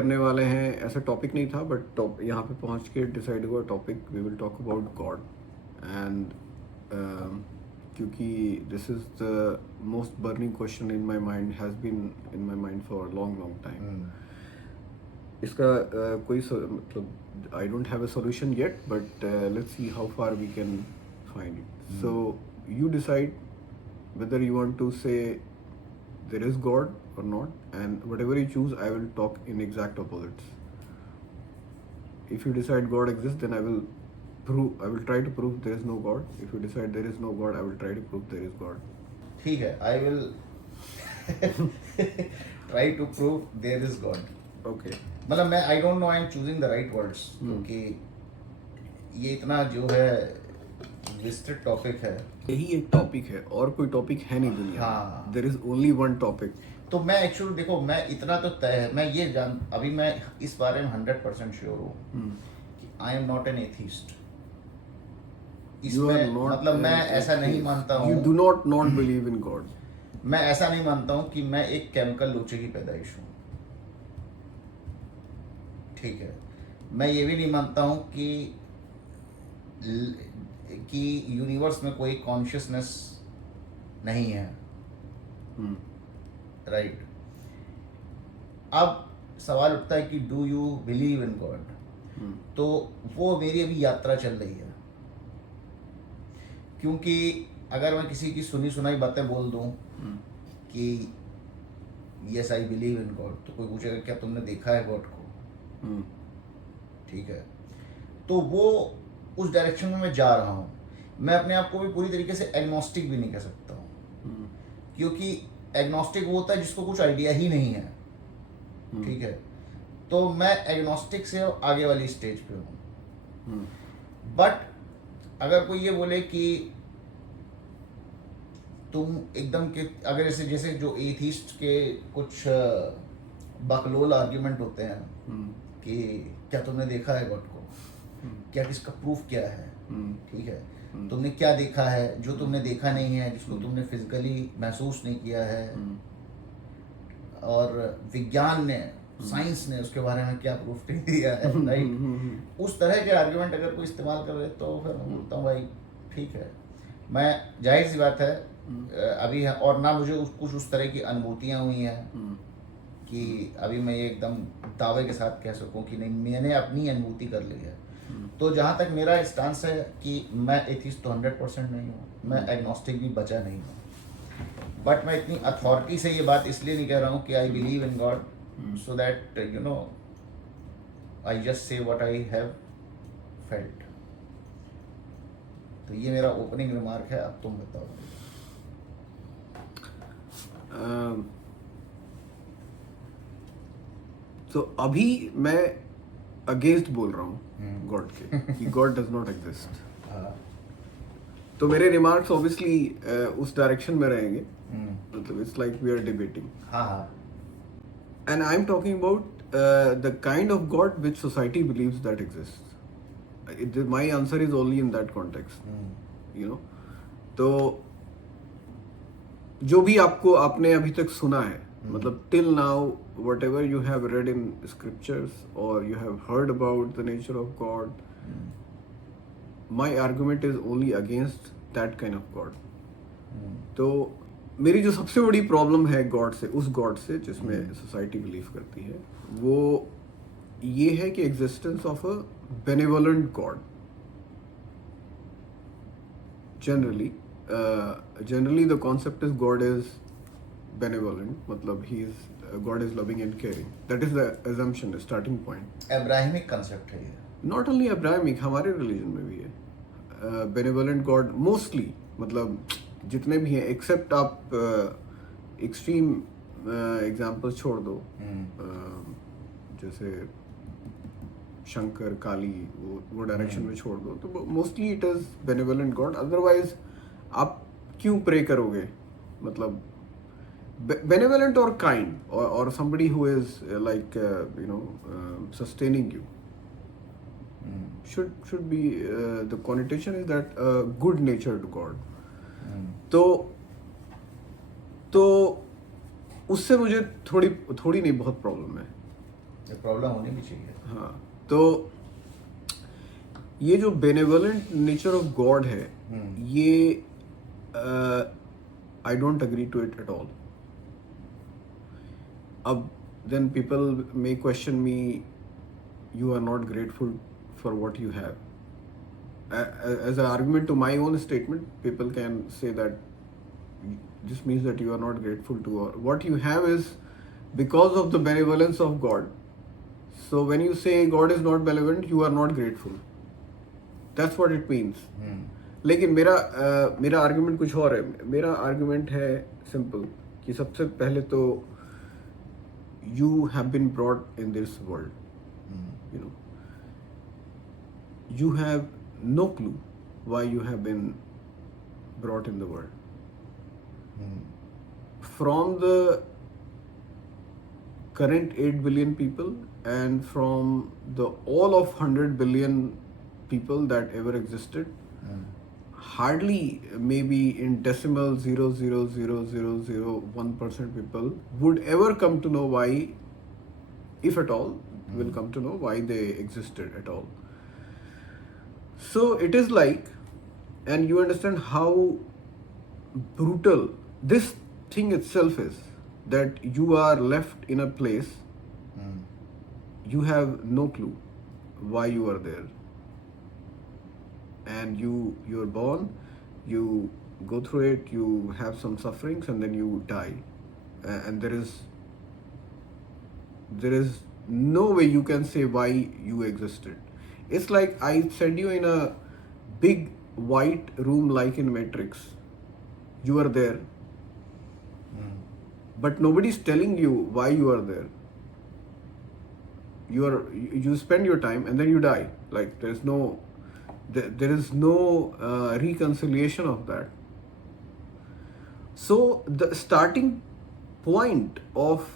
करने वाले हैं, ऐसा टॉपिक नहीं था, बट यहाँ पे पहुँच के डिसाइड हुआ topic we will talk about God. And क्योंकि this is the most burning question in my mind, has been in my mind for long long time. इसका कोई मतलब I don't have a solution yet, but let's see how far we can find it. So you decide whether you want to say there is God or not, and whatever you choose, I will talk in exact opposites. If you decide God exists, then I will try to prove there is no God. If you decide there is no God, I will try to prove there is God. ठीक है, I will try to prove there is God. Okay. मतलब मैं I don't know I am choosing the right words, क्योंकि ये इतना जो है विस्तृत टॉपिक है। यही एक टॉपिक है, और कोई टॉपिक है नहीं दुनिया में। There is only one topic. तो मैं एक्चुअली देखो, मैं इतना तो तय है, मैं ये अभी मैं इस बारे में 100% श्योर हूँ कि I am not an atheist. इसमें मतलब मैं ऐसा नहीं मानता हूँ, you do not believe in God. मैं ऐसा नहीं मानता हूँ कि मैं एक केमिकल लोचे की पैदाइश हूँ, ठीक है। मैं ये भी नहीं मानता हूँ कि यूनिवर्स में कोई कॉन्शियसनेस नहीं है, राइट। अब सवाल उठता है कि do you believe in God, तो वो मेरी अभी यात्रा चल रही है। क्योंकि अगर मैं किसी की सुनी सुनाई बातें बोल दूं कि yes I believe in God, तो कोई पूछेगा क्या तुमने देखा है गॉड को, ठीक है। तो वो उस डायरेक्शन में मैं जा रहा हूँ। मैं अपने आप को भी पूरी तरीके से एग्नोस्टिक भी नहीं कह सकता हूँ, क्योंकि एग्नोस्टिक वो होता है जिसको कुछ आइडिया ही नहीं है, ठीक है। तो मैं एग्नोस्टिक से आगे वाली स्टेज पे हूँ। बट अगर कोई ये बोले कि तुम एकदम के, अगर ऐसे जैसे जो एथिस्ट के कुछ बकलोल आर्ग्यूमेंट होते हैं कि क्या तुमने देखा है गॉड को, क्या किसका प्रूफ क्या है, ठीक है। तुमने क्या देखा है जो तुमने देखा नहीं है, जिसको तुमने फिजिकली महसूस नहीं किया है, और विज्ञान ने, साइंस ने उसके बारे में क्या प्रूफ नहीं दिया है, राइट। उस तरह के आर्गुमेंट अगर कोई इस्तेमाल कर रहे तो फिर मैं बोलता हूँ भाई ठीक है, मैं जाहिर सी बात है अभी है, और ना मुझे कुछ उस तरह की अनुभूतियाँ हुई हैं कि अभी मैं ये एकदम दावे के साथ कह सकूं कि नहीं मैंने अपनी अनुभूति कर ली है। तो जहाँ तक मेरा स्टांस है कि मैं एथिस्ट तो 100% नहीं हूँ, मैं एग्नोस्टिक भी बचा नहीं हूँ, बट मैं इतनी अथॉरिटी से ये बात इसलिए नहीं कह रहा हूँ कि I believe in God, so that you no I just say what I have felt. तो ये मेरा ओपनिंग रिमार्क है, अब तुम बताओ। तो अभी मैं अगेंस्ट बोल रहा हूँ गॉड के कि गॉड डज नॉट एग्जिस्ट। तो मेरे रिमार्क्स ऑब्वियसली उस डायरेक्शन में रहेंगे, मतलब it's like we are debating. And I am talking about the kind of God which society believes that exist. My answer is only in that context, you know. तो जो भी आपने अभी तक सुना है, मतलब till now whatever you have read in scriptures or you have heard about the nature of God, my argument is only against that kind of God. तो मेरी जो सबसे बड़ी प्रॉब्लम है गॉड से, उस गॉड से जिसमें सोसाइटी बिलीव करती है, वो ये है कि existence of a benevolent God. Generally the concept is God is benevolent, मतलब he is God is loving and caring. That is the assumption, the starting point. Abrahamic concept है ये। Not only Abrahamic, हमारे religion में भी है benevolent God mostly, मतलब जितने भी हैं, except आप extreme examples छोड़ दो, जैसे शंकर, काली, वो डायरेक्शन में छोड़ दो, तो mostly it is benevolent God. Otherwise आप क्यों प्रे करोगे, मतलब benevolent or kind or somebody who is like sustaining you should be the connotation is that good natured God. तो उससे मुझे थोड़ी नहीं बहुत प्रॉब्लम है, प्रॉब्लम होनी भी चाहिए। हाँ, तो ये जो बेनेवलेंट नेचर ऑफ गॉड है, ये I don't agree to it at all. अब then people may question me, you are not grateful for what you have. As an argument to my own statement, people can say that this means that you are not grateful to what you have is because of the benevolence of God. So when you say God is not benevolent, you are not grateful. That's what it means. लेकिन मेरा argument कुछ और है. मेरा argument है simple कि सबसे पहले तो you have been brought in this world. You know, you have no clue why you have been brought in the world. From the current 8 billion people and from the all of 100 billion people that ever existed, hardly maybe in decimal 0.00001% people would ever come to know why, if at all, will come to know why they existed at all. So it is like, and you understand how brutal this thing itself is, that you are left in a place, you have no clue why you are there. And you're born, you go through it, you have some sufferings, and then you die. And there is no way you can say why you existed. It's like I send you in a big white room like in Matrix. You are there, but nobody's telling you why you are there. You spend your time and then you die. Like there is no reconciliation of that. So the starting point of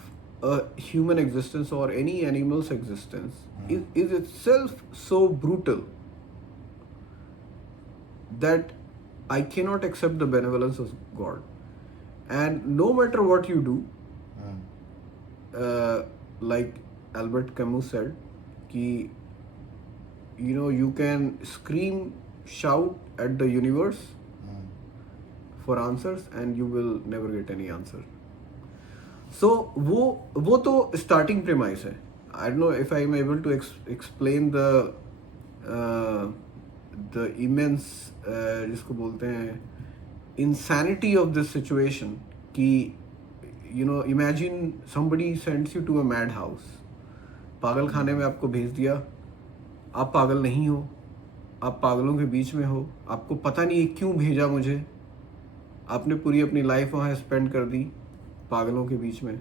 a human existence or any animal's existence is itself so brutal that I cannot accept the benevolence of God. And no matter what you do, like Albert Camus said, ki you can scream, shout at the universe for answers and you will never get any answer. So वो तो starting premise है. I don't know if I am able to explain the immense जिसको बोलते हैं insanity of this situation. कि imagine somebody sends you to a madhouse. पागल खाने में आपको भेज दिया. आप पागल नहीं हो, आप पागलों के बीच में हो, आपको पता नहीं है क्यों भेजा मुझे, आपने पूरी अपनी लाइफ वहाँ स्पेंड कर दी पागलों के बीच में.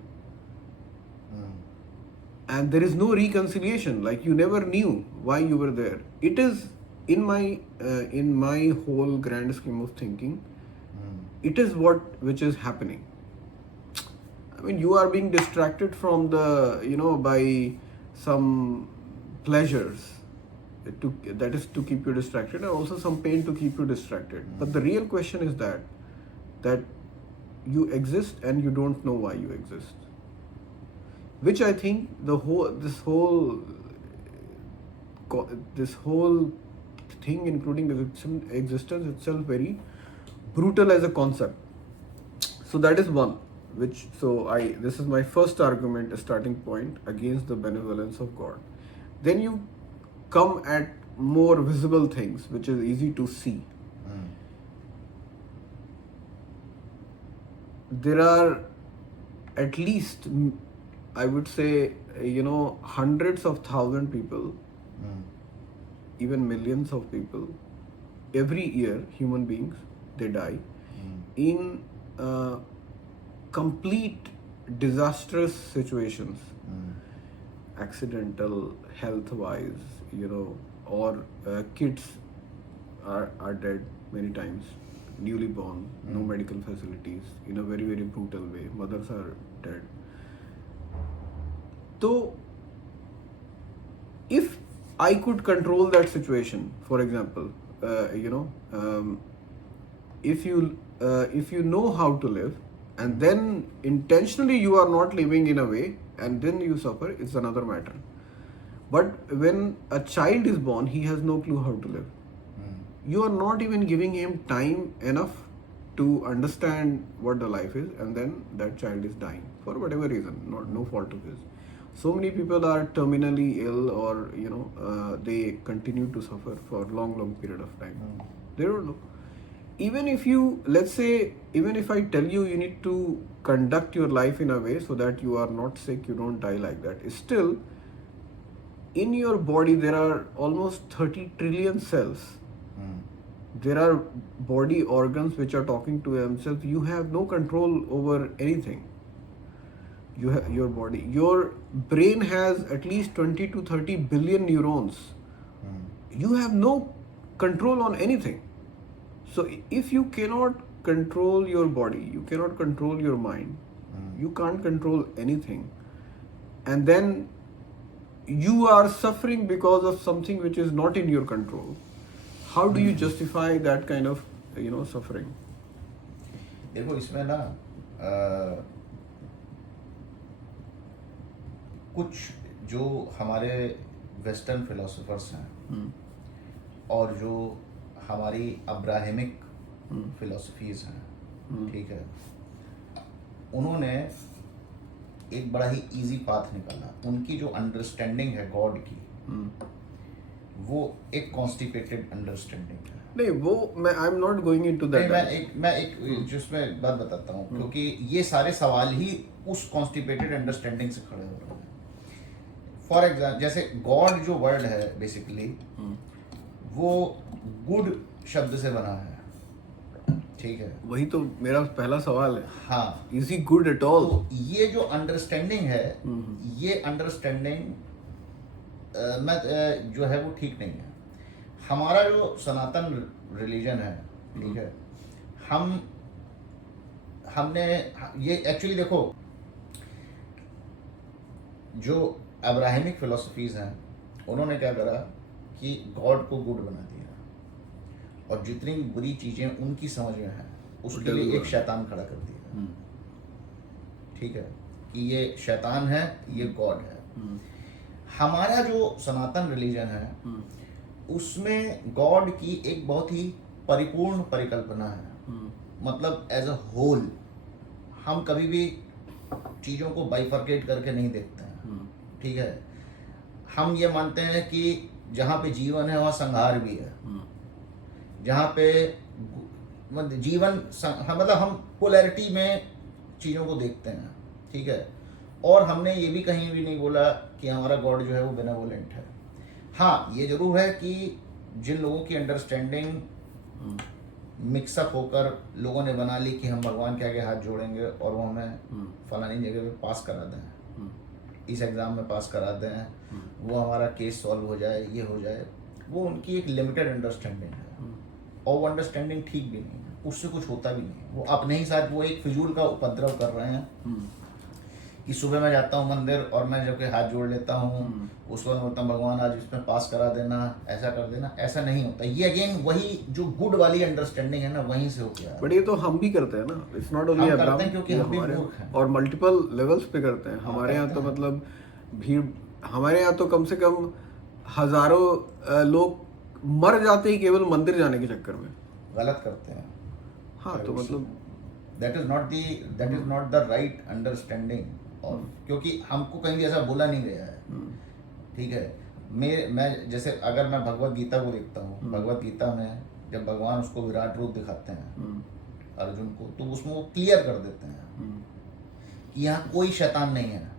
And there is no reconciliation, like you never knew why you were there. इट इज in my whole grand scheme of thinking, it is which is happening. I mean, you are being distracted from the by some pleasures that is to keep you distracted, and also some pain to keep you distracted. But the real question is that you exist and you don't know why you exist, which I think this whole thing, including existence itself, very brutal as a concept. So that is one this is my first argument, a starting point against the benevolence of God. Then you come at more visible things, which is easy to see. There are at least, I would say, hundreds of thousand people, even millions of people, every year, human beings, they die in complete disastrous situations, accidental, health-wise, or kids are dead many times, newly born, no medical facilities, in a very, very brutal way. Mothers are dead. So, if I could control that situation, for example, if you know how to live, and then intentionally you are not living in a way and then you suffer, it's another matter. But when a child is born, he has no clue how to live. You are not even giving him time enough to understand what the life is, and then that child is dying for whatever reason, no fault of his. So many people are terminally ill, or they continue to suffer for long period of time. They don't know. Even if you, let's say, even if I tell you need to conduct your life in a way so that you are not sick, you don't die like that, still in your body there are almost 30 trillion cells. There are body organs which are talking to themselves. You have no control over anything. You have your body. Your brain has at least 20 to 30 billion neurons. You have no control on anything. So if you cannot control your body, you cannot control your mind, you can't control anything, and then you are suffering because of something which is not in your control, how do you justify that kind of suffering? देखो इसमें ना कुछ जो हमारे western philosophers हैं और जो हमारी अब्राहमिक फिलोसफीज हैं, ठीक है, उन्होंने एक बड़ा ही इजी पाथ निकाला. उनकी जो अंडरस्टैंडिंग है गॉड की, वो एक कॉन्स्टिपेटेड अंडरस्टैंडिंग है. नहीं, वो मैं I am not going into that. मैं एक जिसमें बात बताता हूँ, क्योंकि ये सारे सवाल ही उस कॉन्स्टिपेटेड अंडरस्टैंडिंग से खड़े हो रहे हैं. फॉर एग्जाम्पल, जैसे गॉड जो वर्ड है बेसिकली वो गुड शब्द से बना है, ठीक है. वही तो मेरा पहला सवाल है. हाँ, is he good at all? तो ये जो अंडरस्टैंडिंग है, ये अंडरस्टैंडिंग जो है वो ठीक नहीं है. हमारा जो सनातन रिलीजन है, ठीक है, हमने ये एक्चुअली देखो, जो अब्राहमिक फिलोसफीज हैं उन्होंने क्या करा कि गॉड को गुड बना दिया, और जितनी भी बुरी चीजें उनकी समझ में है उसके लिए एक शैतान खड़ा कर दिया, ठीक है, कि ये शैतान है, ये गॉड है. हमारा जो सनातन रिलीजन है उसमें गॉड की एक बहुत ही परिपूर्ण परिकल्पना है. मतलब एज अ होल हम कभी भी चीज़ों को बाइफर्केट करके नहीं देखते हैं, ठीक है. हम ये मानते हैं कि जहाँ पे जीवन है वहाँ संहार भी है, जहाँ पे जीवन मतलब हम पोलैरिटी में चीज़ों को देखते हैं, ठीक है. और हमने ये भी कहीं भी नहीं बोला कि हमारा गॉड जो है वो बेनेवोलेंट है. हाँ, ये जरूर है कि जिन लोगों की अंडरस्टैंडिंग मिक्सअप होकर लोगों ने बना ली कि हम भगवान के आगे हाथ जोड़ेंगे और वो हमें फलानी जगह पे पास करा दें, इस एग्ज़ाम में पास करा दें, वो हमारा केस सॉल्व हो जाए, ये हो जाए, वो उनकी एक लिमिटेड अंडरस्टैंडिंग है. और वो अंडरस्टैंडिंग ठीक भी नहीं है, उससे कुछ होता भी नहीं है. वो अपने ही साथ वो एक फिजूल का उपद्रव कर रहे हैं कि सुबह मैं जाता हूँ मंदिर और मैं जब के हाथ जोड़ लेता हूँ, उस वक्त बोलता हूँ भगवान आज इसमें पास करा देना, ऐसा कर देना. ऐसा नहीं होता. ये अगेन वही जो गुड वाली अंडरस्टैंडिंग है ना, वहीं से हो गया. बट ये तो हम भी करते हैं ना, इट्स नॉट ओनली अब्राहम, क्योंकि हम भी मूर्ख हैं और मल्टीपल लेवल्स पे करते हैं. हमारे यहाँ तो मतलब भीड़, हमारे यहाँ तो कम से कम हजारों लोग मर जाते ही केवल मंदिर जाने के चक्कर में. गलत करते हैं. हाँ, तो मतलब that is not the right understanding. और क्योंकि हमको कहीं भी ऐसा बोला नहीं गया है, ठीक है. मैं जैसे अगर मैं भगवत गीता को देखता हूँ, भगवत गीता में जब भगवान उसको विराट रूप दिखाते हैं अर्जुन को, तो उसमें वो क्लियर कर देते हैं कि यहाँ कोई शैतान नहीं है,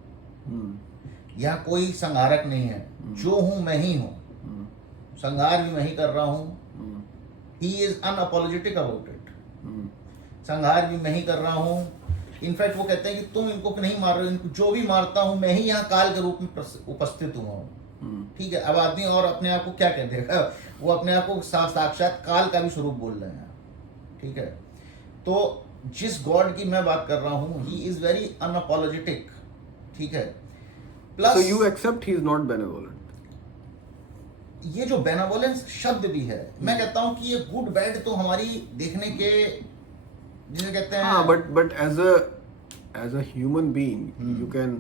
यहाँ कोई संहारक नहीं है, जो हूँ मैं ही हूँ, संहार भी मैं ही कर रहा हूँ. He is unapologetic about it. संहार भी मैं ही कर रहा हूँ. इनफैक्ट वो कहते हैं कि तुम इनको नहीं मार रहे हो, इनको जो भी मारता हूँ मैं ही यहाँ काल के रूप में उपस्थित हुआ हूँ, ठीक है. अब आदमी और अपने आप को क्या कह देगा, वो अपने आप को साक्षात काल का भी स्वरूप बोल रहे हैं, ठीक है. तो जिस गॉड की मैं बात कर रहा हूँ, ही इज वेरी अनअपोलोजेटिक, ठीक है. Plus so you accept he is not benevolent. ये जो बेनेवोलेंस शब्द भी है, मैं कहता हूँ कि ये गुड बैड तो हमारी देखने के जिसे कहते हैं. हाँ, but as a human being you can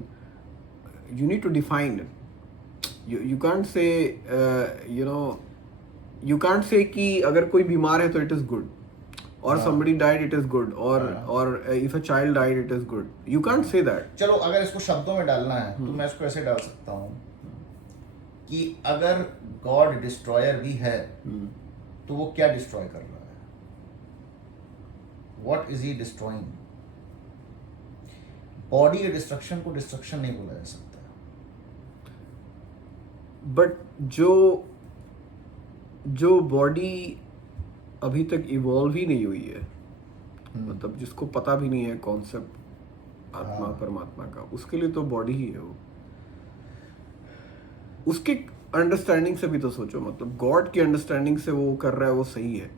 you need to define it. You can't say you know, you can't say कि अगर कोई बीमार है तो it is good, or somebody died it is good, or if a child died it is good. You can't say that. चलो अगर इसको शब्दों में डालना है तो मैं इसको ऐसे डाल सकता हूँ कि अगर गॉड डिस्ट्रॉयर भी है तो वो क्या डिस्ट्रॉय कर रहा है? What is he destroying? Body के डिस्ट्रक्शन को डिस्ट्रक्शन नहीं बोला जा सकता। बट जो बॉडी अभी तक इवॉल्व ही नहीं हुई है, मतलब जिसको पता भी नहीं है कॉन्सेप्ट आत्मा परमात्मा का, उसके लिए तो बॉडी ही है वो। उसके अंडरस्टैंडिंग से भी तो सोचो, मतलब गॉड की अंडरस्टैंडिंग से वो कर रहा है वो सही है,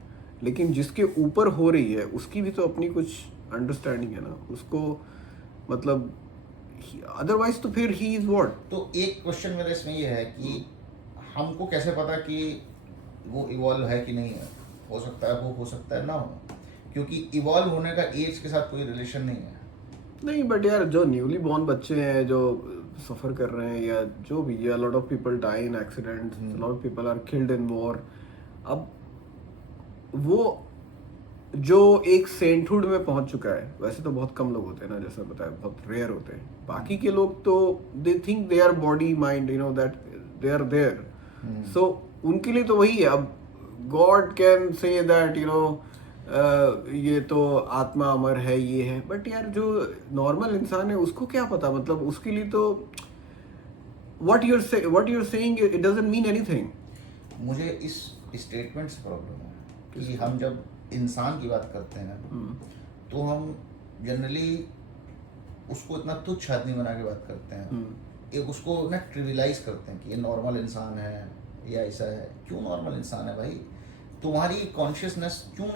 लेकिन जिसके ऊपर हो रही है उसकी भी तो अपनी कुछ अंडरस्टैंडिंग है ना उसको, मतलब अदरवाइज तो फिर ही इज व्हाट। तो एक क्वेश्चन मेरा इसमें ये है कि हमको कैसे पता कि वो इवॉल्व है कि नहीं है? हो सकता है वो, हो सकता है ना हो, क्योंकि इवॉल्व होने का एज के साथ कोई रिलेशन नहीं है। नहीं बट यार जो न्यूली बॉर्न बच्चे हैं जो सफर कर रहे हैं या जो भी, या lot of people die in accidents, lot of people are killed in war, अब वो जो एक सेंटहुड में पहुंच चुका है, वैसे तो बहुत कम लोग होते हैं ना, जैसे बताया बहुत रेयर होते हैं, बाकी के लोग तो they think they are body mind, you know that they are there, so उनके लिए तो वही है। अब God can say that you know ये तो आत्मा अमर है, ये है, बट यार जो नॉर्मल इंसान है उसको क्या पता, मतलब उसके लिए तो what you are saying it doesn't mean anything. मुझे इस स्टेटमेंट से प्रॉब्लम है कि हम जब इंसान की बात करते हैं तो हम जनरली उसको इतना तुच्छ आदमी बना के बात करते हैं, एक उसको ना ट्रिविलाइज करते हैं कि ये नॉर्मल इंसान है या ऐसा है। क्यों नॉर्मल इंसान है भाई? तुम्हारी कॉन्शियसनेस क्यों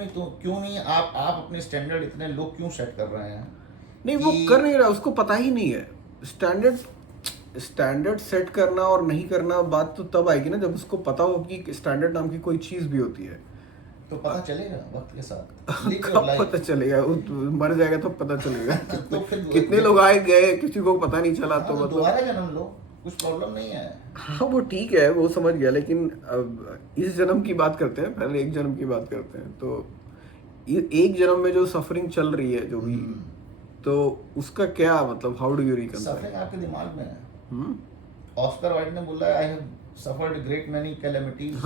नहीं आप अपने स्टैंडर्ड इतने लोग क्यों सेट कर रहे हैं? नहीं वो कर नहीं रहा, उसको पता ही नहीं है। स्टैंडर्ड सेट करना और नहीं करना बात तो तब आएगी ना जब उसको पता हो कि स्टैंडर्ड नाम की कोई चीज भी होती है। तो पता चलेगा वक्त के साथ। कब पता चलेगा? वो मर जाएगा तो पता चलेगा। तो फिर कितने लोग आए गए, किसी को पता नहीं चला, तो मतलब दोबारा जन्म लो, कुछ प्रॉब्लम नहीं है। हाँ वो ठीक है, वो समझ गया, लेकिन अब इस जन्म की बात करते हैं, पहले एक जन्म की बात करते हैं। तो एक जन्म में जो सफरिंग चल रही है जो भी, तो उसका क्या मतलब, how do you reconcile? Suffering आपके दिमाग में है। ऑस्कर वाइल्ड ने बोला I have suffered great many calamities,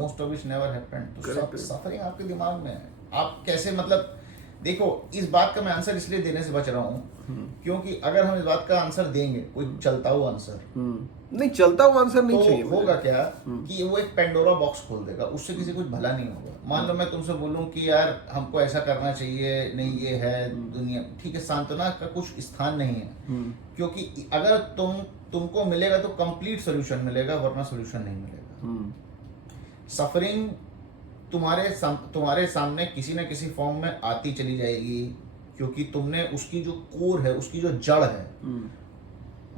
most of which never happened। तो सफरिंग आपके दिमाग में है। आप कैसे, मतलब देखो, इस बात का मैं आंसर इसलिए देने से बच रहा हूँ क्योंकि अगर हम इस बात का आंसर देंगे, कोई चलता हुआ आंसर, नहीं चलता हुआ आंसर नहीं तो चाहिए, होगा क्या कि वो एक पेंडोरा बॉक्स खोल देगा, उससे किसी कुछ भला नहीं होगा। मान लो मैं तुमसे बोलूं कि यार हमको ऐसा करना चाहिए, नहीं ये है दुनिया, ठीक है, सांत्वना का कुछ स्थान नहीं है, क्योंकि अगर तुमको मिलेगा तो कंप्लीट सोल्यूशन मिलेगा, वरना सोल्यूशन नहीं मिलेगा। सफरिंग तुम्हारे सामने किसी न किसी फॉर्म में आती चली जाएगी, क्योंकि तुमने उसकी जो कोर है, उसकी जो जड़ है,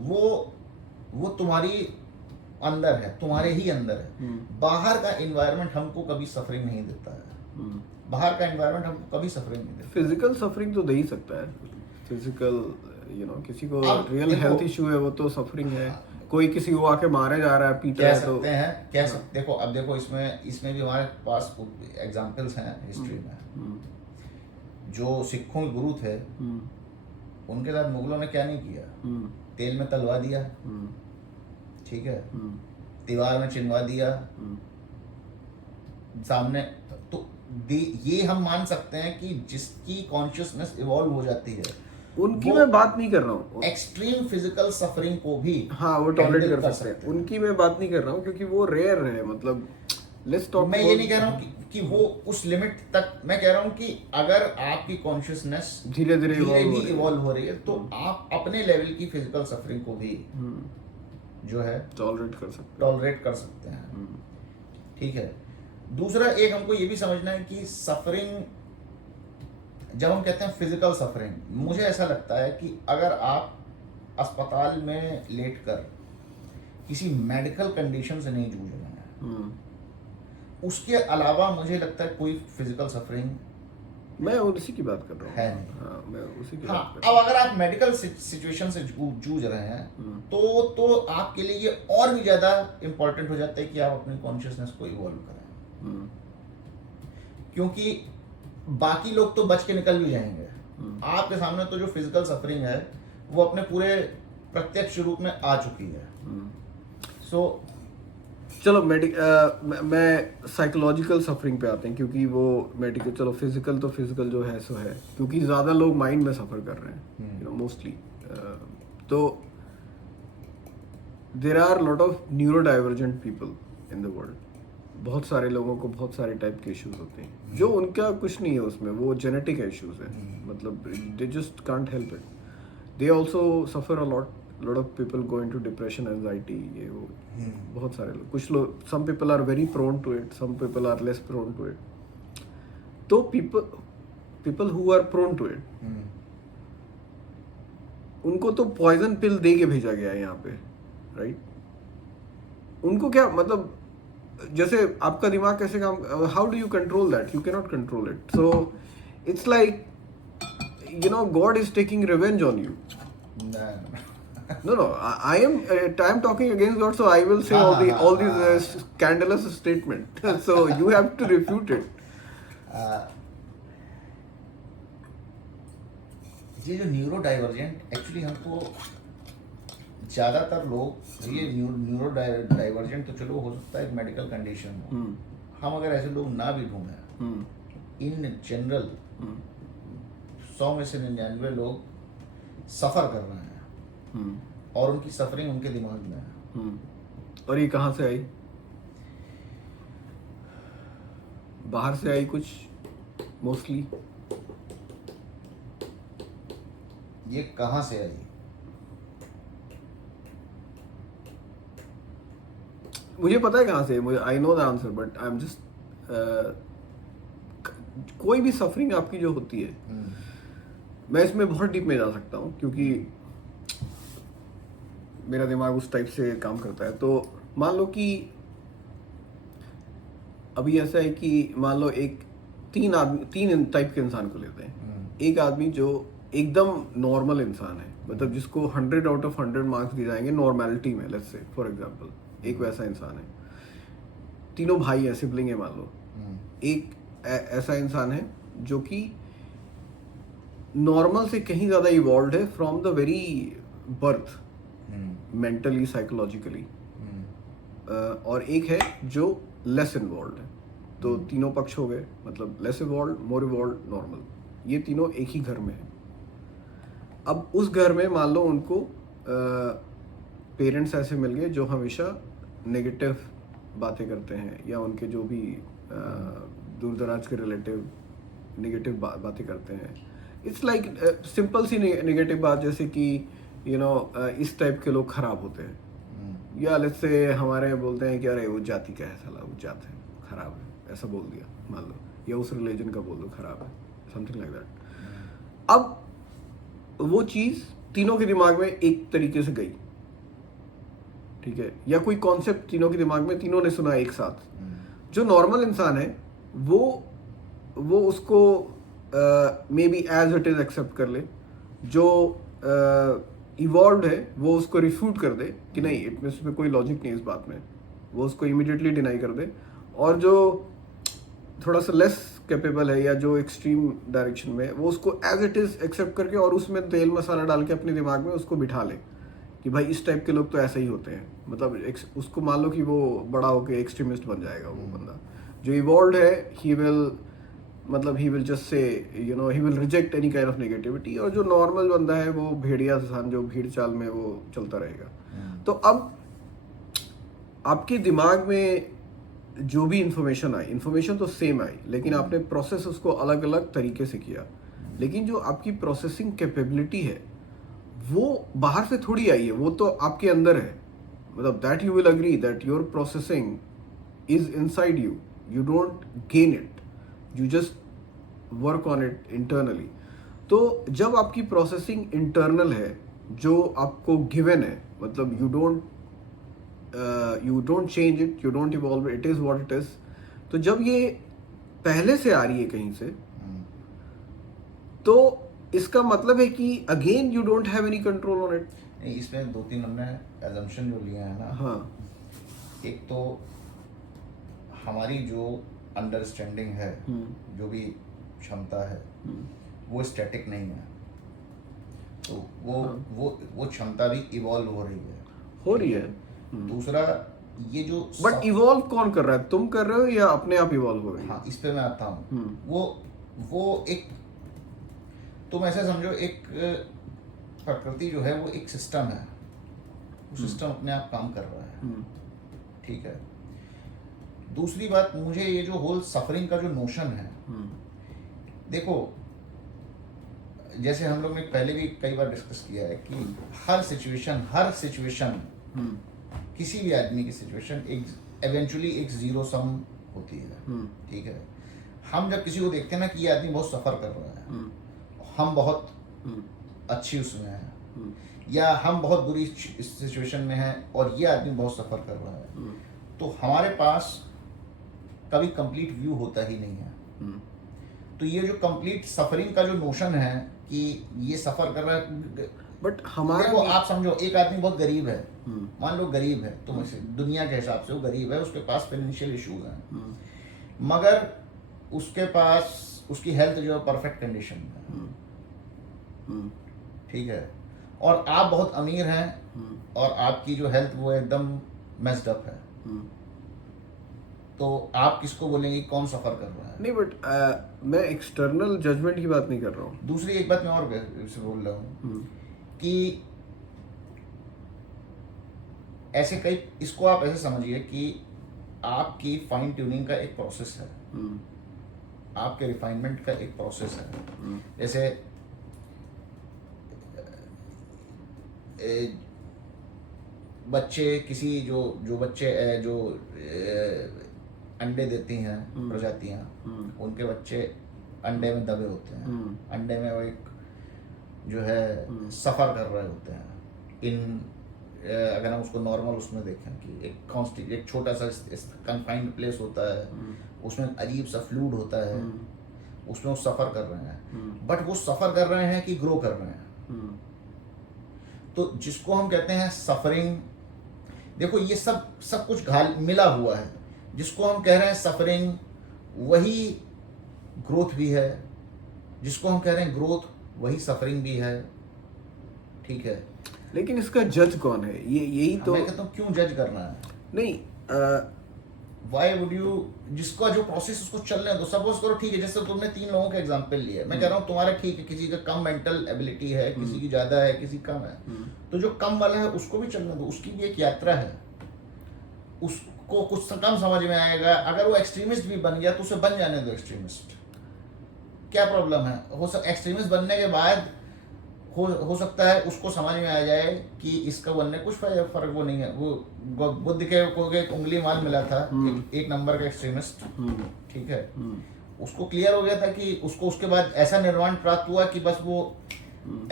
वो तुम्हारी अंदर है, तुम्हारे ही अंदर है। बाहर का एनवायरनमेंट हमको कभी सफरिंग नहीं देता है। बाहर का एनवायरनमेंट हमको कभी सफरिंग नहीं देता। फिजिकल सफरिंग तो दे ही सकता है, फिजिकल यू नो, किसी को रियल हेल्थ इशू है वो तो सफरिंग है। कोई किसी को आके मारे जा रहा है, पीट रहा है, तो कह सकते देखो, अब देखो इसमें भी हमारे पास एग्जांपल्स हैं हिस्ट्री में। जो सिखों के गुरु थे, उनके साथ मुगलों ने क्या नहीं किया? तेल में तलवा दिया, ठीक है, दीवार में चिनवा दिया सामने। तो ये हम मान सकते हैं कि जिसकी कॉन्शियसनेस इवॉल्व हो जाती है, उनकी मैं बात नहीं कर रहा हूँ, एक्सट्रीम फिजिकल सफरिंग को भी हाँ वो टॉलरेट कर सकते हैं, उनकी मैं बात नहीं कर रहा हूँ, क्योंकि वो रेयर है। मतलब लेट्स टॉक, मैं ये नहीं कह रहा हूँ कि वो उस लिमिट तक, मैं कह रहा हूँ कि अगर आपकी कॉन्शियसनेस धीरे धीरे भी इवॉल्व हो रही है, तो आप अपने लेवल की फिजिकल सफरिंग को भी जो है टॉलरेट कर सकते हैं, ठीक है। दूसरा एक हमको ये भी समझना है कि सफरिंग, जब हम कहते हैं फिजिकल सफरिंग, मुझे ऐसा लगता है कि अगर आप अस्पताल में लेटकर किसी मेडिकल कंडीशन से नहीं जूझ रहे हैं, उसके अलावा मुझे लगता है कोई फिजिकल सफरिंग मैं उसी की बात कर रहा हूँ। है नहीं। हाँ, मैं उसी की हाँ, बात कर रहा अब अगर आप मेडिकल सिचुएशन से जूझ रहे हैं तो आपके लिए ये और भी ज़्यादा इम्पोर्टेंट हो जाता है कि आप अपनी कॉन्शियसनेस को इवॉल्व करें, हूँ। क्योंकि बाकी लोग तो बच के निकल भी जाएंगे, आपके सामने तो जो फिजिकल सफरिंग है वो अपने पूरे प्रत्यक्ष रूप में आ चुकी है। सो चलो मैं साइकोलॉजिकल सफरिंग पे आते हैं, क्योंकि वो मेडिकल, चलो फिजिकल तो फिजिकल जो है सो है, क्योंकि ज़्यादा लोग माइंड में सफ़र कर रहे हैं, यू नो, मोस्टली। तो there are lot of neurodivergent people in the world. बहुत सारे लोगों को बहुत सारे टाइप के इश्यूज होते हैं जो उनका कुछ नहीं है उसमें, वो जेनेटिक इश्यूज है, मतलब they just can't help it. They also suffer a lot of people go into depression, anxiety, ये वो, बहुत सारे लोग, कुछ लोग, some people are very prone to it, some people are less prone to it. तो people who are prone to it, उनको तो पॉइजन पिल दे के भेजा गया है यहाँ पे, राइट? उनको क्या मतलब, जैसे आपका दिमाग कैसे काम, how do you control that? You can not control it. So it's like, you know, God is taking revenge on you. No, I am talking against God, so I will say all these scandalous statement. So you have to refute it. ये जो neuro divergent, actually हमको ज़्यादातर लोग, ये neuro divergent तो चलो हो सकता है एक मेडिकल कंडीशन हो, हम अगर ऐसे लोग ना भी ढूंढें, इन जनरल 100 में से 99 लोग सफ़र कर रहे हैं और उनकी सफरिंग उनके दिमाग में है। और ये कहाँ से आई? बाहर से आई कुछ, मोस्टली। ये कहाँ से आई? मुझे पता है कहाँ से, मुझे I know the answer, but I am just, कोई भी सफरिंग आपकी जो होती है, मैं इसमें बहुत डीप में जा सकता हूँ क्योंकि मेरा दिमाग उस टाइप से काम करता है। तो मान लो कि अभी ऐसा है कि मान लो तीन टाइप के इंसान को लेते हैं। एक आदमी जो एकदम नॉर्मल इंसान है, मतलब जिसको 100 आउट ऑफ 100 मार्क्स दिए जाएंगे नॉर्मेलिटी में, लेट्स से फॉर एग्जांपल, एक वैसा इंसान है। तीनों भाई है, सिबलिंग है मान लो। एक ऐसा इंसान है जो कि नॉर्मल से कहीं ज़्यादा इवॉल्व है from the very birth, mentally, psychologically. और एक है जो लेस इन्वॉल्व है। तो तीनों पक्ष हो गए, मतलब लेस इवॉल्व, मोर इवॉल्व, नॉर्मल। ये तीनों एक ही घर में है। अब उस घर में मान लो उनको पेरेंट्स ऐसे मिल गए जो हमेशा नेगेटिव बातें करते हैं, या उनके जो भी दूर दराज के रिलेटिव नेगेटिव बातें करते हैं। इट्स लाइक सिंपल सी नेगेटिव बात, जैसे कि यू नो इस टाइप के लोग खराब होते हैं, या लेट्स से हमारे बोलते हैं कि अरे वो जाति का है, साला वो जात है, खराब है, ऐसा बोल दिया मान लो, या उस रिलीजन का बोल दो खराब है, समथिंग लाइक दैट। अब वो चीज़ तीनों के दिमाग में एक तरीके से गई, ठीक है, या कोई कॉन्सेप्ट तीनों के दिमाग में, तीनों ने सुना एक साथ। जो नॉर्मल इंसान है वो उसको maybe as it is accept कर ले, जो इवॉल्व है वो उसको रिफ्यूट कर दे कि नहीं, इसमें कोई लॉजिक नहीं इस बात में, वो उसको इमीडिएटली डिनाई कर दे। और जो थोड़ा सा लेस कैपेबल है या जो एक्सट्रीम डायरेक्शन में है, वो उसको एज इट इज एक्सेप्ट करके और उसमें तेल मसाला डाल के अपने दिमाग में उसको बिठा ले कि भाई इस टाइप के लोग तो ऐसे ही होते हैं। मतलब उसको मान लो कि वो बड़ा होके एक्सट्रीमिस्ट बन जाएगा वो बंदा। जो इवॉल्व है he will just say you know he will reject any kind of negativity. और जो नॉर्मल बंदा है वो भेड़िया इंसान जो भीड़ चाल में वो चलता रहेगा। तो अब आपके दिमाग में जो भी इंफॉर्मेशन तो सेम आई, लेकिन आपने प्रोसेस उसको अलग अलग तरीके से किया। लेकिन जो आपकी प्रोसेसिंग कैपेबिलिटी है वो बाहर से थोड़ी आई है, वो तो आपके अंदर है। मतलब that you will agree that your processing is inside you, you don't gain it, you just work on it internally. तो जब आपकी प्रोसेसिंग इंटरनल है, जो आपको गिवन है, मतलब you don't change it, you don't evolve, it is what it is. तो जब ये पहले से आ रही है कहीं से, तो इसका मतलब है कि again you don't have any control on it. नहीं, इसमें दो तीन हमने एजम्पशन जो लिए हैं ना, हाँ। एक तो हमारी जो अंडरस्टैंडिंग है, जो भी क्षमता है, वो स्टैटिक नहीं है। तो वो क्षमता भी इवॉल्व हो रही है। दूसरा, ये जो बट इवॉल्व कौन कर रहा है, तुम कर रहे हो या अपने आप इवॉल्व हो रही है? हाँ, इस पे मैं आता हूँ। वो एक, तुम ऐसे समझो, एक प्रकृति जो है वो एक सिस्टम है, वो सिस्टम अपने आप काम कर रहा है, ठीक है। दूसरी बात, मुझे ये जो होल सफरिंग का जो नोशन है, देखो, जैसे हम लोग ने पहले भी कई बार डिस्कस किया है कि हर सिचुएशन किसी भी आदमी की सिचुएशन एक एवेंचुअली एक जीरो सम होती है, ठीक है। हम जब किसी को देखते हैं ना कि ये आदमी बहुत सफ़र कर रहा है, हम बहुत अच्छी उसमें हैं, या हम बहुत बुरी सिचुएशन में हैं और ये आदमी बहुत सफ़र कर रहा है, तो हमारे पास कभी कंप्लीट व्यू होता ही नहीं है। तो ये जो कंप्लीट सफरिंग का जो नोशन है कि ये सफ़र कर रहा है, बट हमारा, देखो आप समझो, एक आदमी बहुत गरीब है, मान लो गरीब है, तो दुनिया के हिसाब से वो गरीब है, उसके पास फाइनेंशियल इश्यूज हैं, मगर उसके पास उसकी हेल्थ जो है परफेक्ट कंडीशन में, ठीक है। और आप बहुत अमीर हैं और आपकी जो हेल्थ वो एकदम मेस्ड अप है, तो आप किसको बोलेंगे कौन सफ़र कर रहा है? नहीं, बट मैं एक्सटर्नल जजमेंट की बात नहीं कर रहा हूँ। दूसरी एक बात मैं और से बोल रहा हूँ कि ऐसे कई, इसको आप ऐसे समझिए कि आपकी फाइन ट्यूनिंग का एक प्रोसेस है, आपके रिफाइनमेंट का एक प्रोसेस है। जैसे बच्चे, किसी जो बच्चे जो अंडे देती हैं प्रजातियां, उनके बच्चे अंडे में दबे होते हैं, अंडे में वो एक जो है सफ़र कर रहे होते हैं। इन अगर हम उसको नॉर्मल उसमें देखें कि एक छोटा सा कन्फाइंड प्लेस होता है, उसमें अजीब सा फ्लूइड होता है, उसमें वो सफ़र कर रहे हैं, बट वो सफ़र कर रहे हैं कि ग्रो कर रहे हैं। तो जिसको हम कहते हैं सफरिंग, देखो ये सब कुछ मिला हुआ है। जिसको हम कह रहे हैं सफरिंग, वही ग्रोथ भी है, जिसको हम कह रहे हैं ग्रोथ, वही सफरिंग भी है, ठीक है। लेकिन इसका जज कौन है? ये यही तो मैं कहता हूँ, क्यों जज करना है? नहीं, वाई वुड यू, जिसका जो प्रोसेस उसको चलने दो। सपोज करो, ठीक है, जैसे तुमने 3 लोगों का एग्जांपल लिया, मैं कह रहा हूँ तुम्हारा ठीक है, किसी का कम मेंटल एबिलिटी है, किसी की ज्यादा है, किसी कम है, तो जो कम वाला है उसको भी चलने दो, उसकी भी एक यात्रा है, उसको कुछ कम समझ में आएगा। अगर वो एक्सट्रीमिस्ट भी बन गया तो उसे बन जाने दो एक्सट्रीमिस्ट, क्या प्रॉब्लम है? एक्सट्रीमिस्ट बनने के बाद हो सकता है उसको समझ में आ जाए कि इसका बनने कुछ फर्क वो नहीं है। वो बुद्ध के को एक उंगली माल मिला था, एक नंबर का एक्सट्रीमिस्ट, ठीक है, उसको क्लियर हो गया था कि उसको उसके बाद ऐसा निर्वाण प्राप्त हुआ कि बस वो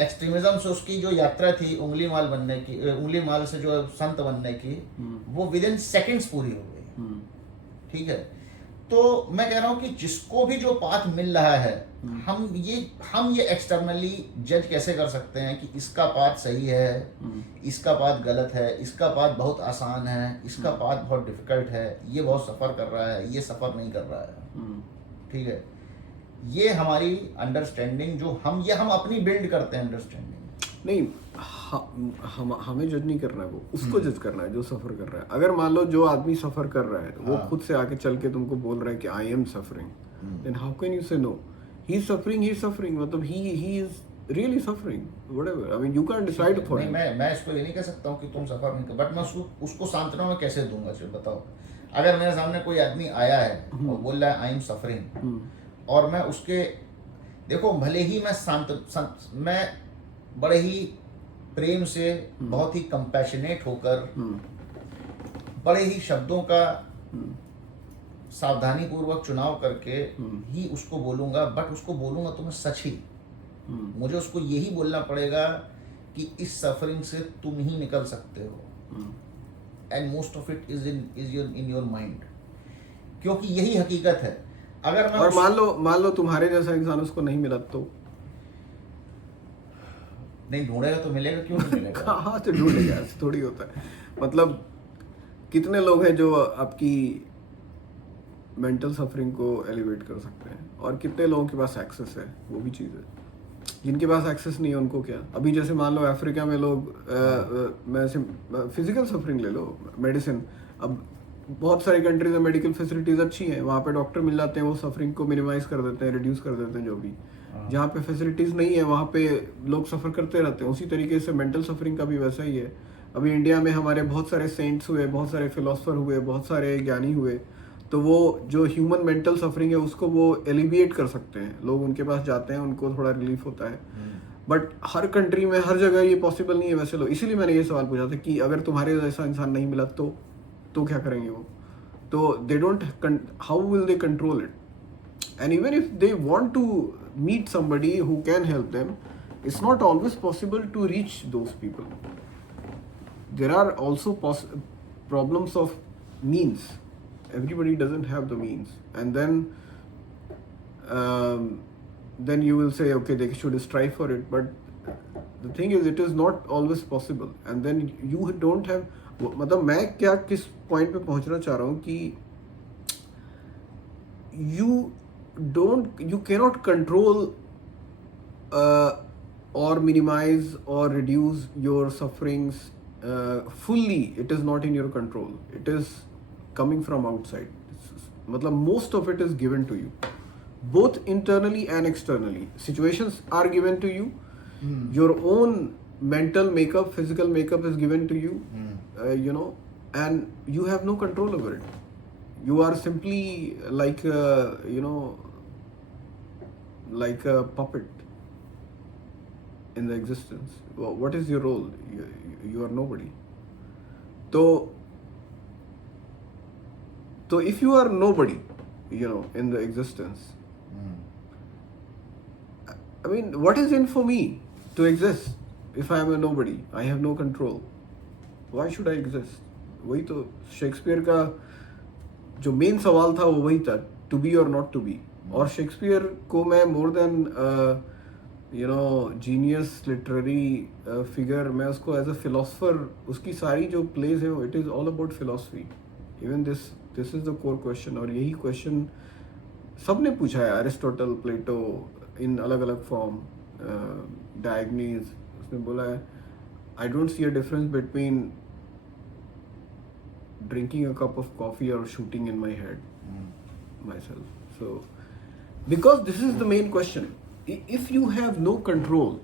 एक्सट्रीमिज्म से उसकी जो यात्रा थी उंगली माल बनने की, उंगली माल से जो संत बनने की, वो विद इन सेकेंड्स पूरी हो गई, ठीक है। तो मैं कह रहा हूँ कि जिसको भी जो पाथ मिल रहा है, हम ये एक्सटर्नली जज कैसे कर सकते हैं कि इसका पाथ सही है, इसका पाथ गलत है, इसका पाथ बहुत आसान है, इसका पाथ बहुत डिफिकल्ट है, ये बहुत सफ़र कर रहा है, ये सफ़र नहीं कर रहा है, ठीक है। ये हमारी अंडरस्टैंडिंग जो हम अपनी बिल्ड करते हैं अंडरस्टैंडिंग। नहीं, हमें जज नहीं करना है, वो उसको जज करना है जो सफर कर रहा है। अगर मान लो जो आदमी सफर कर रहा है वो खुद से आके चल के तुमको बोल रहा है कि I am suffering, then how can you say no he is suffering, मतलब he is really suffering, whatever, I mean you can decide for him. मैं इसको ये नहीं कह सकता हूँ कि तुम सफर नहीं कर, बट मैं उसको सांत्वना में कैसे दूंगा? चलो बताओ, अगर मेरे सामने कोई आदमी आया है और बोल रहा है आई एम सफरिंग, और मैं उसके, देखो भले ही मैं बड़े ही प्रेम से, बहुत ही कंपैशनेट होकर, बड़े ही शब्दों का सावधानी पूर्वक चुनाव करके ही उसको बोलूंगा, बट उसको बोलूंगा तो मैं सच ही, मुझे उसको यही बोलना पड़ेगा कि इस सफरिंग से तुम ही निकल सकते हो, and most of it is in your mind, क्योंकि यही हकीकत है। अगर मैं और मान लो तुम्हारे जैसा इंसान उसको नहीं मिला, तो नहीं ढूंढेगा तो मिलेगा, क्यों नहीं मिलेगा? कहाँ से ढूंढेगा, ऐसे थोड़ी होता है। मतलब कितने लोग हैं जो आपकी मेंटल सफरिंग को एलिवेट कर सकते हैं, और कितने लोगों के पास एक्सेस है, वो भी चीज़ है। जिनके पास एक्सेस नहीं है उनको क्या। अभी जैसे मान लो अफ्रीका में लोग मैं फिजिकल सफरिंग ले लो, मेडिसिन, अब बहुत सारी कंट्रीज में मेडिकल फैसिलिटीज अच्छी हैं, वहाँ पे डॉक्टर मिल जाते हैं, वो सफरिंग को मिनिमाइज कर देते हैं, रिड्यूस कर देते हैं जो भी। जहाँ पे फैसिलिटीज नहीं है वहाँ पे लोग सफ़र करते रहते हैं। उसी तरीके से मेंटल सफरिंग का भी वैसा ही है। अभी इंडिया में हमारे बहुत सारे सेंट्स हुए, बहुत सारे फिलोसफर हुए, बहुत सारे ज्ञानी हुए, तो वो जो ह्यूमन मेंटल सफरिंग है उसको वो एलिविएट कर सकते हैं। लोग उनके पास जाते हैं, उनको थोड़ा रिलीफ होता है। बट हर कंट्री में हर जगह ये पॉसिबल नहीं है वैसे लोग। इसीलिए मैंने ये सवाल पूछा था कि अगर तुम्हारे जैसा इंसान नहीं मिला तो क्या करेंगे वो। तो they don't, how will they control it? And even if they want to meet somebody who can help them, it's not always possible to reach those people. There are also problems of means. Everybody doesn't have the means, and then you will say, okay, they should strive for it. But the thing is, it is not always possible. And then you don't have, मतलब मैं क्या किस point पे पहुंचना चाह रहा हूँ कि you cannot control or minimize or reduce your sufferings fully. It is not in your control. It is coming from outside. मतलब most of it is given to you, both internally and externally. Situations are given to you. Your own mental makeup, physical makeup is given to you. And you have no control over it. You are simply like like a puppet in the existence. What is your role? You are nobody. So if you are nobody, in the existence, I mean, what is in for me to exist if I am a nobody? I have no control. Why should I exist? वही तो Shakespeare का जो main सवाल था वो वही था, to be और नॉट टू बी। और शेक्सपियर को मैं more than genius literary figure, मैं उसको एज अ फिलोसफर, उसकी सारी जो प्लेज है it is all about philosophy. Even this is the core question. और यही क्वेश्चन सब ने पूछा है, अरिस्टोटल, प्लेटो, इन अलग अलग फॉर्म, डायग्नीज, उसने बोला है I don't see a difference between drinking a cup of coffee or shooting in my head myself. So because this is the main question, if you have no control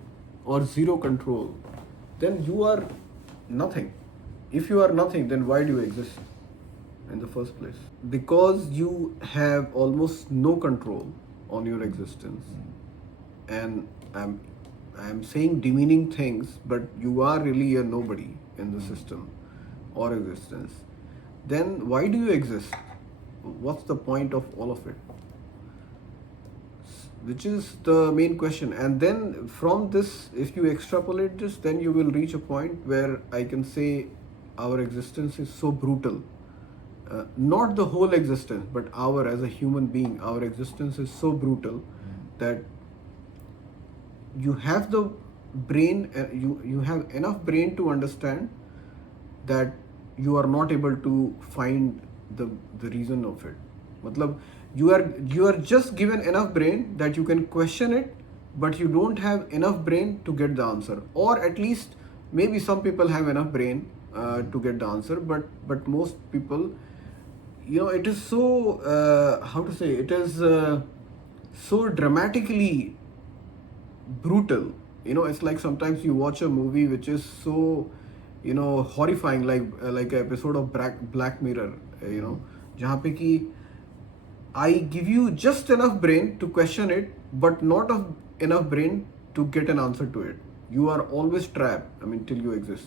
or zero control, then you are nothing. If you are nothing, then why do you exist in the first place? Because you have almost no control on your existence. And I'm saying demeaning things, but you are really a nobody in the system or existence. Then why do you exist? What's the point of all of it? Which is the main question. And then from this, if you extrapolate this, then you will reach a point where I can say our existence is so brutal. Not the whole existence, but as a human being, our existence is so brutal that you have the brain, you have enough brain to understand that you are not able to find the reason of it. मतलब you are just given enough brain that you can question it, but you don't have enough brain to get the answer. Or at least maybe some people have enough brain to get the answer, but most people, it is so how to say, it is so dramatically brutal. It's like sometimes you watch a movie which is so horrifying, like an episode of Black Mirror, जहाँ पे कि I give you just enough brain to question it, but not enough brain to get an answer to it. You are always trapped, till you exist.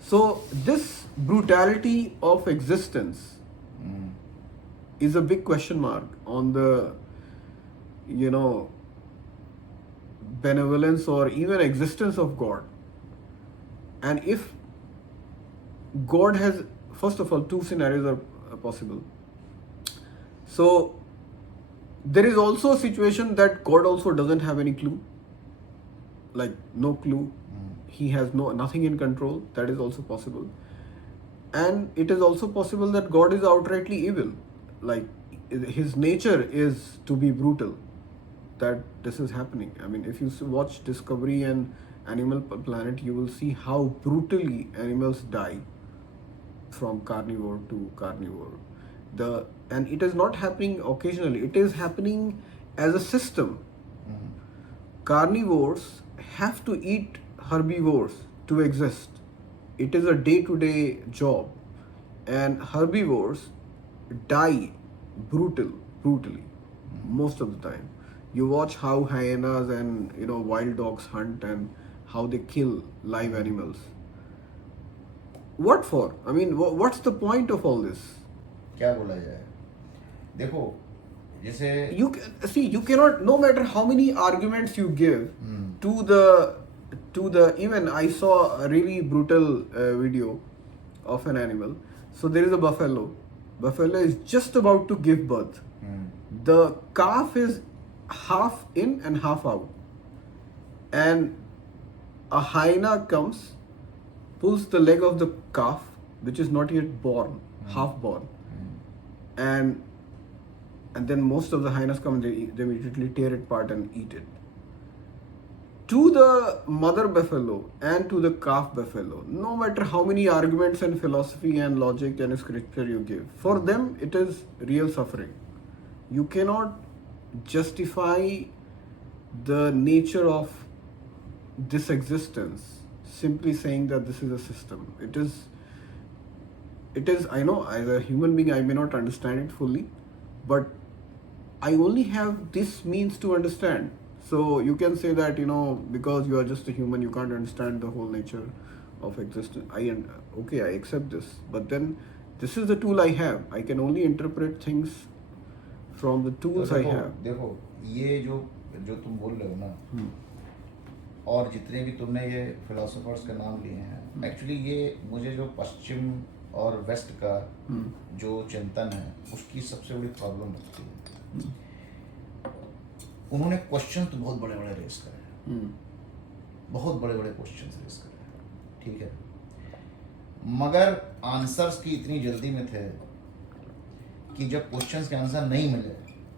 So this brutality of existence is a big question mark on the, benevolence or even existence of God. And if God has, first of all, two scenarios are possible. So there is also a situation that God also doesn't have any clue. like no clue. He has nothing in control. That is also possible. And it is also possible that God is outrightly evil. Like his nature is to be brutal. That this is happening. I mean, if you watch Discovery and Animal Planet, you will see how brutally animals die from carnivore to carnivore. And it is not happening occasionally. It is happening as a system. Carnivores have to eat herbivores to exist. It is a day-to-day job, and herbivores die brutally most of the time. You watch how hyenas and wild dogs hunt and how they kill live animals. What for? I mean, what's the point of all this? क्या बोला जाए? देखो, जैसे you cannot, no matter how many arguments you give to the even I saw a really brutal video of an animal. So there is a buffalo. Buffalo is just about to give birth. The calf is half in and half out, and a hyena comes, pulls the leg of the calf, which is not yet born, half born, and then most of the hyenas come and they immediately tear it apart and eat it. To the mother buffalo and to the calf buffalo, no matter how many arguments and philosophy and logic and scripture you give, for them it is real suffering. You cannot justify the nature of this existence simply saying that this is a system. It is, I know, as a human being I may not understand it fully, but I only have this means to understand. So you can say that, because you are just a human, you can't understand the whole nature of existence. Okay, I accept this. But then this is the tool I have. I can only interpret things from the tools I have. देखो, ये जो तुम बोल रहे हो ना, और जितने भी तुमने ये फिलोसोफर्स के नाम लिए हैं, एक्चुअली ये मुझे जो पश्चिम और वेस्ट का जो चिंतन है उसकी सबसे बड़ी प्रॉब्लम लगती है। उन्होंने क्वेश्चन तो बहुत बड़े बड़े रेस करे हैं, बहुत बड़े बड़े क्वेश्चन रेस करे हैं, ठीक है, मगर आंसर्स की इतनी जल्दी में थे कि जब क्वेश्चंस के आंसर नहीं मिले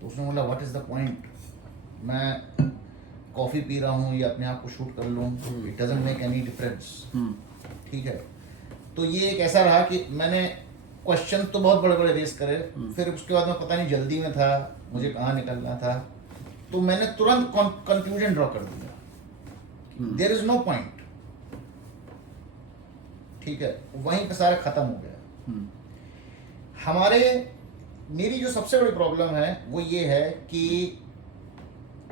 तो उसने बोला व्हाट इज द पॉइंट, मैं कॉफ़ी पी रहा हूँ या अपने आप को शूट कर लूँ, it doesn't make any difference, ठीक है। तो ये एक ऐसा रहा कि मैंने क्वेश्चन तो बहुत बड़े बड़े रेस करे, फिर उसके बाद मैं पता नहीं जल्दी में था, मुझे कहाँ निकलना था, तो मैंने तुरंत कंक्लूजन ड्रॉ कर दिया, देयर इज नो पॉइंट, ठीक है, वहीं पे सारा खत्म हो गया। मेरी जो सबसे बड़ी प्रॉब्लम है वो ये है कि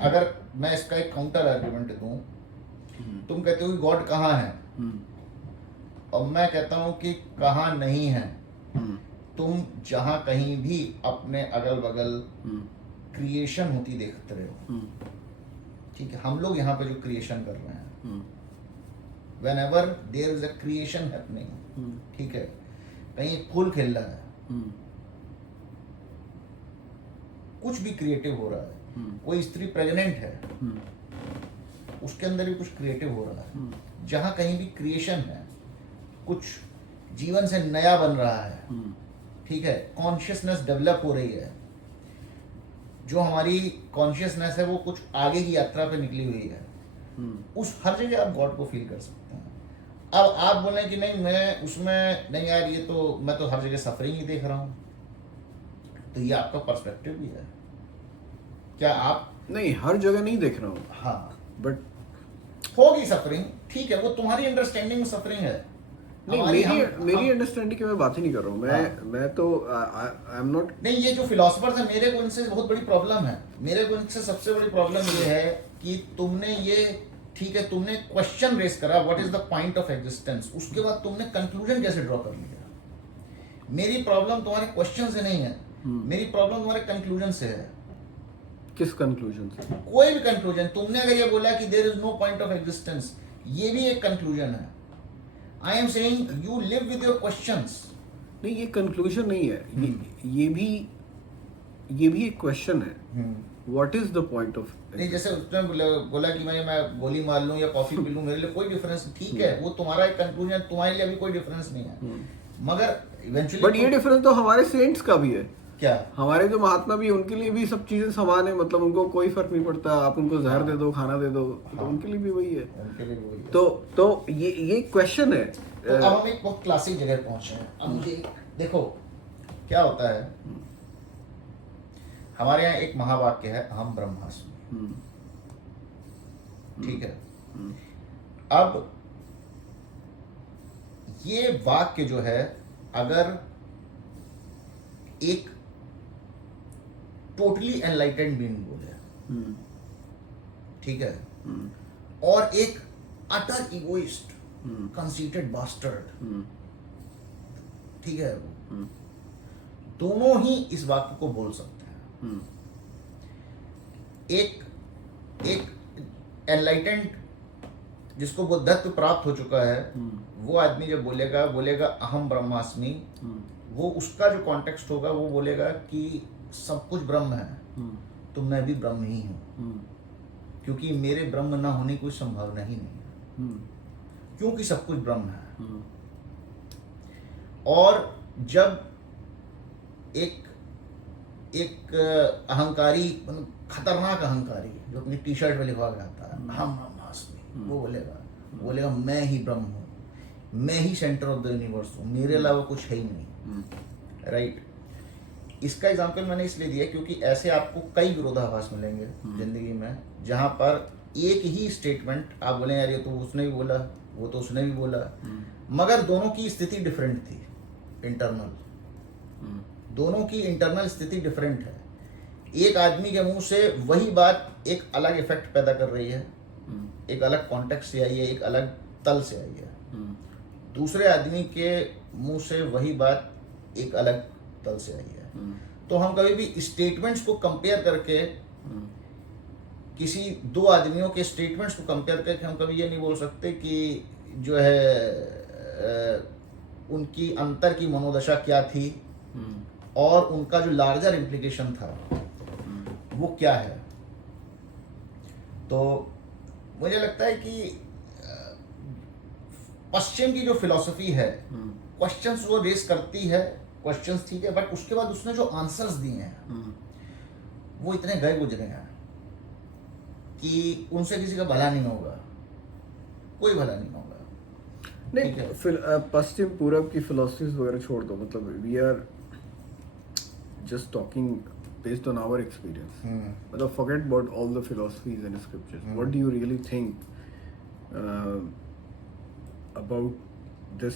अगर मैं इसका एक काउंटर आर्गुमेंट दूं, तुम कहते हो कि गॉड कहाँ है, और मैं कहता हूं कि कहाँ नहीं है। तुम जहां कहीं भी अपने अगल बगल क्रिएशन होती देखते रहे हो, ठीक है, हम लोग यहाँ पे जो क्रिएशन कर रहे हैं, whenever there is a creation happening, ठीक है, कहीं एक फूल खिल रहा है, कुछ भी क्रिएटिव हो रहा है, कोई स्त्री प्रेग्नेंट है, उसके अंदर भी कुछ क्रिएटिव हो रहा है, जहां कहीं भी क्रिएशन है, कुछ जीवन से नया बन रहा है, ठीक है, कॉन्शियसनेस डेवलप हो रही है, जो हमारी कॉन्शियसनेस है वो कुछ आगे की यात्रा पे निकली हुई है, उस हर जगह आप गॉड को फील कर सकते हैं। अब आप बोले कि नहीं मैं उसमें नहीं यार, ये तो मैं तो हर जगह सफरिंग ही देख रहा हूँ, तो ये आपका पर्सपेक्टिव भी है क्या? आप नहीं, हर जगह नहीं देख रहा हूँ, हाँ, बट होगी सफरिंग, ठीक है, वो तुम्हारी अंडरस्टैंडिंग में सफरिंग है। नहीं, मेरी अंडरस्टैंडिंग की मैं बात ही नहीं कर रहा हूँ, मैं तो आई एम नॉट। नहीं, ये जो फिलोसफर्स है, मेरे को इनसे बहुत बड़ी प्रॉब्लम है, मेरे को इनसे सबसे बड़ी प्रॉब्लम ये है कि तुमने ये, ठीक है, तुमने क्वेश्चन रेस करा what is the point of existence, उसके बाद तुमने कंक्लूजन कैसे ड्रॉ कर लिया। मेरी प्रॉब्लम तुम्हारे क्वेश्चन से नहीं है, मेरी प्रॉब्लम तुम्हारे कंक्लूजन से है। किस कंक्लूजन से? कोई भी कंक्लूजन, तुमने अगर ये बोला कि there is no point of existence, ये भी एक कंक्लूजन है। I am saying you live with your questions. नहीं, ये कंक्लूजन नहीं है, ये भी एक क्वेश्चन है। What is the point of नहीं, जैसे उसने बोला कि मैं गोली मार लूं या कॉफी पी लूं, मेरे लिए कोई डिफरेंस, ठीक है, वो तुम्हारा एक कंक्लूजन, तुम्हारे लिए अभी कोई डिफरेंस नहीं है, मगर इवेंचुअली बट ये डिफरेंस तो हमारे सेंट्स का भी है। क्या, हमारे जो महात्मा भी, उनके लिए भी सब चीजें समान है, मतलब उनको कोई फर्क नहीं पड़ता, आप उनको जहर दे दो, खाना दे दो, तो उनके लिए भी वही है। उनके लिए वही है। तो ये क्वेश्चन है। तो अब हम एक बहुत क्लासिक जगह पहुंचे हैं। अब मुझे देखो क्या होता है, हमारे यहाँ एक महावाक्य है, अहम ब्रह्मास्मि, ठीक है। अब ये वाक्य जो है, अगर एक टोटली एनलाइटेंड बीइंग बोले, ठीक है, और एक अटर इगोइस्ट कंसीटेड बास्टर्ड, ठीक है, दोनों ही इस वाक्य को बोल सकते हैं। एक एनलाइटेंड जिसको बुद्धत्व प्राप्त हो चुका है, वो आदमी जब बोलेगा अहम ब्रह्मास्मि, वो उसका जो कॉन्टेक्स्ट होगा, वो बोलेगा कि सब कुछ ब्रह्म है, तो मैं भी ब्रह्म ही हूं, क्योंकि मेरे ब्रह्म ना होने की कोई संभावना ही नहीं है, क्योंकि सब कुछ ब्रह्म है। और जब एक अहंकारी, मतलब खतरनाक अहंकारी, जो अपनी टी शर्ट में लिखवा के आता है अहम ब्रह्मास्मि, वो बोलेगा मैं ही ब्रह्म हूँ, मैं ही सेंटर ऑफ द यूनिवर्स हूँ, मेरे अलावा कुछ है ही नहीं, राइट। इसका एग्जाम्पल मैंने इसलिए दिया क्योंकि ऐसे आपको कई विरोधाभास मिलेंगे जिंदगी में, जहां पर एक ही स्टेटमेंट आप बोले यार ये तो उसने भी बोला, वो तो उसने भी बोला, मगर दोनों की स्थिति डिफरेंट थी, इंटरनल, दोनों की इंटरनल स्थिति डिफरेंट है। एक आदमी के मुंह से वही बात एक अलग इफेक्ट पैदा कर रही है, एक अलग कॉन्टेक्स्ट से आई है, एक अलग तल से आई है। दूसरे आदमी के मुंह से वही बात एक अलग तल से आई है। तो हम कभी भी स्टेटमेंट्स को कंपेयर करके, किसी दो आदमियों के स्टेटमेंट्स को कंपेयर करके हम कभी ये नहीं बोल सकते कि जो है उनकी अंतर की मनोदशा क्या थी और उनका जो लार्जर इम्प्लीकेशन था वो क्या है। तो मुझे लगता है कि पश्चिम की जो फिलॉसफी है, क्वेश्चंस वो रेस करती है, क्वेश्चंस ठीक है, बट उसके बाद उसने जो आंसर्स दिए हैं वो इतने गए गुजरे हैं कि उनसे किसी का भला नहीं होगा, कोई भला नहीं होगा। नहीं, पश्चिम पूरब की फिलोसफीज वगैरह छोड़ दो, मतलब we are just talking based on our experience, मतलब forget about all the philosophies and scriptures, what do you really think about this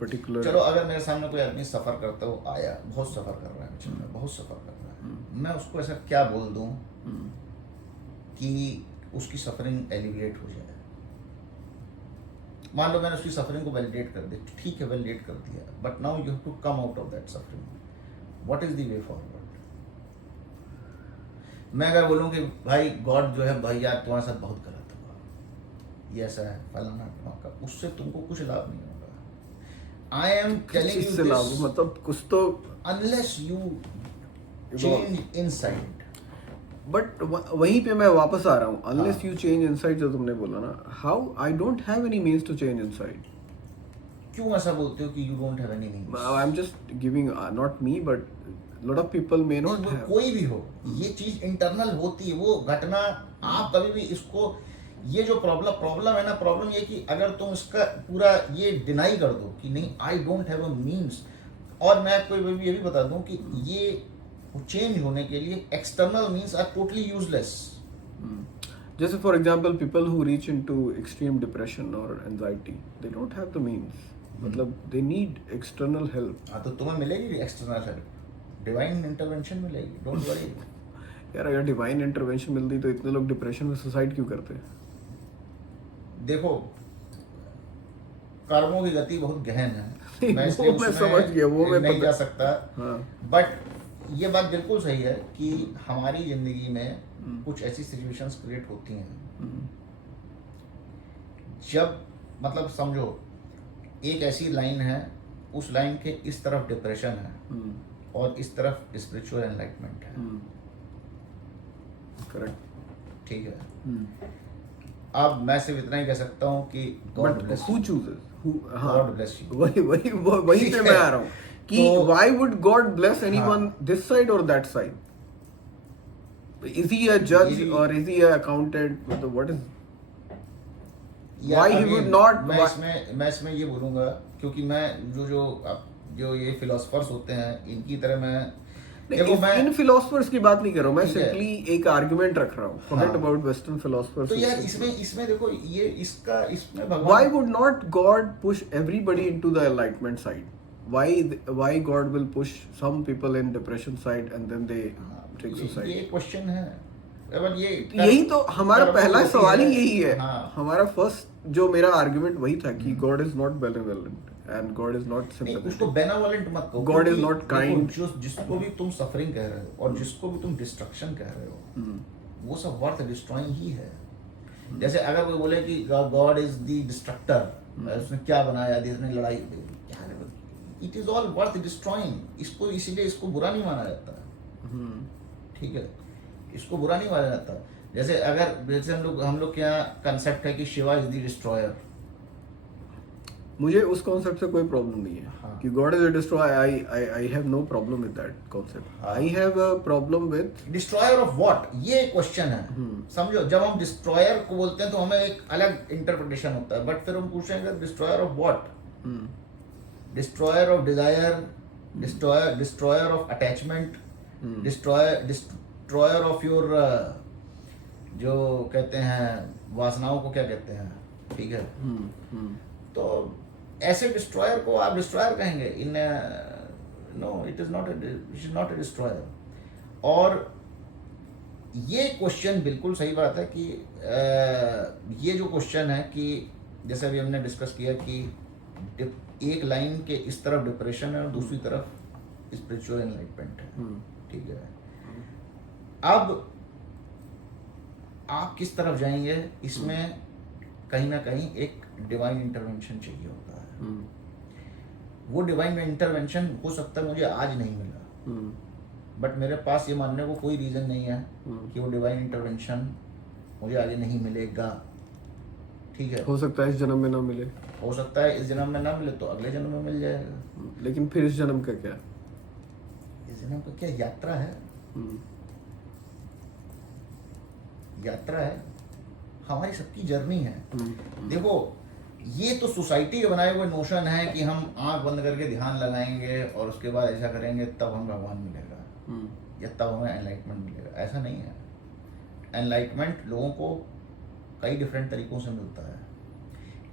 particular. चलो, अगर मेरे सामने कोई आदमी सफर करता हो आया, बहुत सफर कर रहा है बेचारा, बहुत सफर कर रहा है, मैं उसको ऐसा क्या बोल दूं कि उसकी सफरिंग एलिविएट हो जाए। मान लो मैंने उसकी सफरिंग को वैलिडेट कर दी, ठीक है, वैलिडेट कर दिया, but now you have to come out of that suffering. What is the way forward? मैं अगर बोलूं कि भाई गॉड जो है, भाई यार तुम्हारे साथ बहुत गलत हुआ, ये ऐसा है फलाना का, उससे तुमको कुछ लाभ नहीं होगा। I am telling you this, मतलब कुछ तो, unless you change inside. But वहीं पे मैं वापस आ रहा हूँ, unless you change inside जो तुमने बोला ना, how I don't have any means to change inside. क्यों ऐसा बोलते हो कि you don't have any means? I'm just giving, not me but lot of people may not have. कोई भी हो, ये चीज इंटरनल होती है, वो घटना आप कभी भी इसको, ये जो प्रॉब्लम है ना, प्रॉब्लम ये कि अगर तुम इसका पूरा ये डिनाई कर दो कि नहीं आई डोंट हैव अ मींस, और मैं आपको ये भी बता दूं कि ये चेंज होने के लिए external means are totally useless. जैसे for example people who reach into extreme depression और anxiety, they don't have the means, मतलब दे नीड एक्सटर्नल हेल्प। हाँ, तो तुम्हें मिलेगी एक्सटर्नल हेल्प, डिवाइन इंटरवेंशन मिलेगी, डोंट वरी। यार अगर डिवाइन इंटरवेंशन मिलती तो इतने लोग डिप्रेशन में सुसाइड क्यों करते? देखो, कर्मों की गति बहुत गहन है, मैं इसलिए मैं समझ गया, वो मैं नहीं जा सकता। हाँ। बट ये बात बिल्कुल सही है कि हमारी जिंदगी में कुछ ऐसी सिचुएशंस क्रिएट होती हैं जब, मतलब समझो एक ऐसी लाइन है, उस लाइन के इस तरफ डिप्रेशन है और इस तरफ स्पिरिचुअल एनलाइटमेंट है, करेक्ट। ठीक है। अब मैं सिर्फ इतना ही कह सकता हूँ कि God but bless who chooses, God bless you. वही ठीक पे है। मैं आ रहा हूँ कि तो- why would God bless anyone हाँ। दिस साइड और दैट साइड? इज ही अ जज मेरी- और इज ही अ अकाउंटेंट? मतलब व्हाट इज, या why he again, would not, मैं इसमें ये बोलूँगा, क्योंकि मैं जो ये फिलोसफर्स होते हैं इनकी तरह मैं देखो मैं इन फिलोसफर्स की बात नहीं कर रहा हूँ मैं, ठीक है। सिंपली एक आर्गुमेंट रख रहा हूँ, फॉरगेट हाँ। About western philosophers. तो यार इसमें देखो ये इसमें Why भगवान would not God push everybody into the enlightenment side? Why God will push some people in depression side and then they take suicide? ये क्वेश्चन है। अब ये यही तो हमारा कर्म पहला होती सवाल ही है। यही है। हाँ। हमारा फर्स्ट जो मेरा आर्गुमेंट वही था कि God is not benevolent and God is not नहीं, उसको सिंपैथेटिक। बेनेवोलेंट मत कहो। God is क्योंकि not देखो, kind. जिसको भी तुम सफरिंग कह रहे हो और जिसको भी तुम डिस्ट्रक्शन कह रहे हो, वो सब वर्थ डिस्ट्रॉइंग ही है। जैसे अगर कोई बोले कि गॉड इज द डिस्ट्रक्टर, उसने क्या बनाया, इसने लड़ाई, क्या है, it is all worth destroying. इसको इसीलिए इसको बुरा नहीं माना जाता। ठीक है, इसको बुरा नहीं माना जाता। जैसे हम लोग के यहाँ कंसेप्ट है कि शिवा इज द डिस्ट्रॉयर। मुझे उस कॉन्सेप्ट से कोई प्रॉब्लम नहीं है हाँ। कि God is a destroyer. I have no problem with that concept. हाँ। I have a problem with destroyer of what, ये क्वेश्चन है। समझो, जब हम डिस्ट्रॉयर को बोलते हैं तो हमें एक अलग इंटरप्रिटेशन होता है, बट फिर हम पूछेंगे destroyer of what? Destroyer of desire, destroyer of attachment, destroyer of your जो कहते हैं वासनाओं को क्या कहते हैं, ठीक है। तो ऐसे डिस्ट्रॉयर को आप डिस्ट्रॉयर कहेंगे? In no, it is not a destroyer. और ये क्वेश्चन बिल्कुल सही बात है कि ये जो क्वेश्चन है कि जैसे अभी हमने डिस्कस किया कि एक लाइन के इस तरफ डिप्रेशन है और दूसरी तरफ स्पिरिचुअल एनलाइटमेंट है, ठीक है। अब आप किस तरफ जाएंगे, इसमें कहीं ना कहीं एक डिवाइन इंटरवेंशन चाहिए होता है। वो डिवाइन इंटरवेंशन हो सकता है मुझे आज नहीं मिला, बट मेरे पास ये मानने को कोई रीजन नहीं है कि वो डिवाइन इंटरवेंशन मुझे आगे नहीं मिलेगा, ठीक है। हो सकता है इस जन्म में ना मिले, हो सकता है इस जन्म में ना मिले तो अगले जन्म में मिल जाएगा। लेकिन फिर इस जन्म का क्या? इस जन्म का क्या? यात्रा है, यात्रा है, हमारी सबकी जर्नी है। देखो, ये तो सोसाइटी के बनाए हुए नोशन है कि हम आंख बंद करके ध्यान लगाएंगे और उसके बाद ऐसा करेंगे तब हम भगवान मिलेगा या तब हमें एनलाइटमेंट मिलेगा। ऐसा नहीं है। एनलाइटमेंट लोगों को कई डिफरेंट तरीकों से मिलता है।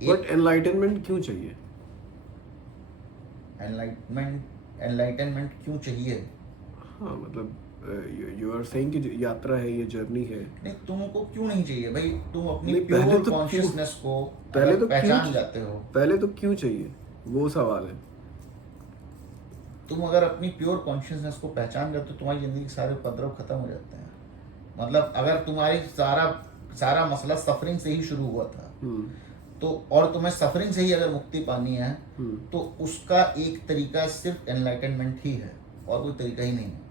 बट एनलाइटनमेंट क्यों चाहिए? एनलाइटनमेंट क्यों चाहिए? हाँ, मतलब यू आर सेइंग कि यात्रा है, ये जर्नी है। नहीं, तुमको क्यों नहीं चाहिए भाई? तुम अपनी नहीं, पहले प्योर तो कॉन्शियसनेस को पहले तो पहचान क्यों जाते हो। पहले तो क्यों चाहिए, वो सवाल है। तुम अगर अपनी प्योर कॉन्शियसनेस को पहचान जाते हो तो तुम्हारी जिंदगी के सारे उपद्रव खत्म हो जाते हैं। मतलब अगर तुम्हारी सारा मसला सफरिंग से ही शुरू हुआ था तो, और तुम्हें सफरिंग से ही अगर मुक्ति पानी है तो उसका एक तरीका सिर्फ एनलाइटनमेंट ही है और कोई तरीका ही नहीं है।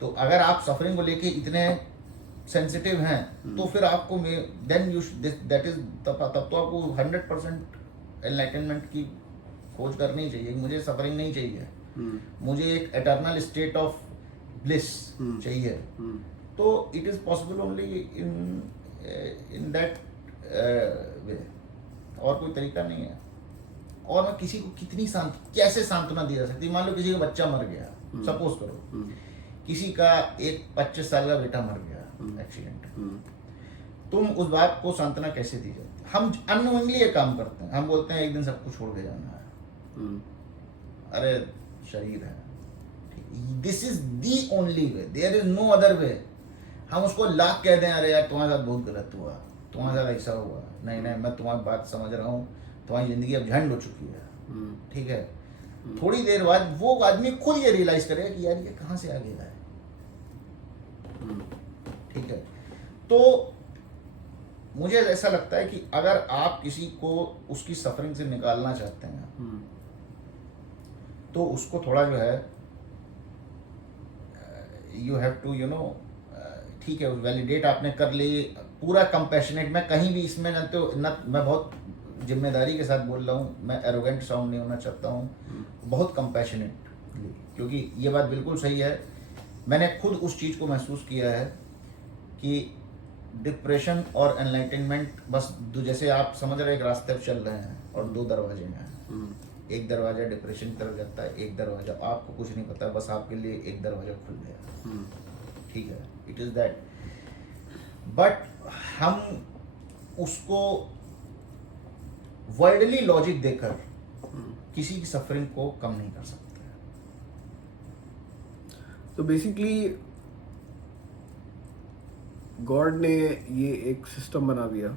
तो अगर आप सफरिंग को लेके इतने सेंसिटिव हैं तो फिर आपको देन यू दैट इज तब तो आपको 100% एनलाइटनमेंट की खोज करनी चाहिए। मुझे सफरिंग नहीं चाहिए, मुझे एक एटर्नल स्टेट ऑफ ब्लिस चाहिए। तो it is possible only in that way, और कोई तरीका नहीं है। और मैं किसी को कैसे सांत्वना दी जा सकती? मान लो किसी का बच्चा मर गया, सपोज करो किसी का एक 25 साल का बेटा मर गया एक्सीडेंट, तुम उस बात को सांत्वना कैसे दी जाती? हम अननोइंगली ये काम करते हैं। हम बोलते हैं एक दिन सब कुछ छोड़ के जाना है, अरे शरीर है, this is the only way, there is no other way. हम उसको लाख कह दें, अरे यार तुम्हारे साथ बहुत गलत हुआ, तुम्हारे साथ ऐसा हुआ, नहीं मैं तुम्हारी बात समझ रहा हूँ, तुम्हारी जिंदगी अब झंड हो चुकी है, ठीक है। थोड़ी देर बाद वो आदमी खुद ये रियलाइज करेगा कि यार ये कहाँ से आ गया है, ठीक है। तो मुझे ऐसा लगता है कि अगर आप किसी को उसकी सफरिंग से निकालना चाहते हैं तो उसको थोड़ा जो है you have to you know, ठीक है वैलिडेट आपने कर ली, पूरा कंपैशनेट। मैं कहीं भी इसमें न तो न, मैं बहुत जिम्मेदारी के साथ बोल रहा हूँ, मैं एरोगेंट साउंड नहीं होना चाहता हूँ, बहुत कंपैशनेट, क्योंकि ये बात बिल्कुल सही है। मैंने खुद उस चीज़ को महसूस किया है कि डिप्रेशन और एनलाइटनमेंट बस जैसे आप समझ रहे एक रास्ते पर चल रहे हैं और दो दरवाजे हैं, एक दरवाजा डिप्रेशन की तरफ जाता है, एक दरवाजा आपको कुछ नहीं पता, बस आपके लिए एक दरवाजा खुल गया, ठीक है, इट इज़ दैट। बट हम उसको वर्ल्डली लॉजिक देकर किसी की सफरिंग को कम नहीं कर सकते। तो बेसिकली गॉड ने ये एक सिस्टम बना दिया,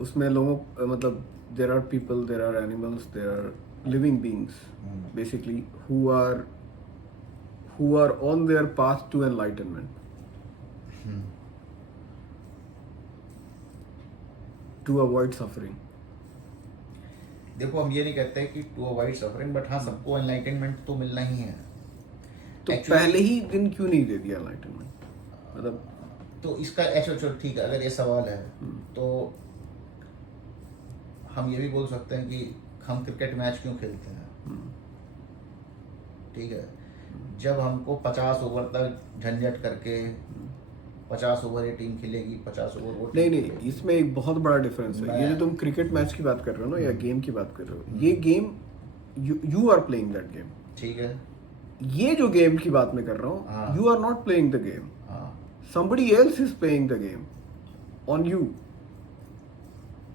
उसमें लोगों मतलब there are people, there are animals, there are living beings basically who are on their path to enlightenment, to avoid suffering. देखो हम ये नहीं कहते कि टू अवॉइड सफरिंग, बट हाँ सबको एनलाइटनमेंट तो मिलना ही है। तो पहले ही दिन क्यों नहीं दे दिया एनलाइटनमेंट? मतलब तो इसका चलो ठीक है, अगर ये सवाल है तो हम ये भी बोल सकते हैं कि हम क्रिकेट मैच क्यों खेलते हैं, ठीक है, जब हमको 50 ओवर तक झंझट करके 50 ओवर ये टीम खेलेगी, 50 ओवर वो नहीं, इसमें एक बहुत बड़ा डिफरेंस है। ये जो तुम क्रिकेट मैच की बात कर रहे हो ना, या गेम की बात कर रहे हो, ये game you are playing that game, ठीक है। ये जो गेम की बात मैं कर रहा हूँ, you are not playing the game, somebody else is playing the game on you.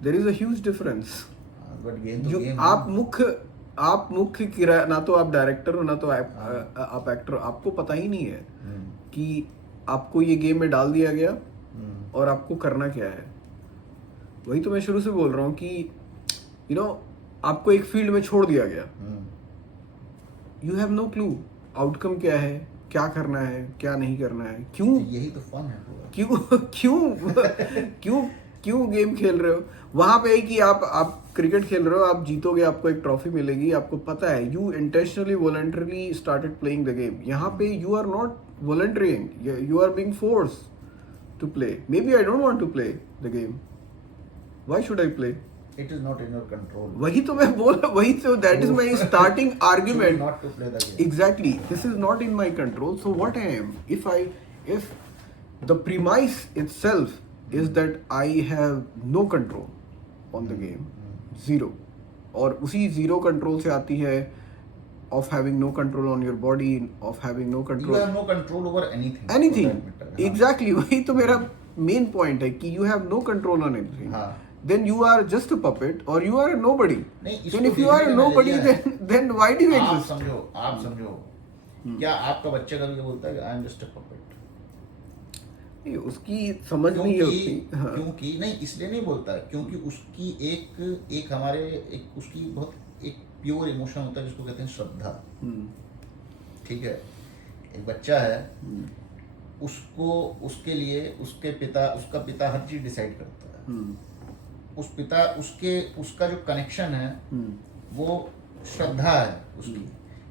There is a huge difference. But game तो गेम आप मुख्य किराया, ना तो आप डायरेक्टर हो ना तो आप एक्टर हो, आपको पता ही नहीं है कि आपको ये गेम में डाल दिया गया और आपको करना क्या है। वही तो मैं शुरू से बोल रहा हूँ कि यू नो आपको एक फील्ड में छोड़ दिया गया, you have no clue outcome क्या है, क्या करना है, क्या नहीं करना है, क्यों, यही तो फन है पूरा। क्यों गेम खेल रहे हो। वहां पे है कि आप क्रिकेट खेल रहे हो, आप जीतोगे, आपको एक ट्रॉफी मिलेगी, आपको पता है, you intentionally voluntarily started playing the game. यहाँ पे you are not volunteering, you are being force to play. Maybe I don't want to play the game, why should I play? It is not in your control. वही तो मैं बोल, वही तो that is my starting argument. Not to play the game. Exactly, this is not in my control. So what I am, if the premise itself is that I have no control on the game, zero, और उसी zero control से आती है of having no control on your body, of having no You control. have no control over anything. Anything. for that matter. Exactly, वही तो मेरा main point है कि you have no control on anything. हाँ. Then you are just a puppet or you are a nobody. नहीं, Then if you are a nobody, then why do you exist? आप समझो, क्या आपका बच्चा कभी ये बोलता है कि I am just a puppet? नहीं, उसकी समझ नहीं होती। हाँ। क्योंकि नहीं, इसलिए नहीं बोलता है क्योंकि उसकी एक हमारे एक उसकी बहुत एक प्योर इमोशन होता है जिसको कहते हैं श्रद्धा, ठीक है। एक बच्चा है, उसको उसके लिए उसका पिता हर चीज डिसाइड करता है। उसका जो कनेक्शन है वो श्रद्धा है, उसकी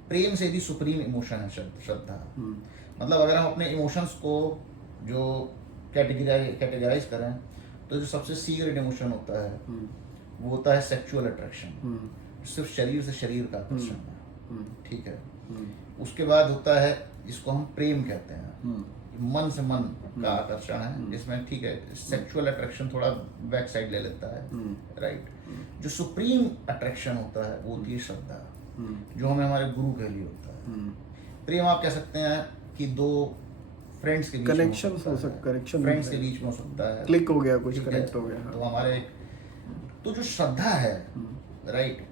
प्रेम से भी सुप्रीम इमोशन है श्रद्धा। मतलब अगर हम अपने इमोशंस को जो कैटेगराइज करें तो जो सबसे सीक्रेट इमोशन होता है वो होता है सेक्सुअल अट्रैक्शन, सिर्फ शरीर से शरीर का आकर्षण है, ठीक है। उसके बाद होता है जिसको हम प्रेम कहते हैं, मन से मन का आकर्षण है, जिसमें ठीक है सेक्सुअल अट्रैक्शन थोड़ा बैक साइड ले लेता है, राइट। जो सुप्रीम अट्रैक्शन होता है वो होती है श्रद्धा, जो हमें हमारे गुरु के लिए होता है। प्रेम आप कह सकते हैं कि दो फ्रेंड्स के बीच कनेक्शन हो सकता है, फ्रेंड्स के बीच में हो सकता है, क्लिक हो गया, कुछ कनेक्ट हो गया। तो हमारे तो जो श्रद्धा है, राइट,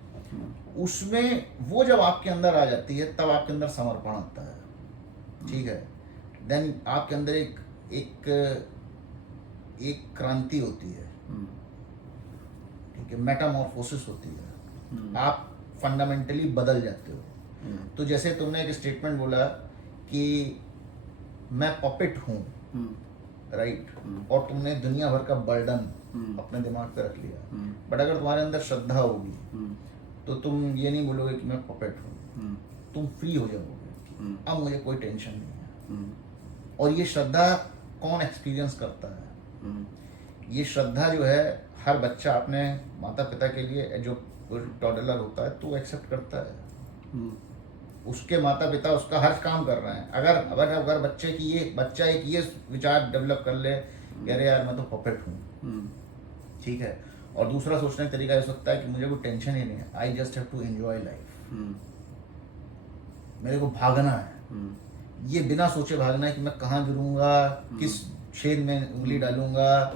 उसमें वो जब आपके अंदर आ जाती है तब आपके अंदर समर्पण आता है, ठीक है। देन आपके अंदर एक क्रांति होती है, ठीक है, मेटामॉर्फोसिस होती है, आप फंडामेंटली बदल जाते हो। तो जैसे तुमने एक स्टेटमेंट बोला कि मैं पपेट हूँ, राइट, और तुमने दुनिया भर का बर्डन अपने दिमाग पे रख लिया, बट अगर तुम्हारे अंदर श्रद्धा होगी तो तुम ये नहीं बोलोगे कि मैं पपेट हूँ, तुम फ्री हो जाओगे, अब मुझे कोई टेंशन नहीं है। हम्म। और ये श्रद्धा कौन एक्सपीरियंस करता है? हम्म। ये श्रद्धा जो है हर बच्चा अपने माता पिता के लिए, जो टॉडलर होता है तो एक्सेप्ट करता है। हम्म। उसके माता पिता उसका हर काम कर रहे हैं। अगर अगर अगर बच्चा एक ये विचार डेवलप कर ले कि अरे यार मैं तो पपेट हूँ, हम्म। ठीक है, और दूसरा सोचने का तरीका हो सकता है कि मुझे कोई टेंशन ही नहीं है, I just have to enjoy life, hmm. मेरे को भागना है, हम्म। ये बिना सोचे भागना है कि मैं कहाँ गिरूंगा, किस छेद में उंगली डालूंगा,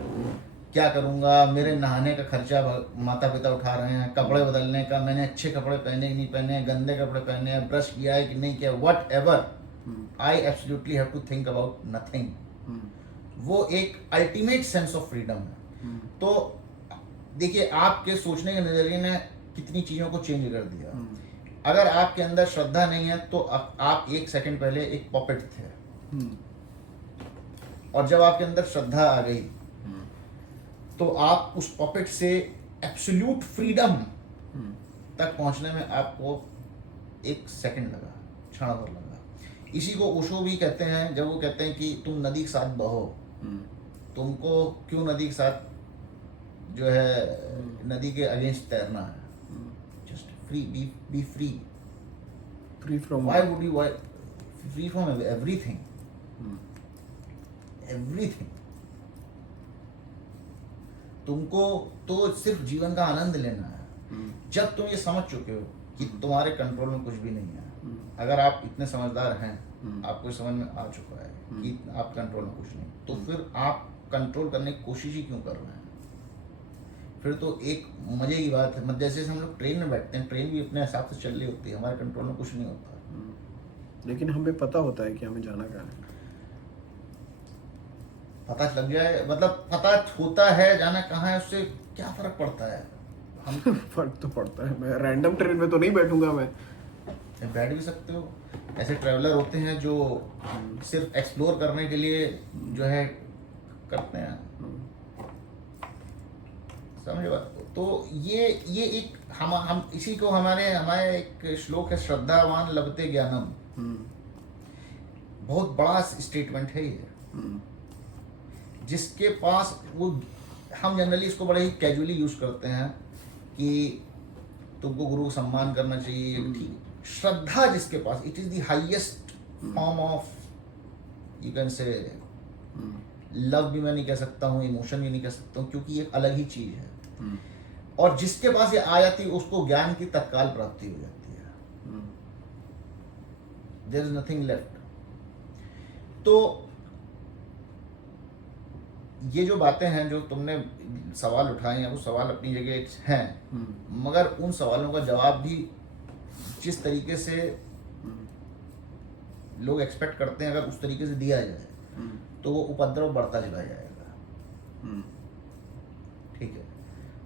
क्या करूंगा, मेरे नहाने का खर्चा माता पिता उठा रहे हैं, कपड़े बदलने का, मैंने अच्छे कपड़े पहने कि नहीं पहने, गंदे कपड़े पहने हैं, ब्रश किया है कि नहीं किया, whatever, I absolutely have to think about nothing. वो एक अल्टीमेट सेंस ऑफ फ्रीडम है। तो देखिए आपके सोचने के नजरिए ने कितनी चीज़ों को चेंज कर दिया। अगर आपके अंदर श्रद्धा नहीं है तो आप एक सेकंड पहले एक पॉपेट थे, और जब आपके अंदर श्रद्धा आ गई तो आप उस पॉपेट से एब्सोल्यूट फ्रीडम तक पहुंचने में आपको एक सेकंड लगा, क्षण भर लगा। इसी को ओशो भी कहते हैं, जब वो कहते हैं कि तुम नदी के साथ बहो, तुमको क्यों नदी के साथ जो है नदी के अगेंस्ट तैरना है, just free, B free, free from, why would you, free from everything, everything. तुमको तो सिर्फ जीवन का आनंद लेना है। जब तुम ये समझ चुके हो कि तुम्हारे कंट्रोल में कुछ भी नहीं है, अगर आप इतने समझदार हैं, आपको समझ में आ चुका है कि आप कंट्रोल में कुछ नहीं, तो फिर आप कंट्रोल करने की कोशिश ही क्यों कर रहे हैं? फिर तो एक मजे की बात है, मतलब जैसे हम लोग ट्रेन में बैठते हैं, ट्रेन भी अपने हिसाब से चल रही होती है, हमारे कंट्रोल में कुछ नहीं होता, लेकिन हमें पता होता है कि हमें जाना कहाँ है। पता लग जाए, मतलब पता होता है जाना कहाँ है, उससे क्या फर्क पड़ता है? हम फर्क तो पड़ता है, मैं रैंडम ट्रेन में तो नहीं बैठूंगा, मैं बैठ भी सकते हो। ऐसे ट्रैवलर होते हैं जो सिर्फ एक्सप्लोर करने के लिए जो है करते हैं, समझे बात? तो ये एक हम इसी को हमारे एक श्लोक है, श्रद्धावान लभते ज्ञानम, बहुत बड़ा स्टेटमेंट है ये। जिसके पास वो, हम जनरली इसको बड़े ही कैजुअली यूज करते हैं कि तुमको गुरु को सम्मान करना चाहिए, ठीक। श्रद्धा जिसके पास, it is the highest form of, you can say love भी मैं नहीं कह सकता हूँ, इमोशन भी नहीं कह सकता हूँ, क्योंकि ये अलग ही चीज है। और जिसके पास ये आ जाती है उसको ज्ञान की तत्काल प्राप्ति हो जाती है, देयर इज नथिंग लेफ्ट। तो ये जो बातें हैं, जो तुमने सवाल उठाए हैं, वो सवाल अपनी जगह हैं, मगर उन सवालों का जवाब भी जिस तरीके से लोग एक्सपेक्ट करते हैं, अगर उस तरीके से दिया जाए तो वो उपद्रव बढ़ता चला जाएगा, ठीक है।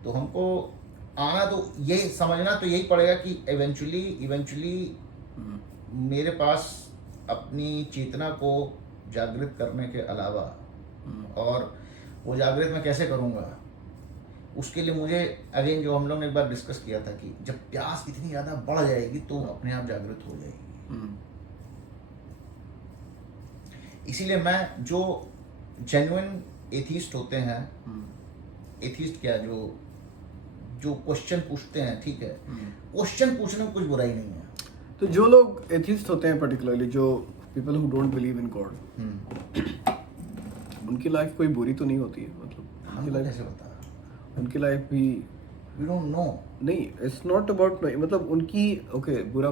तो हमको आना तो यही समझना तो यही पड़ेगा कि इवेंचुअली मेरे पास अपनी चेतना को जागृत करने के अलावा, और वो जागृत मैं कैसे करूँगा, उसके लिए मुझे अगेन जो हम लोग ने एक बार डिस्कस किया था कि जब प्यास इतनी ज़्यादा बढ़ जाएगी तो अपने आप जागृत हो जाएगी। इसीलिए मैं, जो जेन्युइन एथीस्ट होते हैं, एथीस्ट क्या, जो क्वेश्चन पूछते हैं, ठीक है, क्वेश्चन पूछने में कुछ बुराई नहीं है। तो जो लोग एथिस्ट होते हैं, पर्टिकुलरली जो people who don't believe in God, उनकी लाइफ कोई बुरी तो नहीं होती है, मतलब उनकी लाइफ कैसे बता, उनकी लाइफ भी वी डोंट नो, नहीं, इट्स नॉट अबाउट, मतलब उनकी ओके बुरा,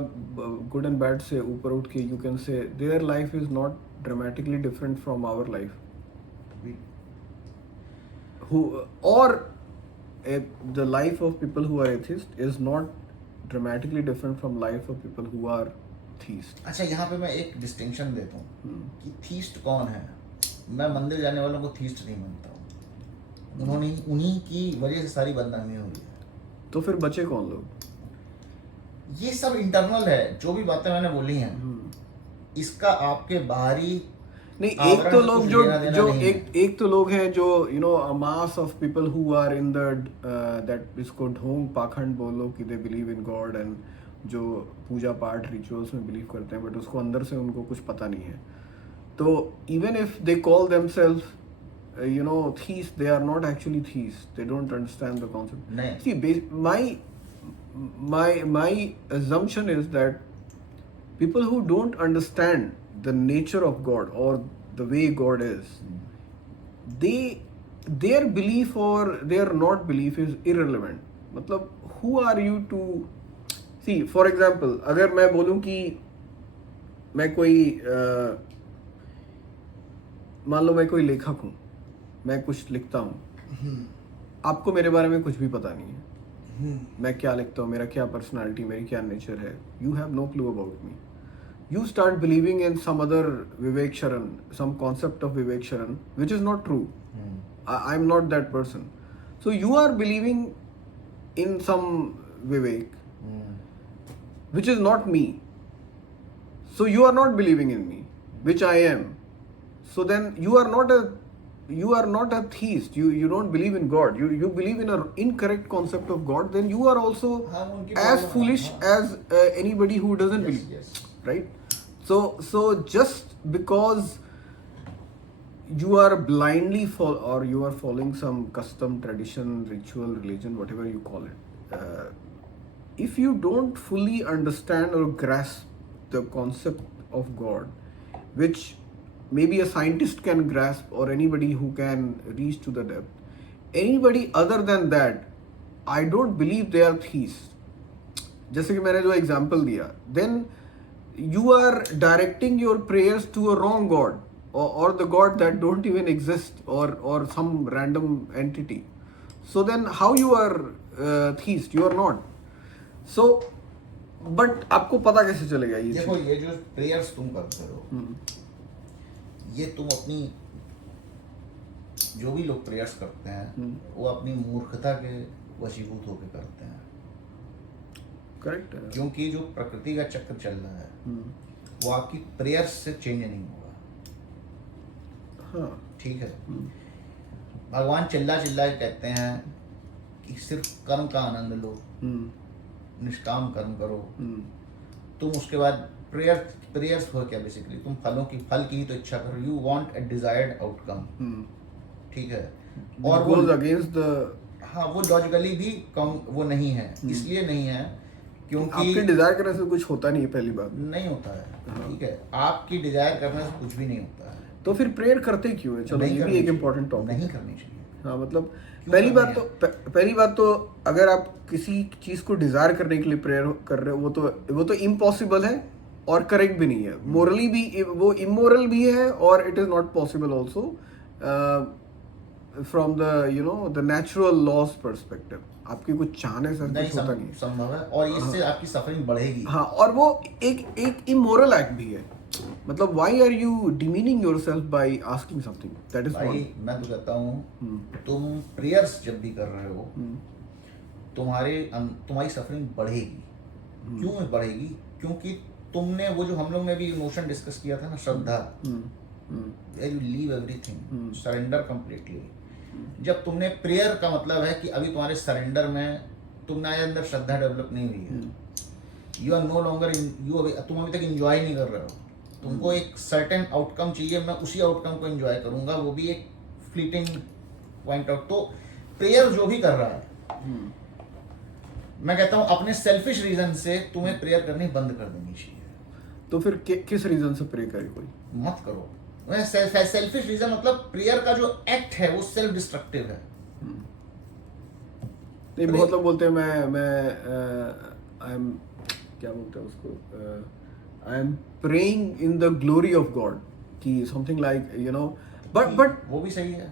गुड एंड बैड से ऊपर उठ के you can say their life is not dramatically different from our life, who or the life of people who are atheist is not dramatically different from life of people who are theist. अच्छा, यहाँ पे मैं एक distinction देता हूँ कि theist कौन है। मैं मंदिर जाने वालों को थीस्ट नहीं मानता हूँ, उन्हीं की वजह से सारी बदनामी हुई है। तो फिर बचे कौन लोग? ये सब इंटरनल है, जो भी बातें मैंने बोली हैं, इसका आपके बाहरी नहीं, एक तो लोग जो एक तो लोग हैं जो you know a mass of people who are in the that इसको ढोंग पाखंड बोलो कि they believe in God and जो पूजा पाठ रिचुअल्स में बिलीव करते हैं, बट उसको अंदर से उनको कुछ पता नहीं है. तो even if they call themselves thieves, they are not actually thieves. They don't understand the concept. नहीं. See, my assumption is that people who don't understand the nature of God or the way God is, their belief or their not belief is irrelevant. मतलब who are you to see? For example, अगर मैं बोलूँ कि मैं कोई मान लो मैं कोई लेखक हूँ, मैं कुछ लिखता हूँ, आपको मेरे बारे में कुछ भी पता नहीं है, मैं क्या लिखता हूँ, मेरा क्या पर्सनालिटी, मेरी क्या नेचर है, you have no clue about me. You start believing in some other Vivek Sharan, some concept of Vivek Sharan, which is not true. I'm not that person. So you are believing in some Vivek, which is not me. So you are not believing in me, which I am. So then you are not a theist. You don't believe in God. You believe in an incorrect concept of God. Then you are also as foolish as anybody who doesn't believe. Yes. Right? So just because you are blindly you are following some custom, tradition, ritual, religion, whatever you call it, if you don't fully understand or grasp the concept of God, which maybe a scientist can grasp or anybody who can reach to the depth, anybody other than that, I don't believe they are theists. जैसे कि मैंने जो example दिया, then you are directing your prayers to a wrong God or the God that don't even exist or some random entity. So then how you are theist? You are not. So but आपको पता कैसे चलेगा ये? देखो ये जो prayers तुम करते हो, ये तुम अपनी जो भी लोग प्रेयर्स करते हैं वो अपनी मूर्खता के वशीभूत होकर करते हैं. करेक्ट है. क्योंकि जो प्रकृति का चक्र चल रहा है वो आपकी प्रेयर्स से चेंज नहीं होगा. हाँ. ठीक है. भगवान चिल्ला के कहते हैं कि सिर्फ कर्म का आनंद लो, निष्काम कर्म करो. तुम उसके बाद प्रेयर्स हो क्या बेसिकली, तुम फल की ही तो इच्छा करो. You want a desired outcome. ठीक है. और वो अगेंस्ट द, हाँ, वो लॉजिकली भी वो नहीं है. इसलिए नहीं है क्योंकि आपके डिजायर करने से कुछ होता नहीं है. पहली बात नहीं होता है. ठीक है. आपकी डिजायर करने से कुछ भी नहीं होता है. तो फिर प्रेयर करते क्यों है? चलो ये भी एक इम्पोर्टेंट टॉपिक. नहीं करनी चाहिए. हाँ, मतलब पहली बात तो अगर आप किसी चीज को डिजायर करने के लिए प्रेयर कर रहे हो, वो तो इम्पॉसिबल है और करेक्ट भी नहीं है. मोरली भी वो इमोरल भी है और it is not possible also from the natural laws perspective. आपकी कुछ चाहने से कुछ होता नहीं है. संभव है और इससे आपकी सफरिंग बढ़ेगी. हाँ, और वो एक इमोरल एक्ट भी है. मतलब why are you demeaning yourself by asking something that is भाई मैं तो कहता हूँ तुम प्रेयर्स जब भी कर रहे हो तुम्हारी सफरिंग बढ़ेगी. क्यों बढ़ेगी? क्योंकि तुमने वो जो हम लोग ने भी इमोशन डिस्कस किया था ना, श्रद्धा, you leave everything, surrender completely. जब तुमने प्रेयर का मतलब है कि अभी तुम्हारे सरेंडर में तुम्हारे अंदर श्रद्धा डेवलप नहीं हुई है. यू आर नो लॉन्गर तुम अभी तक इंजॉय नहीं कर रहे हो. तुमको एक सर्टेन आउटकम चाहिए. मैं उसी आउटकम को एंजॉय करूंगा, वो भी एक फ्लीटिंग पॉइंट आउट. तो प्रेयर जो भी कर रहा है, मैं कहता हूं अपने सेल्फिश रीजन से तुम्हें प्रेयर करनी बंद कर देनी चाहिए. तो फिर किस रीजन से प्रे करे? कोई मत करो. सेल्फिश रीजन मतलब प्रेयर का जो एक्ट है वो सेल्फ डिस्ट्रक्टिव है. नहीं, बहुत लोग बोलते हैं मैं आई एम, क्या बोलते हैं उसको, I am praying in the glory of God, कि समथिंग लाइक बट वो भी सही है.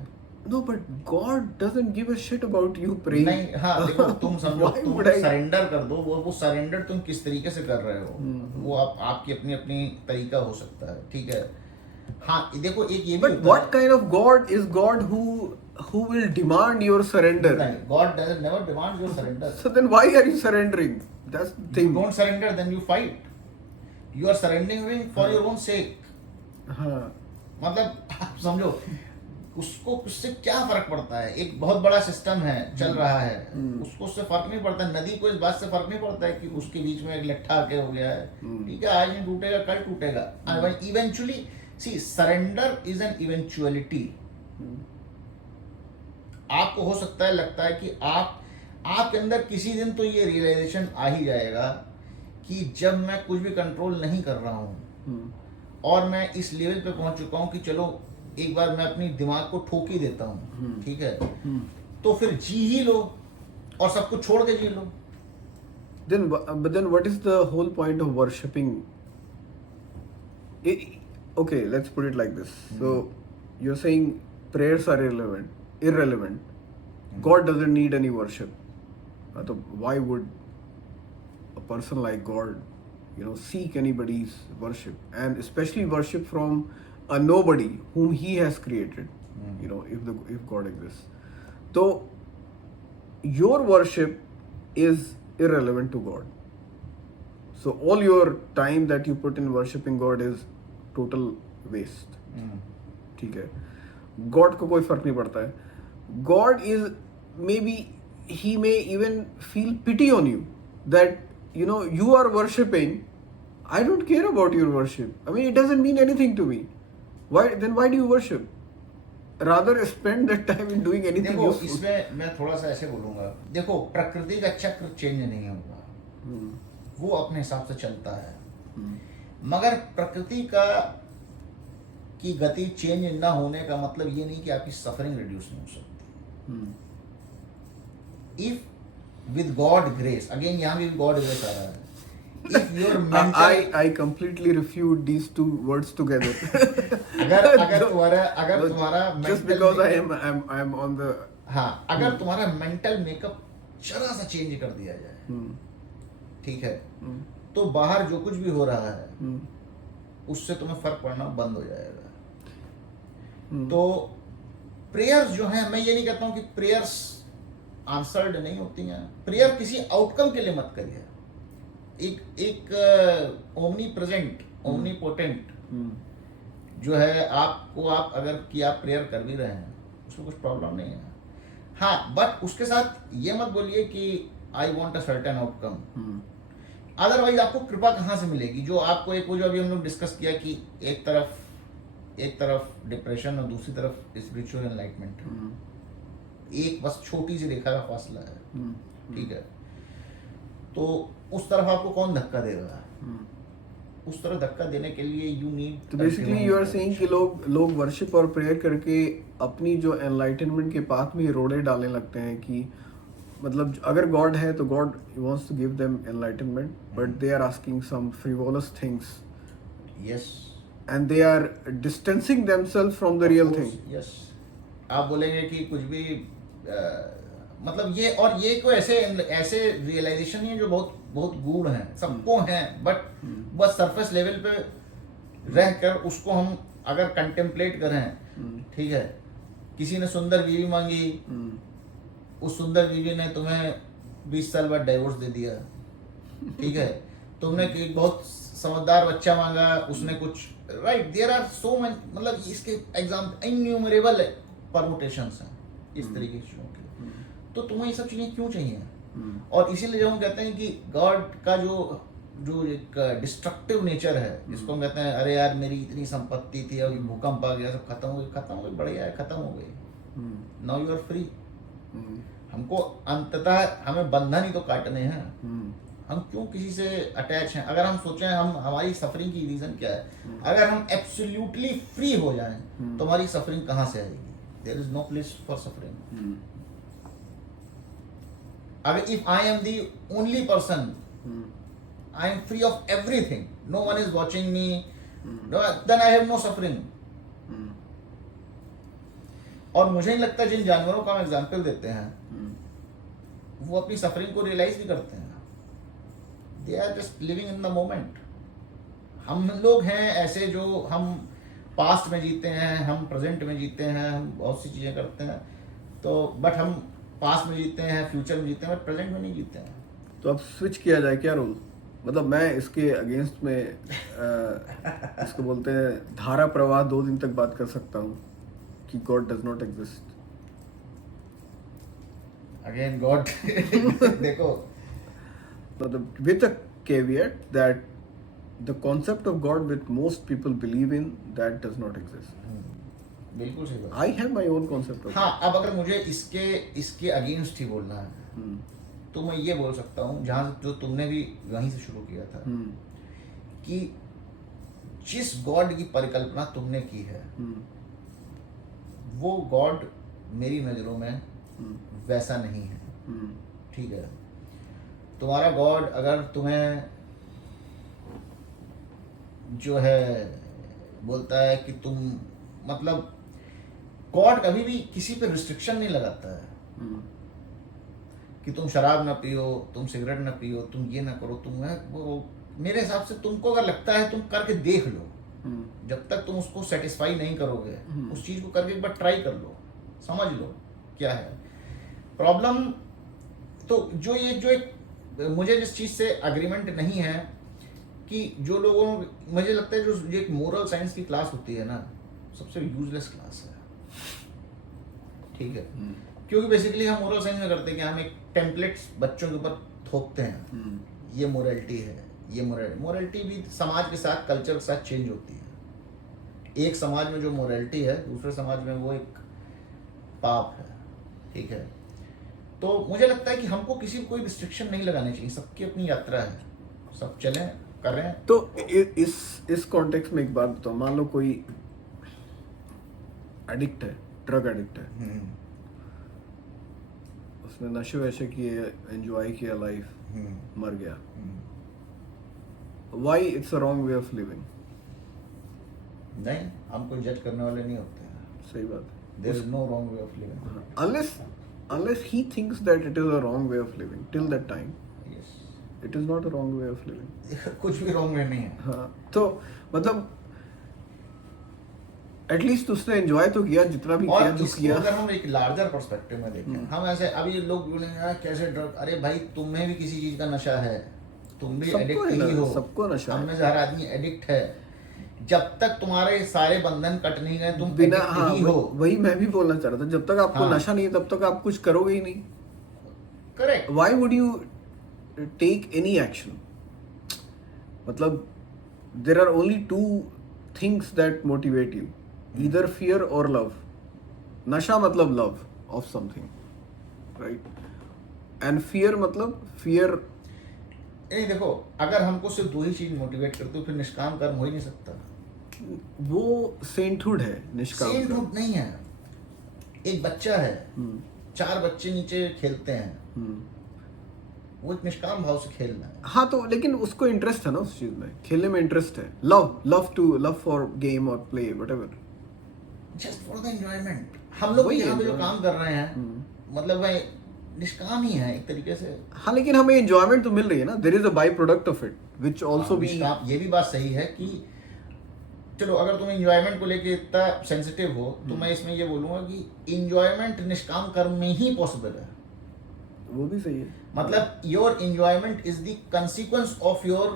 No, but God doesn't give a shit about you praying. नहीं, हाँ, देखो तुम समझो, तुम सरेंडर कर दो. वो सरेंडर तुम किस तरीके से कर रहे हो वो आपकी अपनी तरीका हो सकता है. ठीक है. हाँ, देखो एक ये भी. But what kind of God is God who will demand your surrender? God doesn't never demand your surrender. So then why are you surrendering? That's the thing. You don't surrender, then you fight. You are surrendering for your own sake. हाँ. मतलब आप समझो, उसको उससे क्या फर्क पड़ता है? एक बहुत बड़ा सिस्टम है, चल रहा है, उसको उससे फर्क नहीं पड़ता। नदी को इस बात से फर्क नहीं पड़ता है कि उसके बीच में एक लट्ठा आके हो गया है, ठीक है, आज नहीं टूटेगा कल टूटेगा। Eventually see surrender is an eventuality. आपको हो सकता है, लगता है कि आपके अंदर किसी दिन तो ये रियलाइजेशन आ ही जाएगा कि जब मैं कुछ भी कंट्रोल नहीं कर रहा हूँ और मैं इस लेवल पे पहुंच चुका हूँ कि चलो एक बार मैं अपनी दिमाग को ठोक ही देता हूँ, ठीक है, तो फिर जी ही लो और सब कुछ छोड़ के जी लो। But then what is the whole point of worshipping? Okay, let's put it like this. So you're saying prayers are irrelevant. God doesn't need any worship. So why would a person like God, seek anybody's worship, and especially worship from a nobody whom He has created? If God exists, so your worship is irrelevant to God. So all your time that you put in worshipping God is total waste. ठीक है, God को कोई फर्क नहीं पड़ता है. God is maybe He may even feel pity on you that you are worshipping. I don't care about your worship. I mean, it doesn't mean anything to me. Why do you worship? Rather spend that time in doing anything देखो, useful. इसमें मैं थोड़ा सा ऐसे बोलूंगा, देखो प्रकृति का चक्र चेंज नहीं होगा, वो अपने हिसाब से चलता है, मगर प्रकृति की गति चेंज ना होने का मतलब ये नहीं कि आपकी सफरिंग रिड्यूस नहीं हो सकती। If with God grace, again यहाँ भी गॉड ग्रेस आ रहा है, if your mental I completely refute these two words together. अगर तुम्हारा just because I am on the हाँ, अगर तुम्हारा मेंटल मेकअप जरा सा चेंज कर दिया जाए, ठीक है, तो बाहर जो कुछ भी हो रहा है उससे तुम्हें फर्क पड़ना बंद हो जाएगा। तो प्रेयर्स जो हैं, मैं ये नहीं कहता हूं कि प्रेयर्स आंसर्ड नहीं होती हैं, प्रेयर किसी आउटकम के लिए मत करिए। एक ओमनी प्रेजेंट, ओमनी पोटेंट जो है, आप अगर कि आप प्रेयर कर भी रहे हैं उसमें कुछ प्रॉब्लम नहीं है, हाँ, बट उसके साथ ये मत बोलिए कि I want a certain outcome. Otherwise आपको कृपा कहाँ से मिलेगी? जो आपको एक, वो जो अभी हम लोग डिस्कस किया कि एक तरफ डिप्रेशन और दूसरी तरफ स्पिरिचुअल एनलाइटमेंट, एक बस छोटी सी रेखा का फासला है, ठीक है, तो उस तरफ आपको कौन धक्का देगा? उस तरफ धक्का देने के लिए यू नीड। तो बेसिकली यू आर सेइंग कि लोग वर्शिप और प्रेयर करके अपनी जो एनलाइटनमेंट के पाथ में रोड़े डालने लगते हैं कि मतलब अगर गॉड है तो God wants to give them enlightenment, but they are asking some frivolous things, yes, and they are distancing themselves from the real thing. Yes, आप बोलेंगे कि कुछ भी मतलब ये, और ये कोई ऐसे रियलाइजेशन नहीं है जो बहुत गूढ़ हैं, सबको हैं, बट बस सरफेस लेवल पे रहकर उसको हम अगर कंटेम्पलेट करें, ठीक है, किसी ने सुंदर बीवी मांगी, उस सुंदर बीवी ने तुम्हें 20 साल बाद डाइवोर्स दे दिया, ठीक है, तुमने एक बहुत समझदार बच्चा मांगा, उसने कुछ, right, there are so many, मतलब इसके एग्जाम्पल इन्यूमरेबल परमुटेशंस हैं इस तरीके की चीजों के। तो तुम्हें ये सब चीजें क्यों चाहिए? और इसीलिए जब हम कहते हैं कि गॉड का जो एक डिस्ट्रक्टिव नेचर है, जिसको हम कहते हैं अरे यार मेरी इतनी संपत्ति थी, अभी भूकंप आ गया, सब खत्म हो गई, बढ़िया है, खत्म हो गई, नाउ यू आर फ्री। हमको अंततः हमें बंधन ही तो काटने हैं, हम क्यों किसी से अटैच हैं? अगर हम सोचें हमारी सफरिंग की रीजन क्या है, अगर हम एब्सोल्युटली फ्री हो जाएं तो हमारी सफरिंग कहाँ से आएगी? There is no place for suffering. अगर if I am the only person, I am free of everything, no one is watching me, then I have no suffering. और मुझे नहीं लगता जिन जानवरों का हम एग्जाम्पल देते हैं वो अपनी सफरिंग को रियलाइज भी करते हैं, they are just living in the moment. हम लोग हैं ऐसे जो हम पास्ट में जीते हैं, हम प्रेजेंट में जीते हैं, हम बहुत सी चीजें करते हैं, तो बट हम पास्ट में जीते हैं, फ्यूचर में जीते हैं, बट प्रेजेंट में नहीं जीते हैं। तो अब स्विच किया जाए क्या रोल? मतलब मैं इसके अगेंस्ट में इसको बोलते हैं धारा प्रवाह 2 दिन तक बात कर सकता हूँ, कि God does not exist? Again God देखो मतलब with a caveat that the concept of God which most people believe in, that does not exist. बिल्कुल सही बात। I have my own concept of हाँ, अब अगर मुझे इसके अगेंस्ट ही बोलना है God. तो मैं ये बोल सकता हूँ, जहाँ जो तुमने भी वहीं से शुरू किया था, कि जिस गॉड की परिकल्पना तुमने की है वो गॉड मेरी नज़रों में वैसा नहीं है। ठीक है, तुम्हारा गॉड अगर तुम्हें जो है बोलता है कि तुम, मतलब गॉड कभी भी किसी पे रिस्ट्रिक्शन नहीं लगाता है कि तुम शराब ना पियो, तुम सिगरेट ना पियो, तुम ये ना करो, तुम वो मेरे हिसाब से तुमको अगर लगता है तुम करके देख लो, जब तक तुम उसको सेटिस्फाई नहीं करोगे उस चीज को करके एक बार ट्राई कर लो, समझ लो क्या है प्रॉब्लम। तो जो एक मुझे जिस चीज से अग्रीमेंट नहीं है कि जो लोगों, मुझे लगता है जो एक मोरल साइंस की क्लास होती है ना, सबसे यूजलेस क्लास है। ठीक है, क्योंकि बेसिकली हम मोरल साइंस में करते हैं कि हम एक टेम्पलेट्स बच्चों के ऊपर थोपते हैं, ये मोरलिटी है, ये मोरलिटी भी समाज के साथ, कल्चर के साथ चेंज होती है। एक समाज में जो मोरलिटी है दूसरे समाज में वो एक पाप है। ठीक है, तो मुझे लगता है कि हमको किसी को कोई रिस्ट्रिक्शन नहीं लगाने चाहिए, सबकी अपनी यात्रा है, सब चलें कर रहे हैं। तो इस कॉन्टेक्स्ट में एक बात बताओ, मान लो कोई एडिक्ट है, ड्रग एडिक्ट है, उसने नशे वशे किए, एंजॉय किया लाइफ, मर गया, why it's a wrong way of living? नहीं, हम कोई जज करने वाले नहीं होते हैं। सही बात है, there is no wrong way of living unless he thinks that it is a wrong way of living, till that time yes, it is not a wrong way of living. कुछ भी रॉन्ग वे नहीं है। हाँ, तो मतलब at least उसने enjoy तो किया जितना भी किया, और जो इसको किया। अगर हम एक लार्जर पर्सपेक्टिव में देखें, हम ऐसे अभी लोग बोलेंगे यार कैसे ड्रग, अरे भाई तुम्हें भी किसी चीज का नशा है, तुम भी सबको एडिक्ट है ही ना, हो, सबको नशा है। हम में से हर आदमी एडिक्ट है। जब तक तुम्हारे सारे बंधन कट नहीं गए तुम बिना, एडिक्ट हाँ, ही हो। वही मैं भी बोलना चाह रहा था, जब तक आपको हाँ। नशा नहीं है तब तक आप कुछ करोगे ही नहीं। Correct. Why would you take any action? मतलब there are only two things that motivate you, either fear or love. नशा मतलब love of something, right? And fear मतलब fear। नहीं देखो, अगर हमको सिर्फ दो ही चीज मोटिवेट करते हो फिर निष्काम कर्म हो ही नहीं सकता। वो सेंटहुड है, निष्काम कर्म। सेंटहुड नहीं है। एक बच्चा है, 4 बच्चे नीचे खेलते हैं, वो एक निष्काम भाव से खेल रहा है। हाँ, तो लेकिन उसको इंटरेस्ट है ना उस चीज में, खेलने में इंटरेस्ट है, लव फॉर गेम और play whatever, just for the enjoyment. हम लोग वही यहाँ पे जो enjoyment। काम कर रहे हैं मतलब भाई निष्काम ही है एक तरीके से। हाँ, लेकिन हमें एंजॉयमेंट तो मिल रही है ना, there is a by product of it which also be. निष्काम, ये भी बात सही है कि चलो अगर तुम एंजॉयमेंट को लेके इतना सेंसिटिव हो तो मैं इसमें ये बोलूंगा कि एंजॉयमेंट निष्काम कर्म में ही पॉसिबल है। वो भी सही है, मतलब your enjoyment is the consequence of your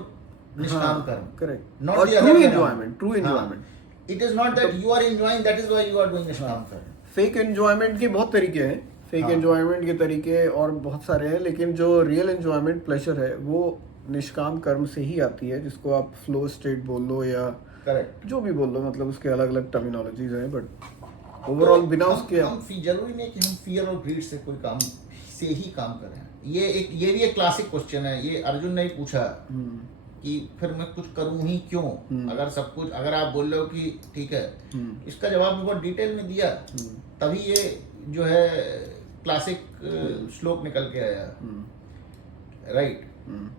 nishkam karma, correct, not और the true other way enjoyment, true हाँ। Enjoyment. It is not that you are enjoying, that is why you are doing nishkam karma. Fake enjoyment के बहुत तरीके हैं, fake हाँ। Enjoyment के तरीके और बहुत सारे हैं, लेकिन जो रियल एंजॉयमेंट प्लेजर है वो निष्काम कर्म से ही आती है, जिसको आप फ्लो स्टेट बोल लो या करेक्ट, जो भी बोल लो, मतलब उसके अलग अलग टर्मिनोलॉजीज हैं, बट ओवरऑल बिना उसके जरूरी नहीं कि हम फियर और ग्रीड से कोई काम से ही काम करें। ये भी एक क्लासिक क्वेश्चन है, ये अर्जुन ने ही पूछा कि फिर मैं कुछ करूं ही क्यों, अगर सब कुछ, अगर आप बोल रहे हो कि ठीक है, इसका जवाब भी बहुत डिटेल में दिया, तभी ये जो है क्लासिक श्लोक निकल के आया, राइट।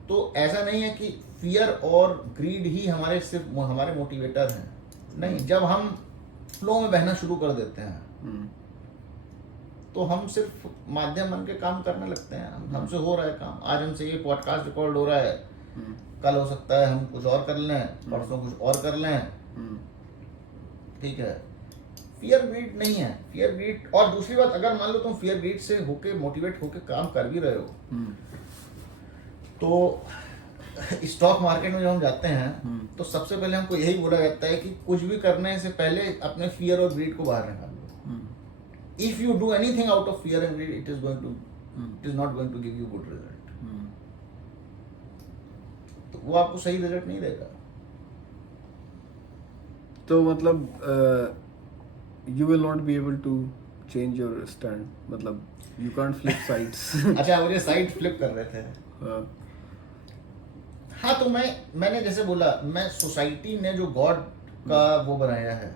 तो ऐसा नहीं है कि फियर और ग्रीड ही हमारे सिर्फ हमारे मोटिवेटर हैं, नहीं। जब हम फ्लो में बहना शुरू कर देते हैं तो हम सिर्फ माध्यम बन के काम करने लगते हैं। हमसे हो रहा है काम, आज हमसे ये पॉडकास्ट रिकॉर्ड हो रहा है, कल हो सकता है हम कुछ और कर लें, परसों कुछ और कर लें, ठीक है। फियर ग्रीड नहीं है, फियर ग्रीड। और दूसरी बात, अगर मान लो तुम फियर ग्रीड से होके मोटिवेट होके काम कर भी रहे हो तो स्टॉक मार्केट में जब हम जाते हैं तो सबसे पहले हमको यही बोला जाता है कि कुछ भी करने से पहले अपने फियर और ग्रीड को बाहर निकाल लो। If you do anything out of fear and greed, it is not going to give you good result. तो वो आपको सही रिजल्ट नहीं देगा. तो मतलब you will not be able to change your stand, मतलब you can't flip sides. अच्छा, मुझे साइड फ्लिप कर रहे थे. हाँ, तो मैंने जैसे बोला, मैं सोसाइटी ने जो गॉड का वो बनाया है,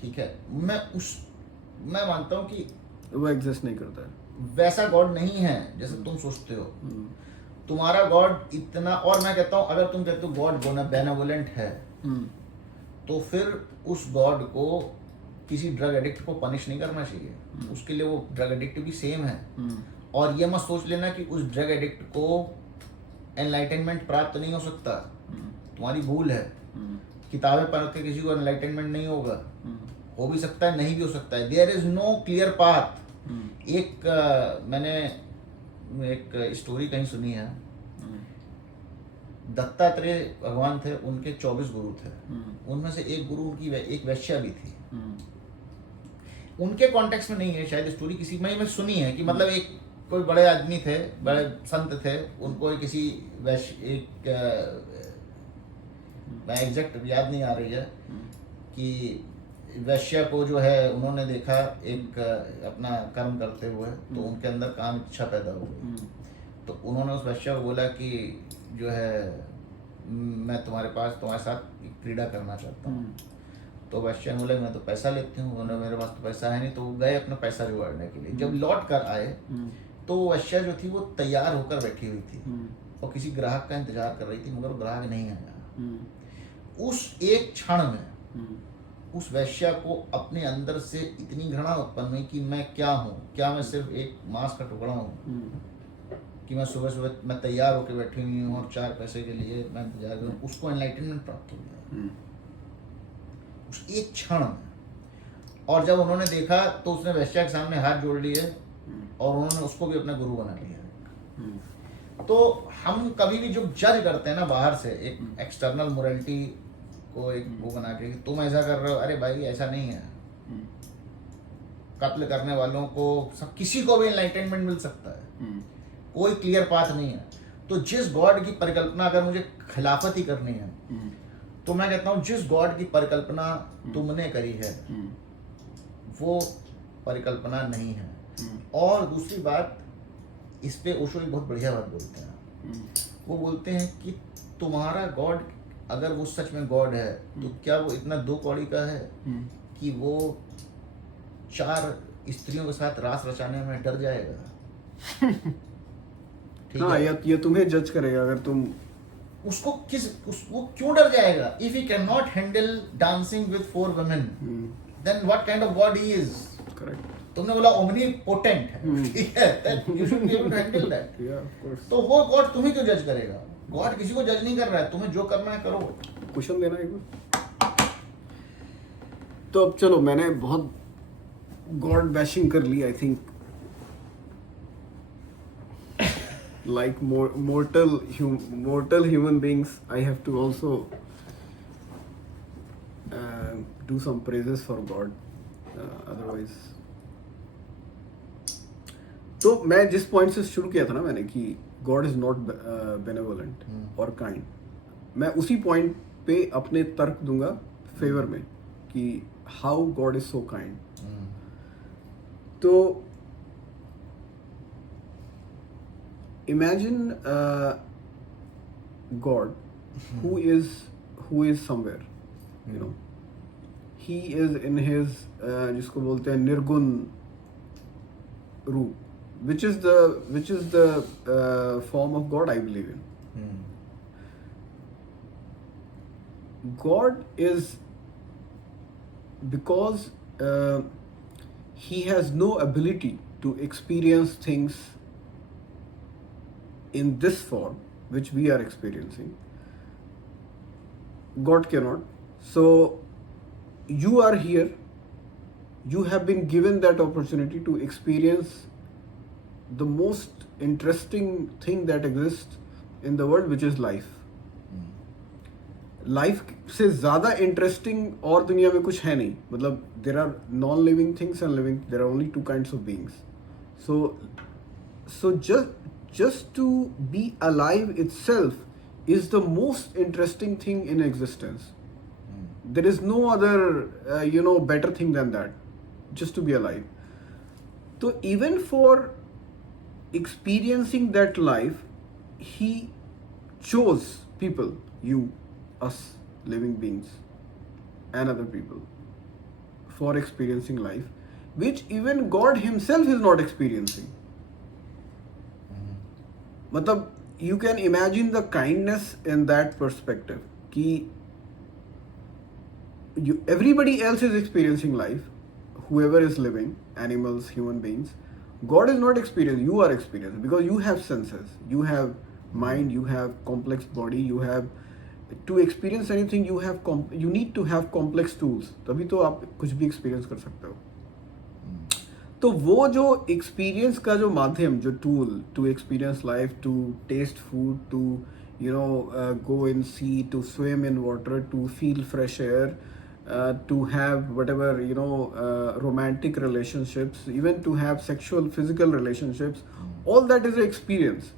ठीक है, मैं मानता हूँ कि वो एग्जिस्ट नहीं करता है. वैसा गॉड नहीं है जैसे तुम सोचते हो. तुम्हारा गॉड इतना, और मैं कहता हूँ अगर तुम कहते हो गॉड बेनेवोलेंट है, तो फिर उस गॉड को किसी ड्रग एडिक्ट को पनिश नहीं करना चाहिए. उसके लिए वो ड्रग एडिक्ट भी सेम है. और ये मत सोच लेना कि उस ड्रग एडिक्ट को एनलाइटनमेंट प्राप्त नहीं हो सकता. तुम्हारी भूल है. किताबें पढ़ के किसी को एनलाइटनमेंट नहीं होगा. हो भी सकता है, नहीं भी हो सकता है. There is no clear path. मैंने एक स्टोरी कहीं सुनी है. दत्तात्रेय भगवान थे, उनके 24 गुरु थे. उनमें से एक गुरु उनकी एक वैश्या भी थी. उनके कॉन्टेक्स्ट में नहीं है शायद स्टोरी, किसी में सुनी है कि मतलब एक कोई बड़े आदमी थे, बड़े संत थे, उनको किसी मैं एग्जैक्ट याद नहीं आ रही है कि वैश्या को जो है उन्होंने देखा एक अपना कर्म करते हुए, तो उनके अंदर काम इच्छा पैदा हो गई. तो उन्होंने उस वैश्या को बोला कि जो है मैं तुम्हारे साथ क्रीड़ा करना चाहता हूँ. तो वैश्या ने बोला मैं तो पैसा लेती हूँ. उन्होंने मेरे पास तो पैसा है नहीं. तो वो गए अपना पैसा जुगाड़ने के लिए. जब लौट कर आए तो वैश्या जो थी वो तैयार होकर बैठी हुई थी और किसी ग्राहक का इंतजार कर रही थी, मगर वो ग्राहक नहीं आया. उस एक क्षण में उस वैश्या को अपने अंदर से इतनी घृणा उत्पन्न हुई कि मैं क्या हूँ, क्या मैं सिर्फ एक मांस का टुकड़ा हूँ कि मैं सुबह सुबह मैं तैयार होकर बैठी हुई हूँ और 4 पैसे के लिए मैं इंतजार कर. उसको एनलाइटनमेंट प्राप्त हो गया उस एक क्षण में. और जब उन्होंने देखा तो उसने वैश्या के सामने हाथ जोड़ लिए और उन्होंने उसको भी अपना गुरु बना लिया. तो हम कभी भी जो जज करते हैं ना बाहर से, एक एक्सटर्नल मोरालिटी को एक वो बना के कि तुम ऐसा कर रहे हो, अरे भाई ऐसा नहीं है. कत्ल करने वालों को सब किसी को भी एनलाइटनमेंट मिल सकता है. कोई क्लियर पाथ नहीं है. तो जिस गॉड की परिकल्पना अगर मुझे खिलाफत ही करनी है, तो मैं कहता हूँ जिस गॉड की परिकल्पना तुमने करी है वो परिकल्पना नहीं है. और दूसरी बात, इस पे ओशो एक बहुत बढ़िया बात बोलते हैं. वो बोलते हैं कि तुम्हारा गॉड अगर वो सच में गॉड है तो क्या वो इतना 2 कौड़ी का है कि वो 4 स्त्रियों के साथ रास रचाने में डर जाएगा. ठीक हाँ, है, ये तुम्हें जज करेगा अगर तुम वो क्यों डर जाएगा. If he can not handle dancing with 4 women, then what kind of God he is. Correct. तुमने बोला ओमनीपोटेंट है, ठीक है, then you should be able to handle that. Yeah, of course. तो वो गॉड तुम्हें क्यों जज करेगा. गॉड किसी को जज नहीं कर रहा है. तुम्हें जो करना है करो. क्वेश्चन देना एक बार. तो अब चलो, मैंने बहुत गॉड बैशिंग कर ली. I think like mortal human beings, I have to also do some praises for God. Otherwise, तो मैं जिस पॉइंट से शुरू किया था ना मैंने कि गॉड इज नॉट बेनेवोलेंट और काइंड, मैं उसी पॉइंट पे अपने तर्क दूंगा फेवर में कि how God is so kind. तो imagine God who is somewhere, you know, he is in his जिसको बोलते हैं निर्गुण रूप, which is the form of God I believe in. God is, because he has no ability to experience things in this form which we are experiencing. God cannot. So you are here, you have been given that opportunity to experience the most interesting thing that exists in the world, which is life. Life से ज़्यादा interesting और दुनिया में कुछ है नहीं. मतलब there are non living things and living, there are only two kinds of beings. So just to be alive itself is the most interesting thing in existence. There is no other better thing than that, just to be alive. So even for experiencing that life, he chose people, you, us, living beings, and other people, for experiencing life, which even God himself is not experiencing. मतलब you can imagine the kindness in that perspective कि everybody else is experiencing life, whoever is living, animals, human beings. God is not experiencing, you are experiencing, because you have senses, you have mind, you have complex body, you have to experience anything, you need to have complex tools, तभी तो आप कुछ भी experience कर सकते हो. तो वो जो एक्सपीरियंस का जो माध्यम, जो tool to experience life, to taste food, to go in sea, to swim in water, to feel fresh air, to have whatever romantic relationships, even to have sexual physical relationships, all that is an experience.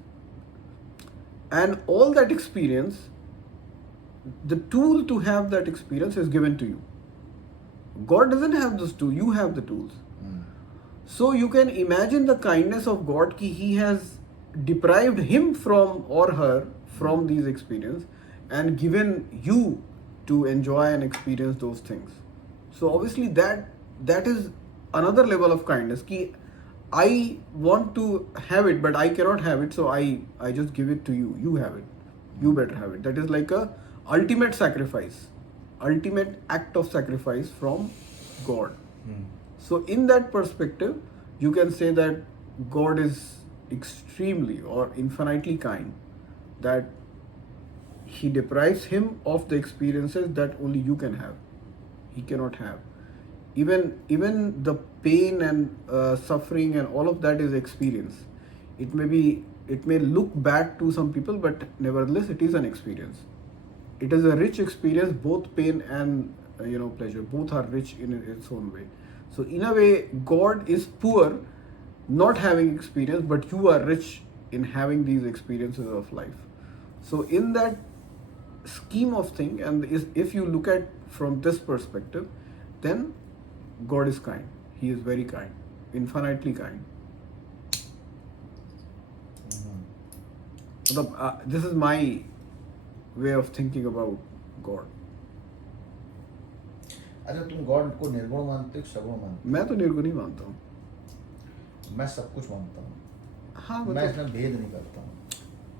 And all that experience, the tool to have that experience is given to you. God doesn't have this tool, you have the tools. So you can imagine the kindness of God कि he has deprived him from or her from these experiences and given you to enjoy and experience those things. So obviously that is another level of kindness कि I want to have it but I cannot have it, so I just give it to you. You have it. You better have it. That is like a ultimate sacrifice, ultimate act of sacrifice from God. So in that perspective, you can say that God is extremely or infinitely kind, that he deprives him of the experiences that only you can have. He cannot have. Even the pain and suffering and all of that is experience. It may look bad to some people, but nevertheless it is an experience. It is a rich experience. Both pain and pleasure, both are rich in its own way. So in a way, God is poor not having experience, but you are rich in having these experiences of life. So in that scheme of thing, and if you look at from this perspective, then God is kind. He is very kind, infinitely kind. This is my way of thinking about God. अच्छा, तुम God को निर्गुण मानते हो सगुण मानते मैं तो निर्गुण ही मानता हूँ. हो? मैं सब कुछ मानता हूँ. हाँ, मैं इसमें भेद नहीं करता हूँ.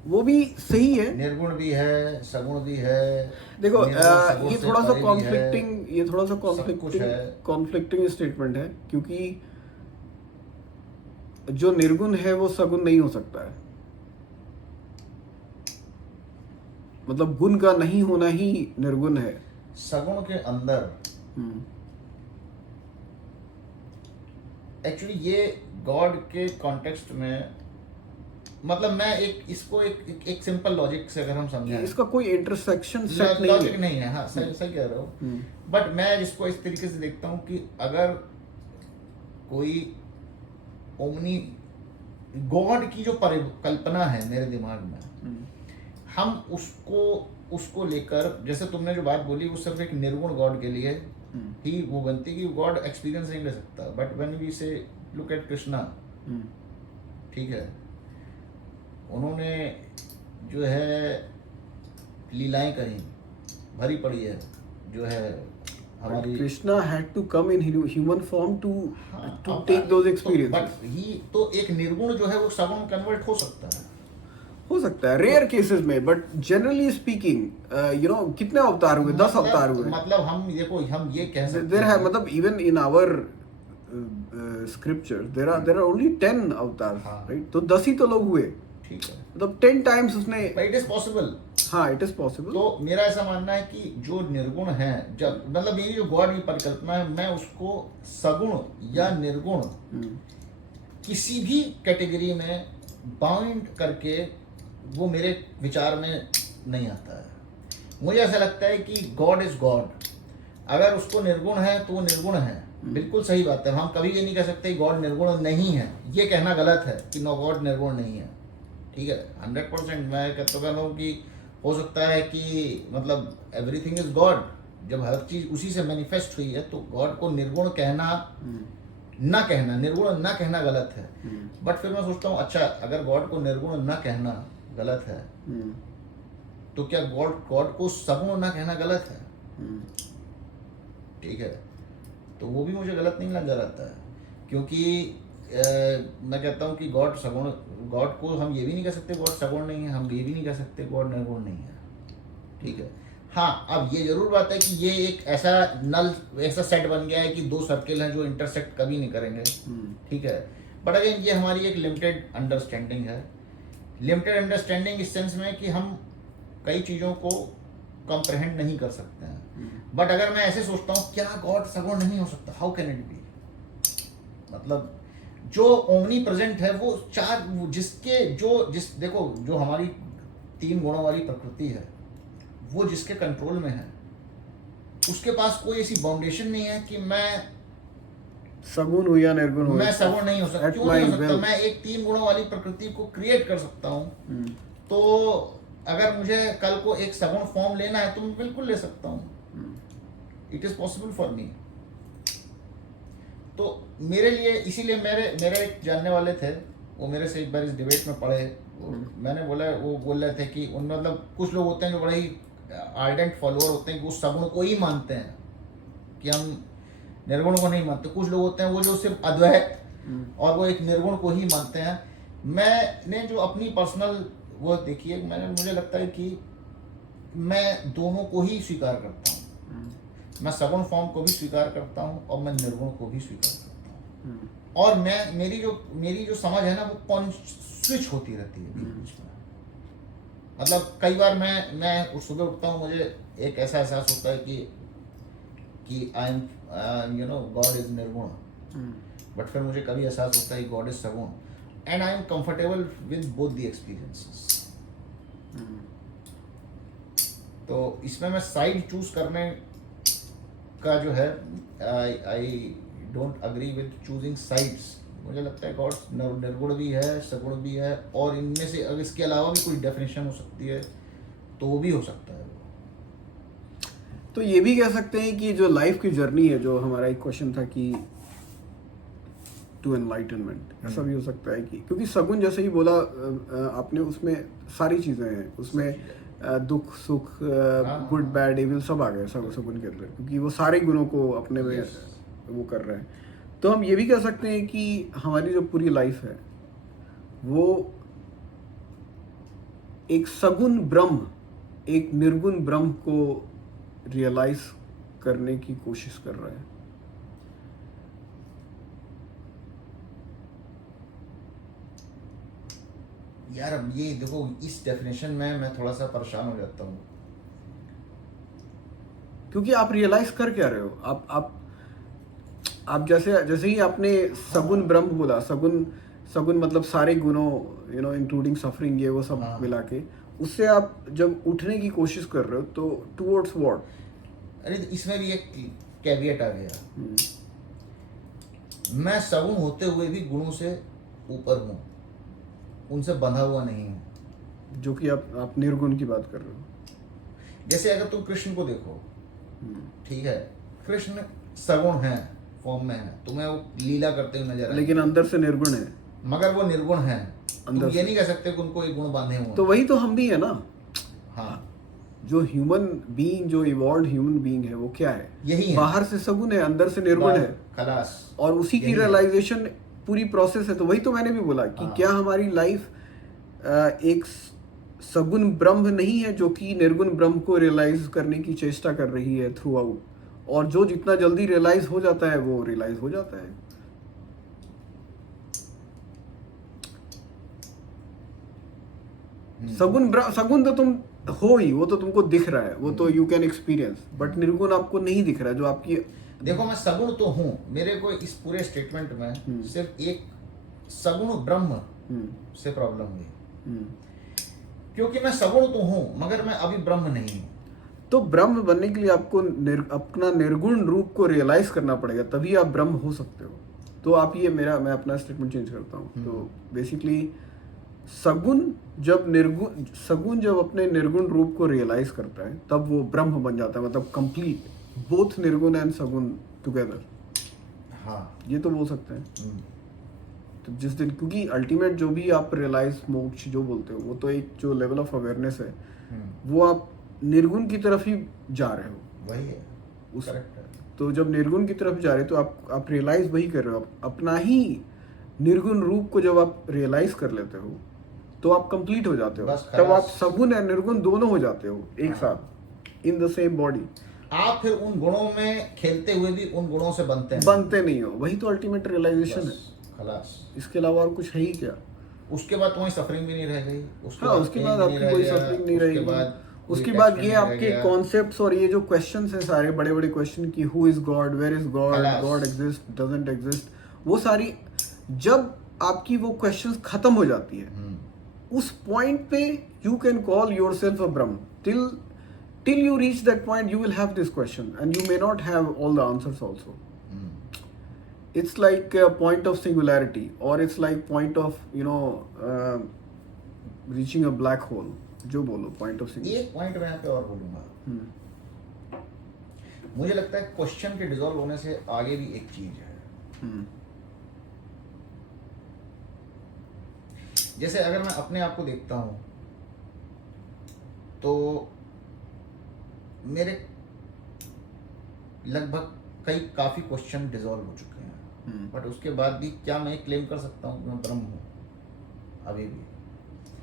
वो भी सही है. निर्गुण भी है, सगुण भी है. देखो निर्गुण ये से थोड़ा सा परे भी कॉन्फ्लिक्टिंग स्टेटमेंट है, क्योंकि जो निर्गुण है वो सगुण नहीं हो सकता है. मतलब गुण का नहीं होना ही निर्गुण है. सगुण के अंदर एक्चुअली ये गॉड के कॉन्टेक्स्ट में, मतलब मैं इसको एक सिंपल लॉजिक से अगर हम समझें, इसका कोई इंटरसेक्शन सेट लॉजिक नहीं है. हाँ, सही कह रहे हो. बट मैं इसको इस तरीके से देखता हूँ कि अगर कोई ओमनी गॉड की जो परिकल्पना है मेरे दिमाग में, हम उसको लेकर, जैसे तुमने जो बात बोली वो सिर्फ एक निर्गुण गॉड के लिए ही वो बनती कि गॉड एक्सपीरियंस नहीं ले सकता. बट व्हेन वी से लुक एट कृष्णा, ठीक है, उन्होंने जो है लीलाएं करी, भरी पड़ी है, जो है हमारी. Krishna had to come in human form to take those experiences. But he तो एक निर्गुण जो है वो सगुण कन्वर्ट हो सकता है रेयर केसेस में, बट जनरली स्पीकिंग कितने अवतार हुए? 10 अवतार हुए. मतलब हम ये कह सकते देयर है, मतलब even in our scripture there are only 10 avatar, right? तो 10 ही तो लोग हुए. ठीक है, मतलब 10 टाइम्स उसने. It is possible. हाँ, इट इज पॉसिबल. तो मेरा ऐसा मानना है कि जो निर्गुण है, जब मतलब मेरी जो गॉड की परिकल्पना है, मैं उसको सगुण या निर्गुण किसी भी कैटेगरी में बाउंड करके वो मेरे विचार में नहीं आता है. मुझे ऐसा लगता है कि गॉड इज गॉड, अगर उसको निर्गुण है तो वो निर्गुण है, बिल्कुल सही बात है। हम कभी ये नहीं कह सकते गॉड निर्गुण नहीं है, ये कहना गलत है कि नो गॉड निर्गुण नहीं है, ठीक है। 100% मैं कहता हूँ कि हो सकता है कि मतलब एवरीथिंग इज गॉड, जब हर चीज उसी से मैनिफेस्ट हुई है तो गॉड को निर्गुण कहना ना कहना, निर्गुण ना कहना गलत है। बट फिर मैं सोचता हूँ अच्छा, अगर गॉड को निर्गुण ना कहना गलत है तो क्या गॉड को सगुण ना कहना गलत है? ठीक है, तो वो भी मुझे गलत नहीं लगा रहता है, क्योंकि मैं कहता हूँ कि गॉड सगुण, गॉड को हम ये भी नहीं कह सकते गॉड सगुण नहीं है, हम ये भी नहीं कह सकते गॉड निर्गुण नहीं है, ठीक है। हाँ, अब ये जरूर बात है कि ये एक ऐसा सेट बन गया है कि दो सर्किल हैं जो इंटरसेक्ट कभी नहीं करेंगे, ठीक है। बट अगेन ये हमारी एक लिमिटेड अंडरस्टैंडिंग है, लिमिटेड अंडरस्टैंडिंग इस सेंस में कि हम कई चीज़ों को कंप्रहेंड नहीं कर सकते हैं। बट अगर मैं ऐसे सोचता हूँ क्या गॉड सगुण नहीं हो सकता, हाउ कैन इट बी? मतलब जो ओमनी प्रेजेंट है वो देखो जो हमारी 3 गुणों वाली प्रकृति है वो जिसके कंट्रोल में है, उसके पास कोई ऐसी बाउंडेशन नहीं है कि मैं सगुण हूँ या निर्गुण हूँ, मैं सगुण नहीं हो सकता। क्यों नहीं हो सकता? मैं एक 3 गुणों वाली प्रकृति को क्रिएट कर सकता हूँ। तो अगर मुझे कल को एक सगुण फॉर्म लेना है तो मैं बिल्कुल ले सकता हूँ, it is possible for me. तो मेरे लिए, इसीलिए मेरे एक जानने वाले थे, वो मेरे से एक बार इस डिबेट में पढ़े, मैंने बोला, वो बोल रहे थे कि उनमें मतलब कुछ लोग होते हैं जो बड़े ही आर्डेंट फॉलोअर होते हैं कि वो सगुण को ही मानते हैं, कि हम निर्गुण को नहीं मानते। कुछ लोग होते हैं वो जो सिर्फ अद्वैत और वो एक निर्गुण को ही मानते हैं। मैंने जो अपनी पर्सनल वो देखी है, मुझे लगता है कि मैं दोनों को ही स्वीकार करता हूँ। मैं सगुण फॉर्म को भी स्वीकार करता हूँ और मैं निर्गुण को भी स्वीकार करता हूँ। और मैं मेरी जो समझ है ना वो स्विच होती रहती है बीच में। मतलब कई बार मैं सुबह उठता हूँ, मुझे एक ऐसा एहसास होता है कि आई एम गॉड इज निर्गुण, बट फिर मुझे कभी एहसास होता है गॉड इज सगुण, and I am comfortable with both the experiences. तो इसमें मैं साइड चूज करने का जो है, I don't agree with choosing sides. मुझे लगता है गॉड निर्गुण भी है, सगुण भी है, और इनमें से अगर इसके अलावा भी कोई डेफिनेशन हो सकती है तो वो भी हो सकता है। तो ये भी कह सकते हैं कि जो लाइफ की जर्नी है, जो हमारा एक क्वेश्चन था कि टू एनलाइटनमेंट, ऐसा भी हो सकता है कि क्योंकि सगुन जैसे ही बोला आपने, उसमें सारी चीज़ें हैं, उसमें दुख सुख गुड बैड एविल सब आ गए सगुन के अंदर, क्योंकि वो सारे गुणों को अपने में वो कर रहे हैं। तो हम ये भी कह सकते हैं कि हमारी जो पूरी लाइफ है वो एक सगुन ब्रह्म, एक निर्गुण ब्रह्म को रियलाइज करने की कोशिश कर रहा है। यार अब ये देखो, इस डेफिनेशन में मैं थोड़ा सा परेशान हो जाता हूँ, क्योंकि आप रियलाइज कर क्या रहे हो? आप जैसे ही आपने सगुन ब्रह्म बोला, सगुन मतलब सारे गुणों इंक्लूडिंग सफरिंग, ये वो सब मिला के, उससे आप जब उठने की कोशिश कर रहे हो तो टुवर्ड्स व्हाट? अरे इसमें भी एक कैविएट आ गया, मैं सगुण होते हुए भी गुणों से ऊपर हूँ, उनसे बंधा हुआ नहीं हूँ। जो कि आप निर्गुण की बात कर रहे हो। जैसे अगर तुम कृष्ण को देखो, ठीक है, कृष्ण सगुण है, फॉर्म में है, तुम्हें वो लीला करते हुए नजर आए, लेकिन अंदर से निर्गुण है, मगर वो निर्गुण है। तुम ये नहीं कह सकते कि उनको एक गुण बांधे हुए। तो वही तो हम भी है ना। हाँ, जो ह्यूमन बीइंग, जो इवॉल्व्ड ह्यूमन बीइंग है, वो क्या है? यही है, बाहर से सगुण है, अंदर से निर्गुण है, खलास। और उसी की रियलाइजेशन पूरी प्रोसेस है। तो वही तो मैंने भी बोला कि क्या हमारी लाइफ एक सगुण ब्रह्म नहीं है जो कि निर्गुण ब्रह्म को रियलाइज करने की चेष्टा कर रही है थ्रू आउट, और जो जितना जल्दी रियलाइज हो जाता है वो रियलाइज हो जाता है। सगुण तो तुम हो ही, वो तो तुमको दिख रहा है, वो तो यू कैन एक्सपीरियंस, बट निर्गुण आपको नहीं दिख रहा, जो आपकी। देखो मैं सगुण तो हूँ, मेरे को इस पूरे स्टेटमेंट में सिर्फ एक सगुण ब्रह्म से प्रॉब्लम हुई, क्योंकि मैं सगुण तो हूँ मगर मैं अभी ब्रह्म नहीं हूँ। तो ब्रह्म बनने के लिए आपको अपना निर्गुण रूप को रियलाइज करना पड़ेगा, तभी आप ब्रह्म हो सकते हो। तो आप ये मैं अपना स्टेटमेंट चेंज करता हूँ। तो बेसिकली सगुण जब अपने निर्गुण रूप को रियलाइज करता है तब वो ब्रह्म बन जाता है, मतलब कंप्लीट बोथ निर्गुण एंड सगुण टुगेदर। हाँ, ये तो बोल सकते हैं। तो जिस दिन, क्योंकि अल्टीमेट जो भी आप रियलाइज मोक्ष जो बोलते हो, वो तो एक जो लेवल ऑफ अवेयरनेस है, वो आप निर्गुण की तरफ ही जा रहे हो। वही है उस करेक्ट है। तो जब निर्गुण की तरफ जा रहे हो तो आप रियलाइज वही कर रहे हो। अपना ही निर्गुण रूप को जब आप रियलाइज कर लेते हो तो आप कंप्लीट हो जाते हो। बस तब खलास। आप सगुण और निर्गुण दोनों हो जाते हो एक हाँ। साथ, इन द सेम बॉडी। आप फिर उन गुणों में खेलते हुए भी उन गुणों से बनते नहीं हो। वही तो अल्टीमेट रियलाइजेशन है। खलास। इसके अलावा और कुछ है ही क्या? उसके बाद तुम्हारी सफरिंग भी नहीं रह गई, हाँ, उसके बाद आपकी कोई सफरिंग नहीं रहेगी। उसके बाद ये आपके कॉन्सेप्ट्स और ये जो क्वेश्चंस हैं सारे बड़े बड़े क्वेश्चन की, who is God, where is God, God exist, doesn't exist, वो सारी जब आपकी वो क्वेश्चंस खत्म हो जाती है, उस पॉइंट पे you can call yourself a Brahma. till you reach that point you will have this question and you may not have all the answers also. It's like a point of singularity, or it's like point of reaching a black hole, जो बोलो point of singularity। एक point मैं यहाँ पे और बोलूंगा। मुझे लगता है क्वेश्चन के डिसॉल्व होने से आगे भी एक चीज है। जैसे अगर मैं अपने आप को देखता हूं तो मेरे लगभग काफी क्वेश्चन डिसॉल्व हो चुके हैं, बट उसके बाद भी क्या मैं क्लेम कर सकता हूँ कि मैं ब्रह्म हूँ? अभी भी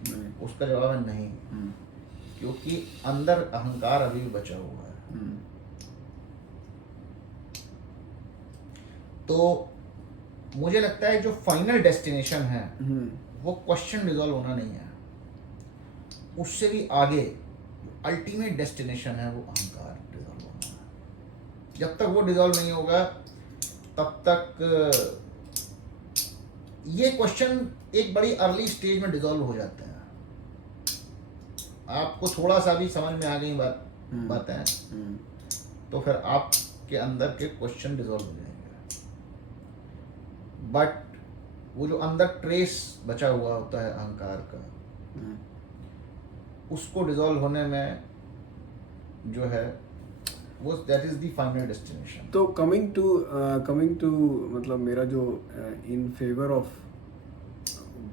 नहीं। उसका जवाब है नहीं, क्योंकि अंदर अहंकार अभी भी बचा हुआ है। तो मुझे लगता है जो फाइनल डेस्टिनेशन है वो क्वेश्चन डिसॉल्व होना नहीं है, उससे भी आगे अल्टीमेट डेस्टिनेशन है वो अहंकार डिसॉल्व होना है। जब तक वो डिसॉल्व नहीं होगा तब तक ये क्वेश्चन एक बड़ी अर्ली स्टेज में डिसॉल्व हो जाते हैं। आपको थोड़ा सा भी समझ में आ गई बातें तो फिर आपके अंदर के क्वेश्चन डिसॉल्व हो जाएंगे। बट वो जो अंदर ट्रेस बचा हुआ होता है अहंकार का, उसको डिसॉल्व होने में जो है वो that is the final destination. तो कमिंग टू मतलब मेरा जो in favour of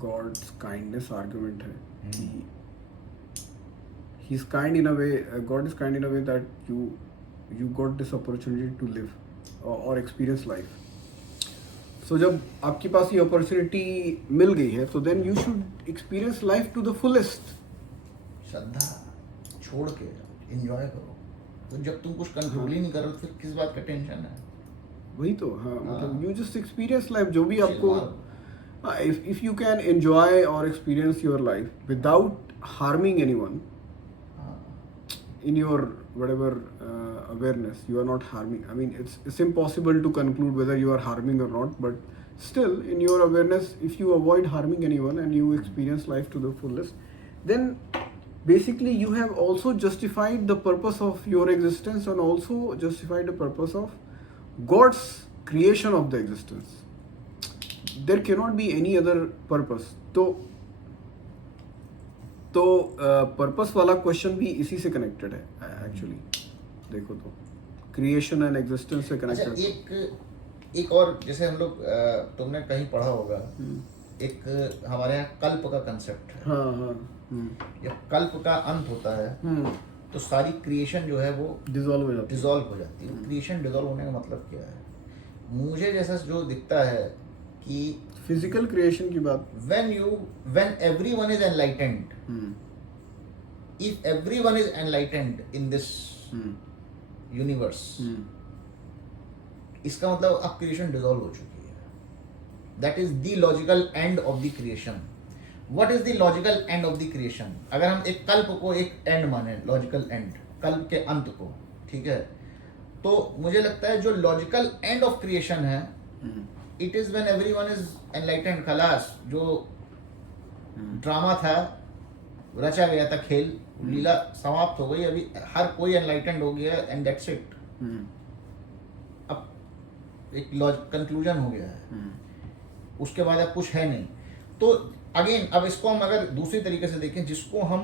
God's kindness argument है कि he is kind in a way, God is kind in a way that you got this opportunity to live और experience life. सो जब आपके पास ये अपॉर्चुनिटी मिल गई है तो then you should experience life to the fullest. श्रद्धा छोड़ के एंजॉय करो। तो जब तुम कुछ कंट्रोल ही नहीं कर रहे तो फिर किस बात का टेंशन है? वही तो। हाँ, मतलब यू जस्ट एक्सपीरियंस लाइफ जो भी आपको, if you can enjoy or experience your life without harming anyone in your whatever awareness, you are not harming. I mean, it's impossible to conclude whether you are harming or not, but still in your awareness, if you avoid harming anyone and you experience life to the fullest, then basically you have also justified the purpose of your existence and also justified the purpose of God's creation of the existence. There cannot be any other purpose. तो purpose वाला question भी इसी से connected है actually, देखो तो creation and existence से connected. अच्छा, एक और जैसे हम लोग तुमने कहीं पढ़ा होगा, एक हमारे यहाँ कल्प का कंसेप्ट है। हाँ। जब कल्प का अंत होता है तो सारी क्रिएशन जो है वो डिसॉल्व हो जाती है। क्रिएशन डिसॉल्व होने का मतलब क्या है? मुझे जैसा जो दिखता है कि फिजिकल क्रिएशन की बात, when everyone is enlightened, if everyone is enlightened in this universe, इसका मतलब अब क्रिएशन डिसॉल्व हो चुकी है। That is the logical end of the creation. What is the logical end of the creation? अगर हम एक कल्प को एक एंड माने, लॉजिकल एंड, कल्प के अंत को, ठीक है, तो मुझे लगता है जो लॉजिकल एंड ऑफ क्रिएशन है, it is when everyone is enlightened. खलास, जो ड्रामा था रचा गया था खेल, लीला समाप्त हो गई, अभी हर कोई एनलाइटेंड हो गया एंड दैट्स इट। अब एक कंक्लूजन हो गया है, उसके बाद अब कुछ है नहीं। तो अगेन अब इसको हम अगर दूसरी तरीके से देखें, जिसको हम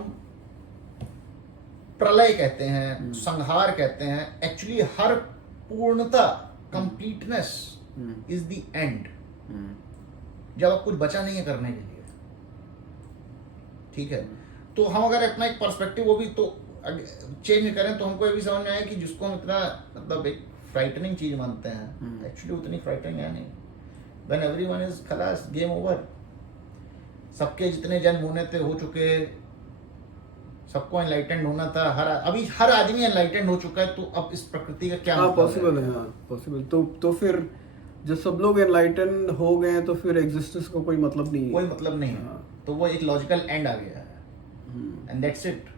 प्रलय कहते हैं, संहार कहते हैं, एक्चुअली हर पूर्णता, कंप्लीटनेस इज द एंड, जब अब कुछ बचा नहीं है करने के लिए, ठीक है। तो हम अगर अपना एक पर्सपेक्टिव वो भी तो चेंज करें, तो हमको ये भी समझ में आया कि जिसको हम इतना मतलब एक फ्राइटनिंग चीज मानते हैं, एक्चुअली उतनी फ्राइटनिंग है नहीं। व्हेन एवरीवन इज खलास, गेम ओवर, सबके जितने जन्म होने थे हो चुके, सबको एनलाइटेंड होना था, अभी हर आदमी एनलाइटेंड हो चुका है, तो अब इस प्रकृति का क्या मतलब पॉसिबल है? हाँ पॉसिबल। तो फिर जब सब लोग एनलाइटेंड हो गए तो फिर एग्जिस्टेंस का कोई मतलब नहीं है, कोई मतलब नहीं है। तो वो एक लॉजिकल एंड आ गया है एंड दैट्स इट।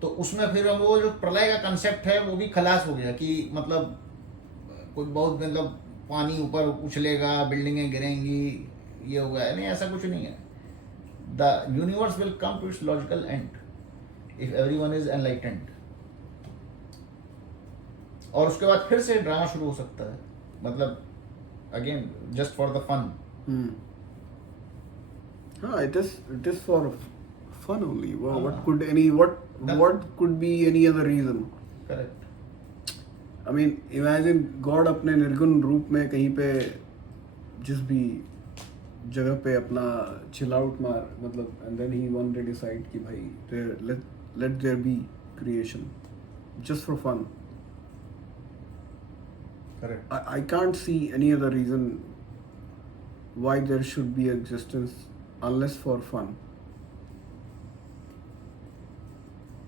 तो उसमें फिर वो जो प्रलय का कंसेप्ट है वो भी खलास हो गया कि मतलब कोई बहुत मतलब पानी ऊपर उछलेगा, बिल्डिंगें गिरेंगी, ये होगा, नहीं ऐसा कुछ नहीं है। The universe will come to its logical end if everyone is enlightened. और उसके बाद फिर से ड्रामा शुरू हो सकता है, मतलब again just for the fun. हाँ, it is for fun only. What could be any other reason? Correct. I mean, imagine God अपने निर्गुण रूप में कहीं पे जिस भी जगह पे अपना chill out मार, मतलब and then he one day decide कि भाई let there be creation just for fun. Correct. I can't see any other reason why there should be existence unless for fun.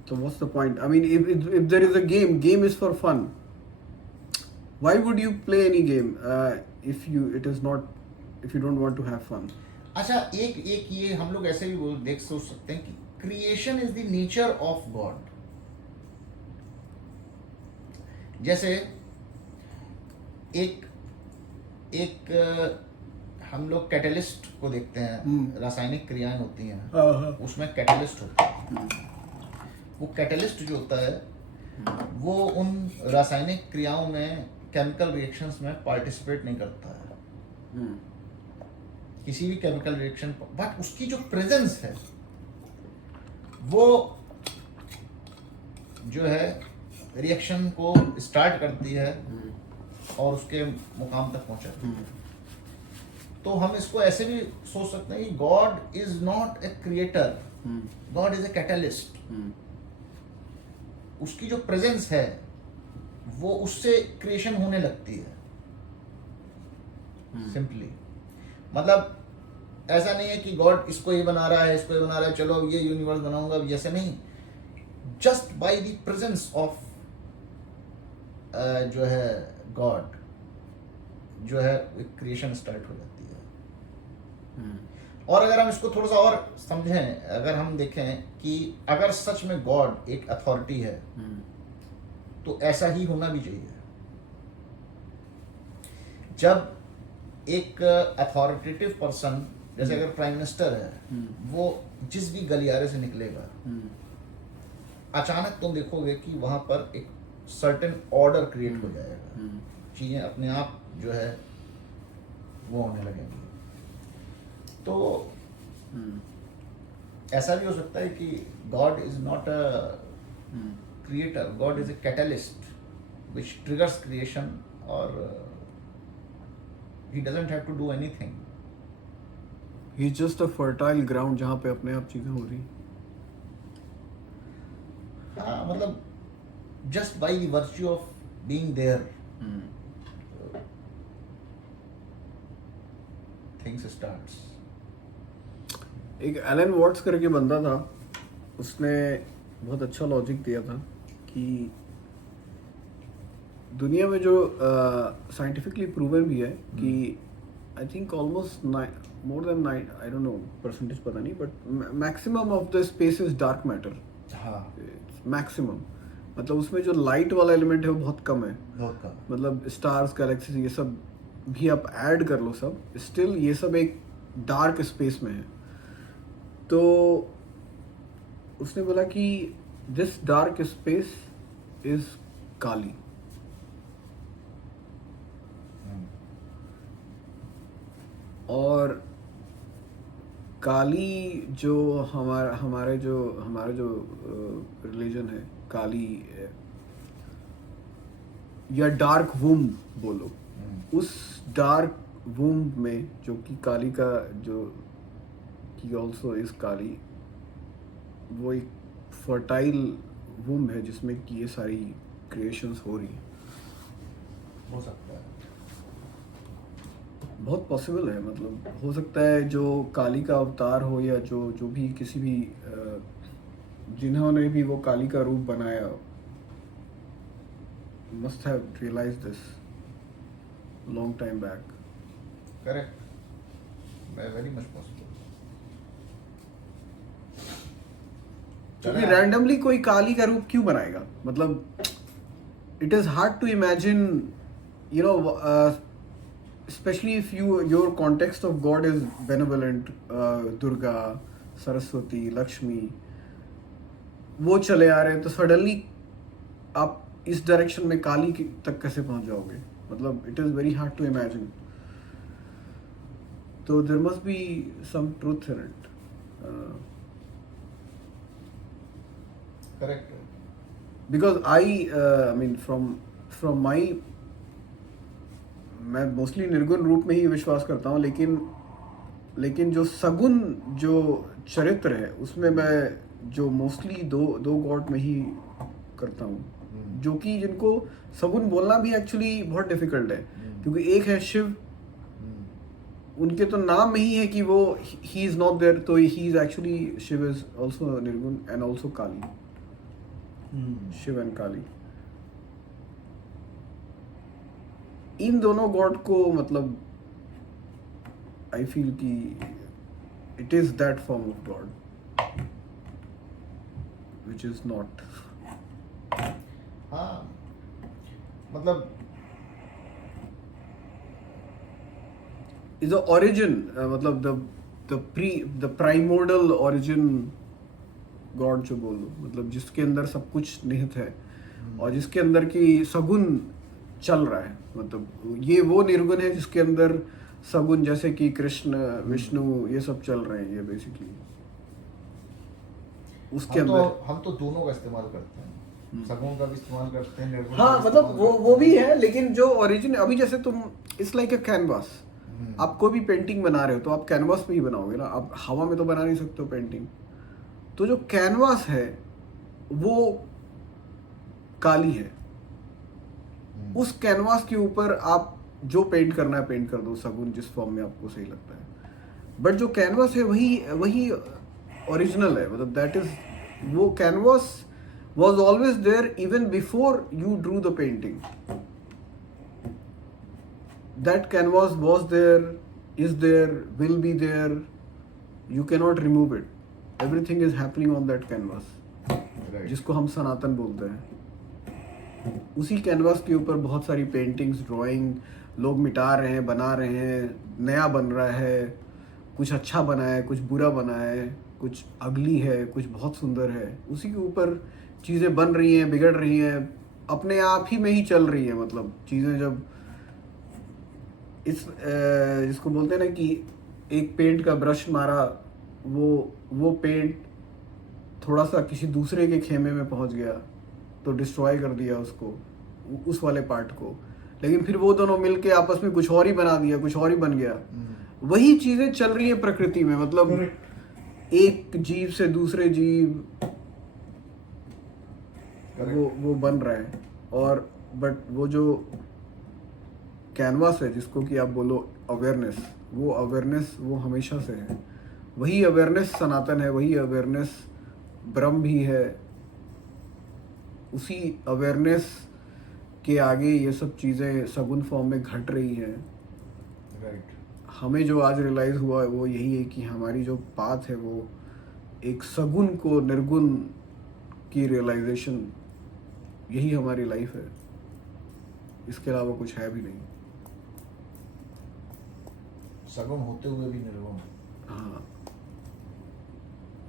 So what's the point? I mean, if there is a game is for fun. Why would you play any game if you don't want to have fun? अच्छा, एक ये हम लोग ऐसे भी सोच सकते हैं कि creation is the nature of God. जैसे एक हम लोग कैटलिस्ट को देखते हैं, रासायनिक क्रियाएं होती हैं, उसमें कैटलिस्ट होता है। वो कैटलिस्ट जो होता है वो उन रासायनिक क्रियाओं में, केमिकल रिएक्शंस में पार्टिसिपेट नहीं करता है, किसी भी केमिकल रिएक्शन, बट उसकी जो प्रेजेंस है वो जो है रिएक्शन को स्टार्ट करती है और उसके मुकाम तक पहुंचाती है। तो हम इसको ऐसे भी सोच सकते हैं कि God is not a creator, God is a catalyst. उसकी जो प्रेजेंस है वो उससे क्रिएशन होने लगती है, सिंपली। मतलब ऐसा नहीं है कि गॉड इसको ये बना रहा है, इसको ये बना रहा है, चलो अब ये यूनिवर्स बनाऊंगा, अब ऐसा नहीं। Just by the presence of जो है गॉड, जो है क्रिएशन स्टार्ट हो जाती है। और अगर हम इसको थोड़ा सा और समझें, अगर हम देखें कि अगर सच में गॉड एक अथॉरिटी है तो ऐसा ही होना भी चाहिए। जब एक अथॉरिटेटिव पर्सन, जैसे अगर प्राइम मिनिस्टर है, वो जिस भी गलियारे से निकलेगा, अचानक तुम देखोगे कि वहां पर एक सर्टेन ऑर्डर क्रिएट हो जाएगा, चीजें अपने आप जो है वो होने लगेंगी। तो ऐसा भी हो सकता है कि God is not a creator, God is a catalyst which triggers creation, और he doesn't have to do anything. He's just a fertile ground जहाँ पे अपने आप चीजें हो रही। हाँ, मतलब just by the virtue of being there, things starts. एक एलन वॉट्स करके बंदा था, उसने बहुत अच्छा लॉजिक दिया था कि दुनिया में जो साइंटिफिकली प्रूवन भी है कि I think almost more than 9, I don't know percentage पता नहीं, but maximum of the space is dark matter. हाँ, मैक्सिमम, मतलब उसमें जो लाइट वाला एलिमेंट है वो बहुत कम है, बहुत कम। मतलब स्टार्स, गैलेक्सीज, ये सब भी आप ऐड कर लो सब, स्टिल ये सब एक डार्क स्पेस में है। तो उसने बोला कि दिस डार्क स्पेस इज काली. और काली जो हमारे जो रिलीजन है, काली या डार्क वूम बोलो, उस डार्क वूम में जो कि काली का जो कि ऑल्सो इज काली, वो एक फर्टाइल वूम है जिसमें कि ये सारी क्रिएशंस हो रही हैं. हो सकता है, बहुत पॉसिबल है. मतलब हो सकता है जो काली का अवतार हो या जो भी किसी भी जिन्होंने भी वो काली का रूप बनाया must have realized this long time back. Correct, very much possible. क्योंकि रैंडमली कोई काली का रूप क्यों बनाएगा? मतलब it is hard to imagine, you know, especially if your context of God is benevolent, Durga, Saraswati, Lakshmi, वो चले आ रहे हैं, तो सडनली आप इस डायरेक्शन में काली तक कैसे पहुंच जाओगे? मतलब it is very hard to imagine. तो there must be some truth in it. Correct. Because I mean from my, मैं मोस्टली निर्गुण रूप में ही विश्वास करता हूँ, लेकिन जो सगुण जो चरित्र है उसमें मैं जो मोस्टली दो गॉड में ही करता हूँ, जो कि जिनको सगुण बोलना भी एक्चुअली बहुत डिफिकल्ट है. क्योंकि एक है शिव, उनके तो नाम में ही है कि वो ही इज नॉट देयर, तो he is actually, Shiva is also nirgun and also Kali. Shiva and Kali, इन दोनों गॉड को मतलब आई फील कि it is that form of God which is not. हाँ, मतलब इज द ओरिजिन, मतलब द प्राइमोर्डल ओरिजिन गॉड जो बोलो, मतलब जिसके अंदर सब कुछ निहित है और जिसके अंदर की सगुण चल रहा है. मतलब ये वो निर्गुण है जिसके अंदर सगुण, जैसे कि कृष्ण, विष्णु, ये सब चल रहे हैं. ये बेसिकली उसके अंदर हम तो दोनों का इस्तेमाल करते हैं, सगुण का भी इस्तेमाल करते हैं, निर्गुण हाँ, मतलब वो भी है, लेकिन जो ओरिजिन, अभी जैसे तुम, इट्स लाइक अ कैनवास. आप कोई भी पेंटिंग बना रहे हो तो आप कैनवास पे ही बनाओगे ना, आप हवा में तो बना नहीं सकते हो पेंटिंग. तो जो कैनवास है वो काली है. उस कैनवास के ऊपर आप जो पेंट करना है पेंट कर दो, सगुन जिस फॉर्म में आपको सही लगता है. बट जो कैनवास है वही ओरिजिनल है. मतलब दैट इज, वो canvas was always there even before you drew the painting. That canvas was there, is there, will be there. You cannot remove it. Everything is happening on that canvas, जिसको हम सनातन बोलते हैं. उसी canvas के ऊपर बहुत सारी पेंटिंग्स, ड्राइंग लोग मिटा रहे हैं, बना रहे हैं, नया बन रहा है, कुछ अच्छा बना है, कुछ बुरा बना है, कुछ अगली है, कुछ बहुत सुंदर है. उसी के ऊपर चीज़ें बन रही हैं, बिगड़ रही हैं, अपने आप ही में ही चल रही हैं. मतलब चीज़ें जब जिसको बोलते हैं ना कि एक पेंट का ब्रश मारा, वो पेंट थोड़ा सा किसी दूसरे के खेमे में पहुंच गया तो डिस्ट्रॉय कर दिया उसको, उस वाले पार्ट को. लेकिन फिर वो दोनों मिलके आपस में कुछ और ही बना दिया, कुछ और ही बन गया. वही चीज़ें चल रही हैं प्रकृति में. मतलब एक जीव से दूसरे जीव वो बन रहा है. और बट वो जो कैनवास है, जिसको कि आप बोलो अवेयरनेस, वो हमेशा से है. वही अवेयरनेस सनातन है, वही अवेयरनेस ब्रह्म भी है. उसी अवेयरनेस के आगे ये सब चीज़ें सगुन फॉर्म में घट रही हैं. राइट. हमें जो आज रियलाइज़ हुआ है वो यही है कि हमारी जो पाथ है वो एक सगुन को निर्गुण की रियलाइजेशन, यही हमारी लाइफ है. इसके अलावा कुछ है भी नहीं. सगुण होते हुए भी निर्गुण. हाँ,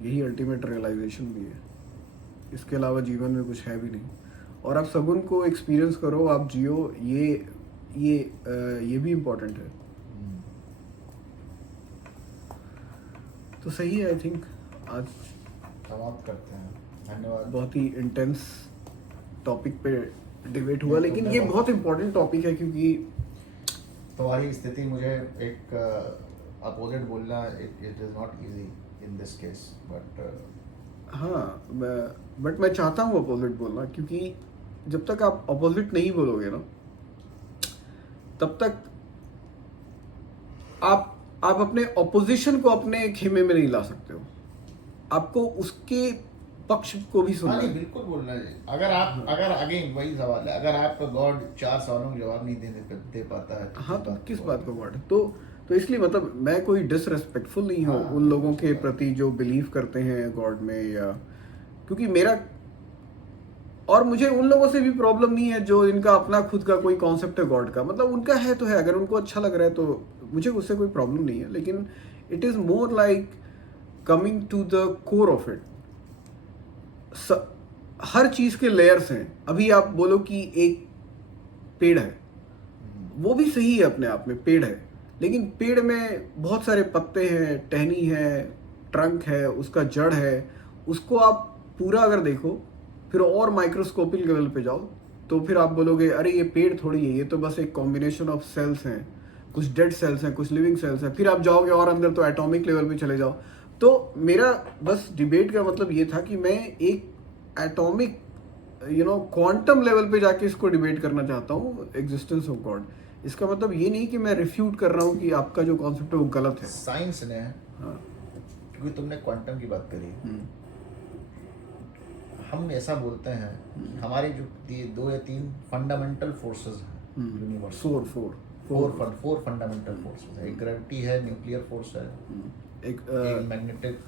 यही अल्टीमेट रियलाइजेशन भी है। इसके अलावा जीवन में कुछ है भी नहीं। और आप सगुन को एक्सपीरियंस करो, आप जियो, ये भी इम्पोर्टेंट है। तो सही है, आई थिंक आज समाप्त करते हैं। धन्यवाद। बहुत ही इंटेंस टॉपिक पे डिबेट हुआ, लेकिन ये बहुत इम्पोर्टेंट टॉपिक है क्योंकि तुम्हारी स्थिति मुझे एक अपोजिट बोलना, it is not easy in this case, but हाँ, बट मैं चाहता हूँ अपोजिट बोलना, क्योंकि जब तक आप अपोजिट नहीं बोलोगे ना, तब तक आप अपने ऑपोजिशन को अपने खेमे में नहीं ला सकते हो। आपको उसके पक्ष को भी सुनना नहीं, है। बिल्कुल बोलना है। अगर अगेन वही सवाल है, अगर आपका गॉड 4 सवालों का जवाब नहीं दे पाता है तो हाँ, तो किस बात का वर्ड? तो इसलिए मतलब मैं कोई डिसरेस्पेक्टफुल नहीं हूँ उन लोगों के प्रति जो बिलीव करते हैं गॉड में, या क्योंकि मेरा और मुझे उन लोगों से भी प्रॉब्लम नहीं है जो इनका अपना खुद का कोई कॉन्सेप्ट है गॉड का। मतलब उनका है तो है, अगर उनको अच्छा लग रहा है तो मुझे उससे कोई प्रॉब्लम नहीं है। लेकिन it is more like coming to the core of it. हर चीज़ के लेयर्स हैं। अभी आप बोलो कि एक पेड़ है, वो भी सही है अपने आप में, पेड़ है, लेकिन पेड़ में बहुत सारे पत्ते हैं, टहनी है, ट्रंक है, उसका जड़ है। उसको आप पूरा अगर देखो, फिर और माइक्रोस्कोपिक लेवल पे जाओ, तो फिर आप बोलोगे अरे ये पेड़ थोड़ी है, ये तो बस एक कॉम्बिनेशन ऑफ सेल्स हैं, कुछ डेड सेल्स हैं, कुछ लिविंग सेल्स हैं। फिर आप जाओगे और अंदर तो एटॉमिक लेवल पे चले जाओ। तो मेरा बस डिबेट का मतलब ये था कि मैं एक एटॉमिक क्वांटम लेवल पे जाके इसको डिबेट करना चाहता हूँ, एग्जिस्टेंस ऑफ गॉड। इसका मतलब ये नहीं कि मैं रिफ्यूट कर रहा हूँ कि आपका जो कॉन्सेप्ट है वो गलत है। साइंस ने, हाँ, क्योंकि तुमने क्वांटम की बात करी, हम ऐसा बोलते हैं कि हमारे जो 2 या 3 फंडामेंटल फोर्सेस हैं यूनिवर्स, फोर फंडामेंटल फोर्सेस है। एक ग्रेविटी है, न्यूक्लियर फोर्स है, एक मैग्नेटिक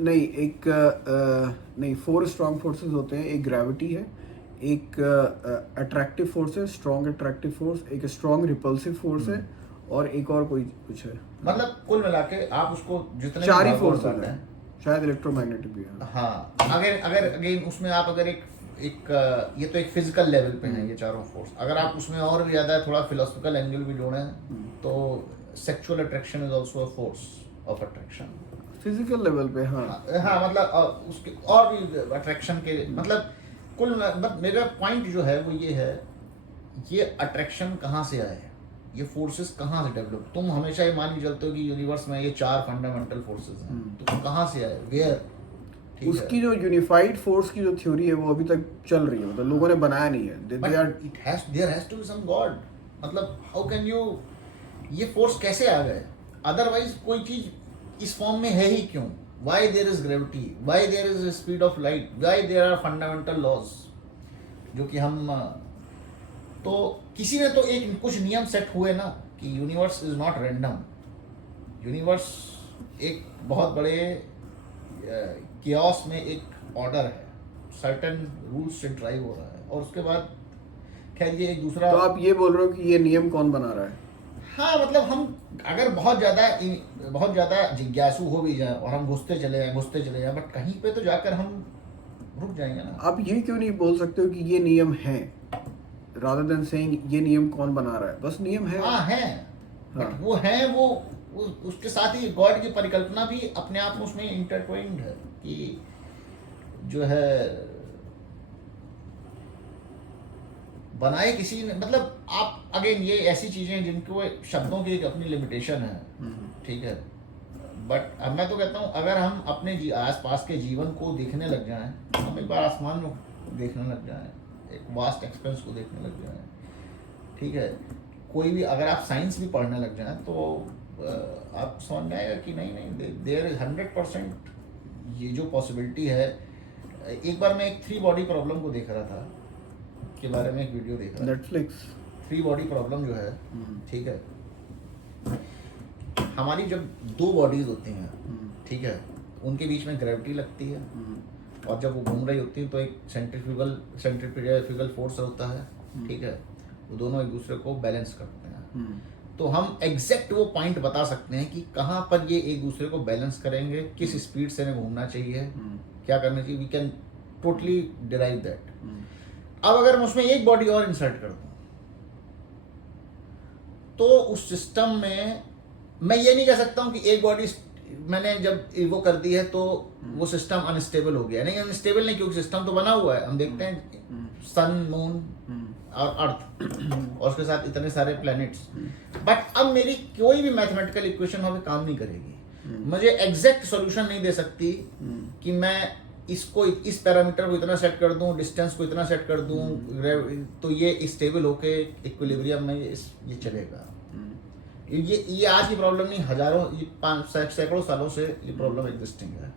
नहीं 4 स्ट्रॉन्ग फोर्सेस होते हैं। एक ग्रेविटी है, एक अट्रैक्टिव फोर्स है, स्ट्रॉन्ग अट्रैक्टिव फोर्स, एक स्ट्रॉन्ग रिपल्सिव फोर्स है, और एक और कोई कुछ है। मतलब कुल मिला के आप उसको जितने 4 ही भागों में फोर्सेस बांटें, हैं, शायद इलेक्ट्रोमैग्नेटिक भी है। हाँ, अगर अगेन उसमें आप अगर एक ये तो एक फिजिकल लेवल पे हैं ये चारों फोर्स। अगर आप उसमें और भी ज़्यादा थोड़ा फिलोसफिकल एंगल भी जोड़ें तो sexual attraction is also a force of attraction, physical level पे। हाँ हाँ, मतलब उसके और भी अट्रैक्शन के, मतलब कुल मतलब मेरा पॉइंट जो है वो ये है, ये अट्रैक्शन कहाँ से आए, ये फोर्सेस कहाँ से डेवलप। तुम हमेशा ये मान के चलते हो कि यूनिवर्स में ये 4 फंडामेंटल फोर्सेस हैं, तो कहाँ से आए, वेयर? उसकी जो यूनिफाइड फोर्स की जो थ्योरी है वो अभी तक चल रही है, मतलब लोगों ने बनाया नहीं है। There has to be some God. मतलब हाउ कैन यू, ये फोर्स कैसे आ गए? अदरवाइज कोई चीज इस फॉर्म में है ही क्यों? Why there is gravity, why there is speed of light, why there are fundamental laws जो कि हम, तो किसी ने तो एक कुछ नियम सेट हुए ना कि universe is not random. Universe एक बहुत बड़े केओस में एक ऑर्डर है, सर्टेन रूल्स से ड्राइव हो रहा है, और उसके बाद खैर ये एक दूसरा। तो आप ये बोल रहे हो कि ये नियम कौन बना रहा है? हाँ, मतलब हम अगर बहुत ज़्यादा जिज्ञासु हो भी जाए और हम घुसते चले जाएं, बट कहीं पे तो जाकर हम रुक जाएंगे ना। आप ये क्यों नहीं बोल सकते हो कि ये नियम है, रादर देन सेइंग ये नियम कौन बना रहा है? बस नियम है। हाँ है, बट वो है, वो उसके साथ ही गॉड की परिकल्पना भी अपने आप में उसमें इंटरट्वाइंड है कि जो है बनाए किसी ने। मतलब आप अगेन ये ऐसी चीजें जिनको शब्दों की एक अपनी लिमिटेशन है, ठीक है, बट अब मैं तो कहता हूँ अगर हम अपने आसपास के जीवन को देखने लग जाएं, हम एक बार आसमान में देखने लग जाएं, एक वास्ट एक्सपेंस को देखने लग जाएं, ठीक है, कोई भी अगर आप साइंस भी पढ़ने लग जाएं तो आप समझ में आएगा कि नहीं देयर इज 100% ये जो पॉसिबिलिटी है। एक बार मैं एक 3 बॉडी प्रॉब्लम को देख रहा था, के बारे में एक वीडियो देख रहा था, नेटफ्लिक्स 3 बॉडी प्रॉब्लम जो है, ठीक है, हमारी जब 2 बॉडीज होती हैं, ठीक है, उनके बीच में ग्रेविटी लगती है, और जब वो घूम रही होती है तो एक सेंट्रीफ्यूगल फोर्स होता है, ठीक है, वो दोनों एक दूसरे को बैलेंस करते हैं। तो हम एग्जैक्ट वो पॉइंट बता सकते हैं कि कहाँ पर ये एक दूसरे को बैलेंस करेंगे, किस स्पीड से इन्हें घूमना चाहिए, क्या करना चाहिए, we can totally derive that. अब अगर मैं उसमें एक बॉडी और इंसर्ट कर दूं तो उस सिस्टम में मैं ये नहीं कह सकता हूं कि एक बॉडी मैंने जब वो कर दी है तो वो सिस्टम अनस्टेबल हो गया। नहीं, अनस्टेबल नहीं, क्योंकि सिस्टम तो बना हुआ है। हम देखते हैं सन, मून और अर्थ और उसके साथ इतने सारे प्लैनेट्स। बट अब मेरी कोई भी मैथमेटिकल इक्वेशन वहां पे काम नहीं करेगी, मुझे एग्जैक्ट सॉल्यूशन नहीं दे सकती कि मैं इसको इस पैरामीटर को इतना सेट कर दूं, डिस्टेंस को इतना सेट कर दूं, तो ये स्टेबल होके इक्विलिब्रियम में ये चलेगा। ये आज की प्रॉब्लम नहीं, हजारों सैकड़ों सालों से ये प्रॉब्लम एग्जिस्टिंग है।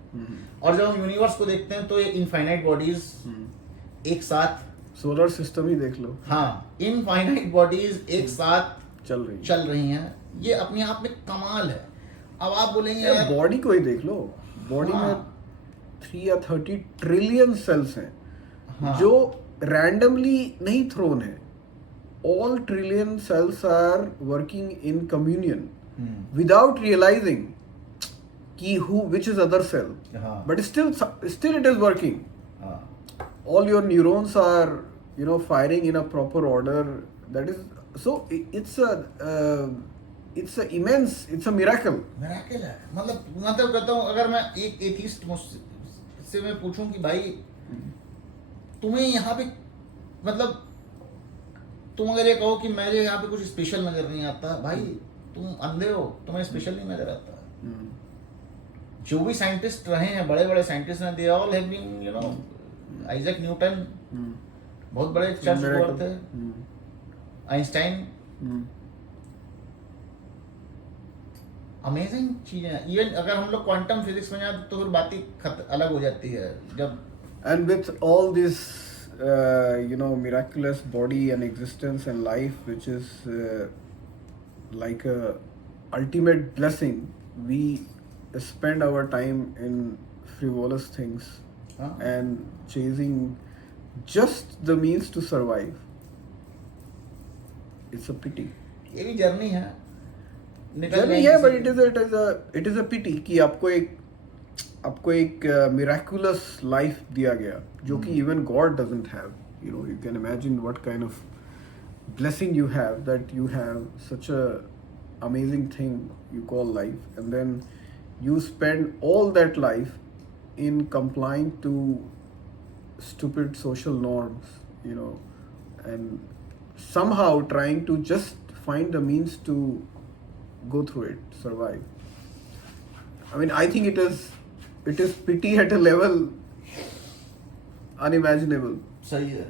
और जब हम यूनिवर्स को देखते हैं तो ये इनफाइनाइट बॉडीज एक साथ, सोलर सिस्टम ही देख लो, हाँ, इनफाइनाइट बॉडीज एक साथ चल रही हैं। ये अपने आप में कमाल है। अब आप बोलेंगे बॉडी को ही देख लो, बॉडी हाँ, में 3 या 30 ट्रिलियन सेल्स हैं, हाँ, जो रैंडमली नहीं थ्रोन है। All trillion cells are working in communion without realizing कि which is other cell, हाँ, but still it is working. हाँ, All your neurons are firing in a proper order. That is so it's a immense, it's a miracle. Miracle है। मतलब कहता हूँ, अगर मैं एक एथिस्ट से मैं पूछूं कि भाई तुम्हें यहाँ पे, मतलब तुम अगर ये कहो कि मेरे यहाँ पे कुछ स्पेशल नजर नहीं आता, भाई तुम अंधे हो, तुम्हें स्पेशल नहीं नजर आता। जो भी साइंटिस्ट रहे हैं, बड़े बड़े साइंटिस्ट हैं, they all have been, Isaac Newton बहुत बड़े चर्च गोअर थे, आइंस्टाइन, अमेजिंग चीजें। इवन अगर हम लोग क्वांटम फिजिक्स में जाए तो फिर बात ही अलग हो जाती है। जब And with all this miraculous body and existence and life, which is like a ultimate blessing, we spend our time in frivolous things and chasing just the means to survive. It's a pity. ये भी journey है, but it is a pity कि आपको एक miraculous life दिया गया, जो कि even God doesn't have. You can imagine what kind of blessing you have, that you have such a amazing thing you call life, and then you spend all that life in complying to stupid social norms, and somehow trying to just find the means to go through it, survive. I mean, I think it is pity at a level unimaginable. सही है।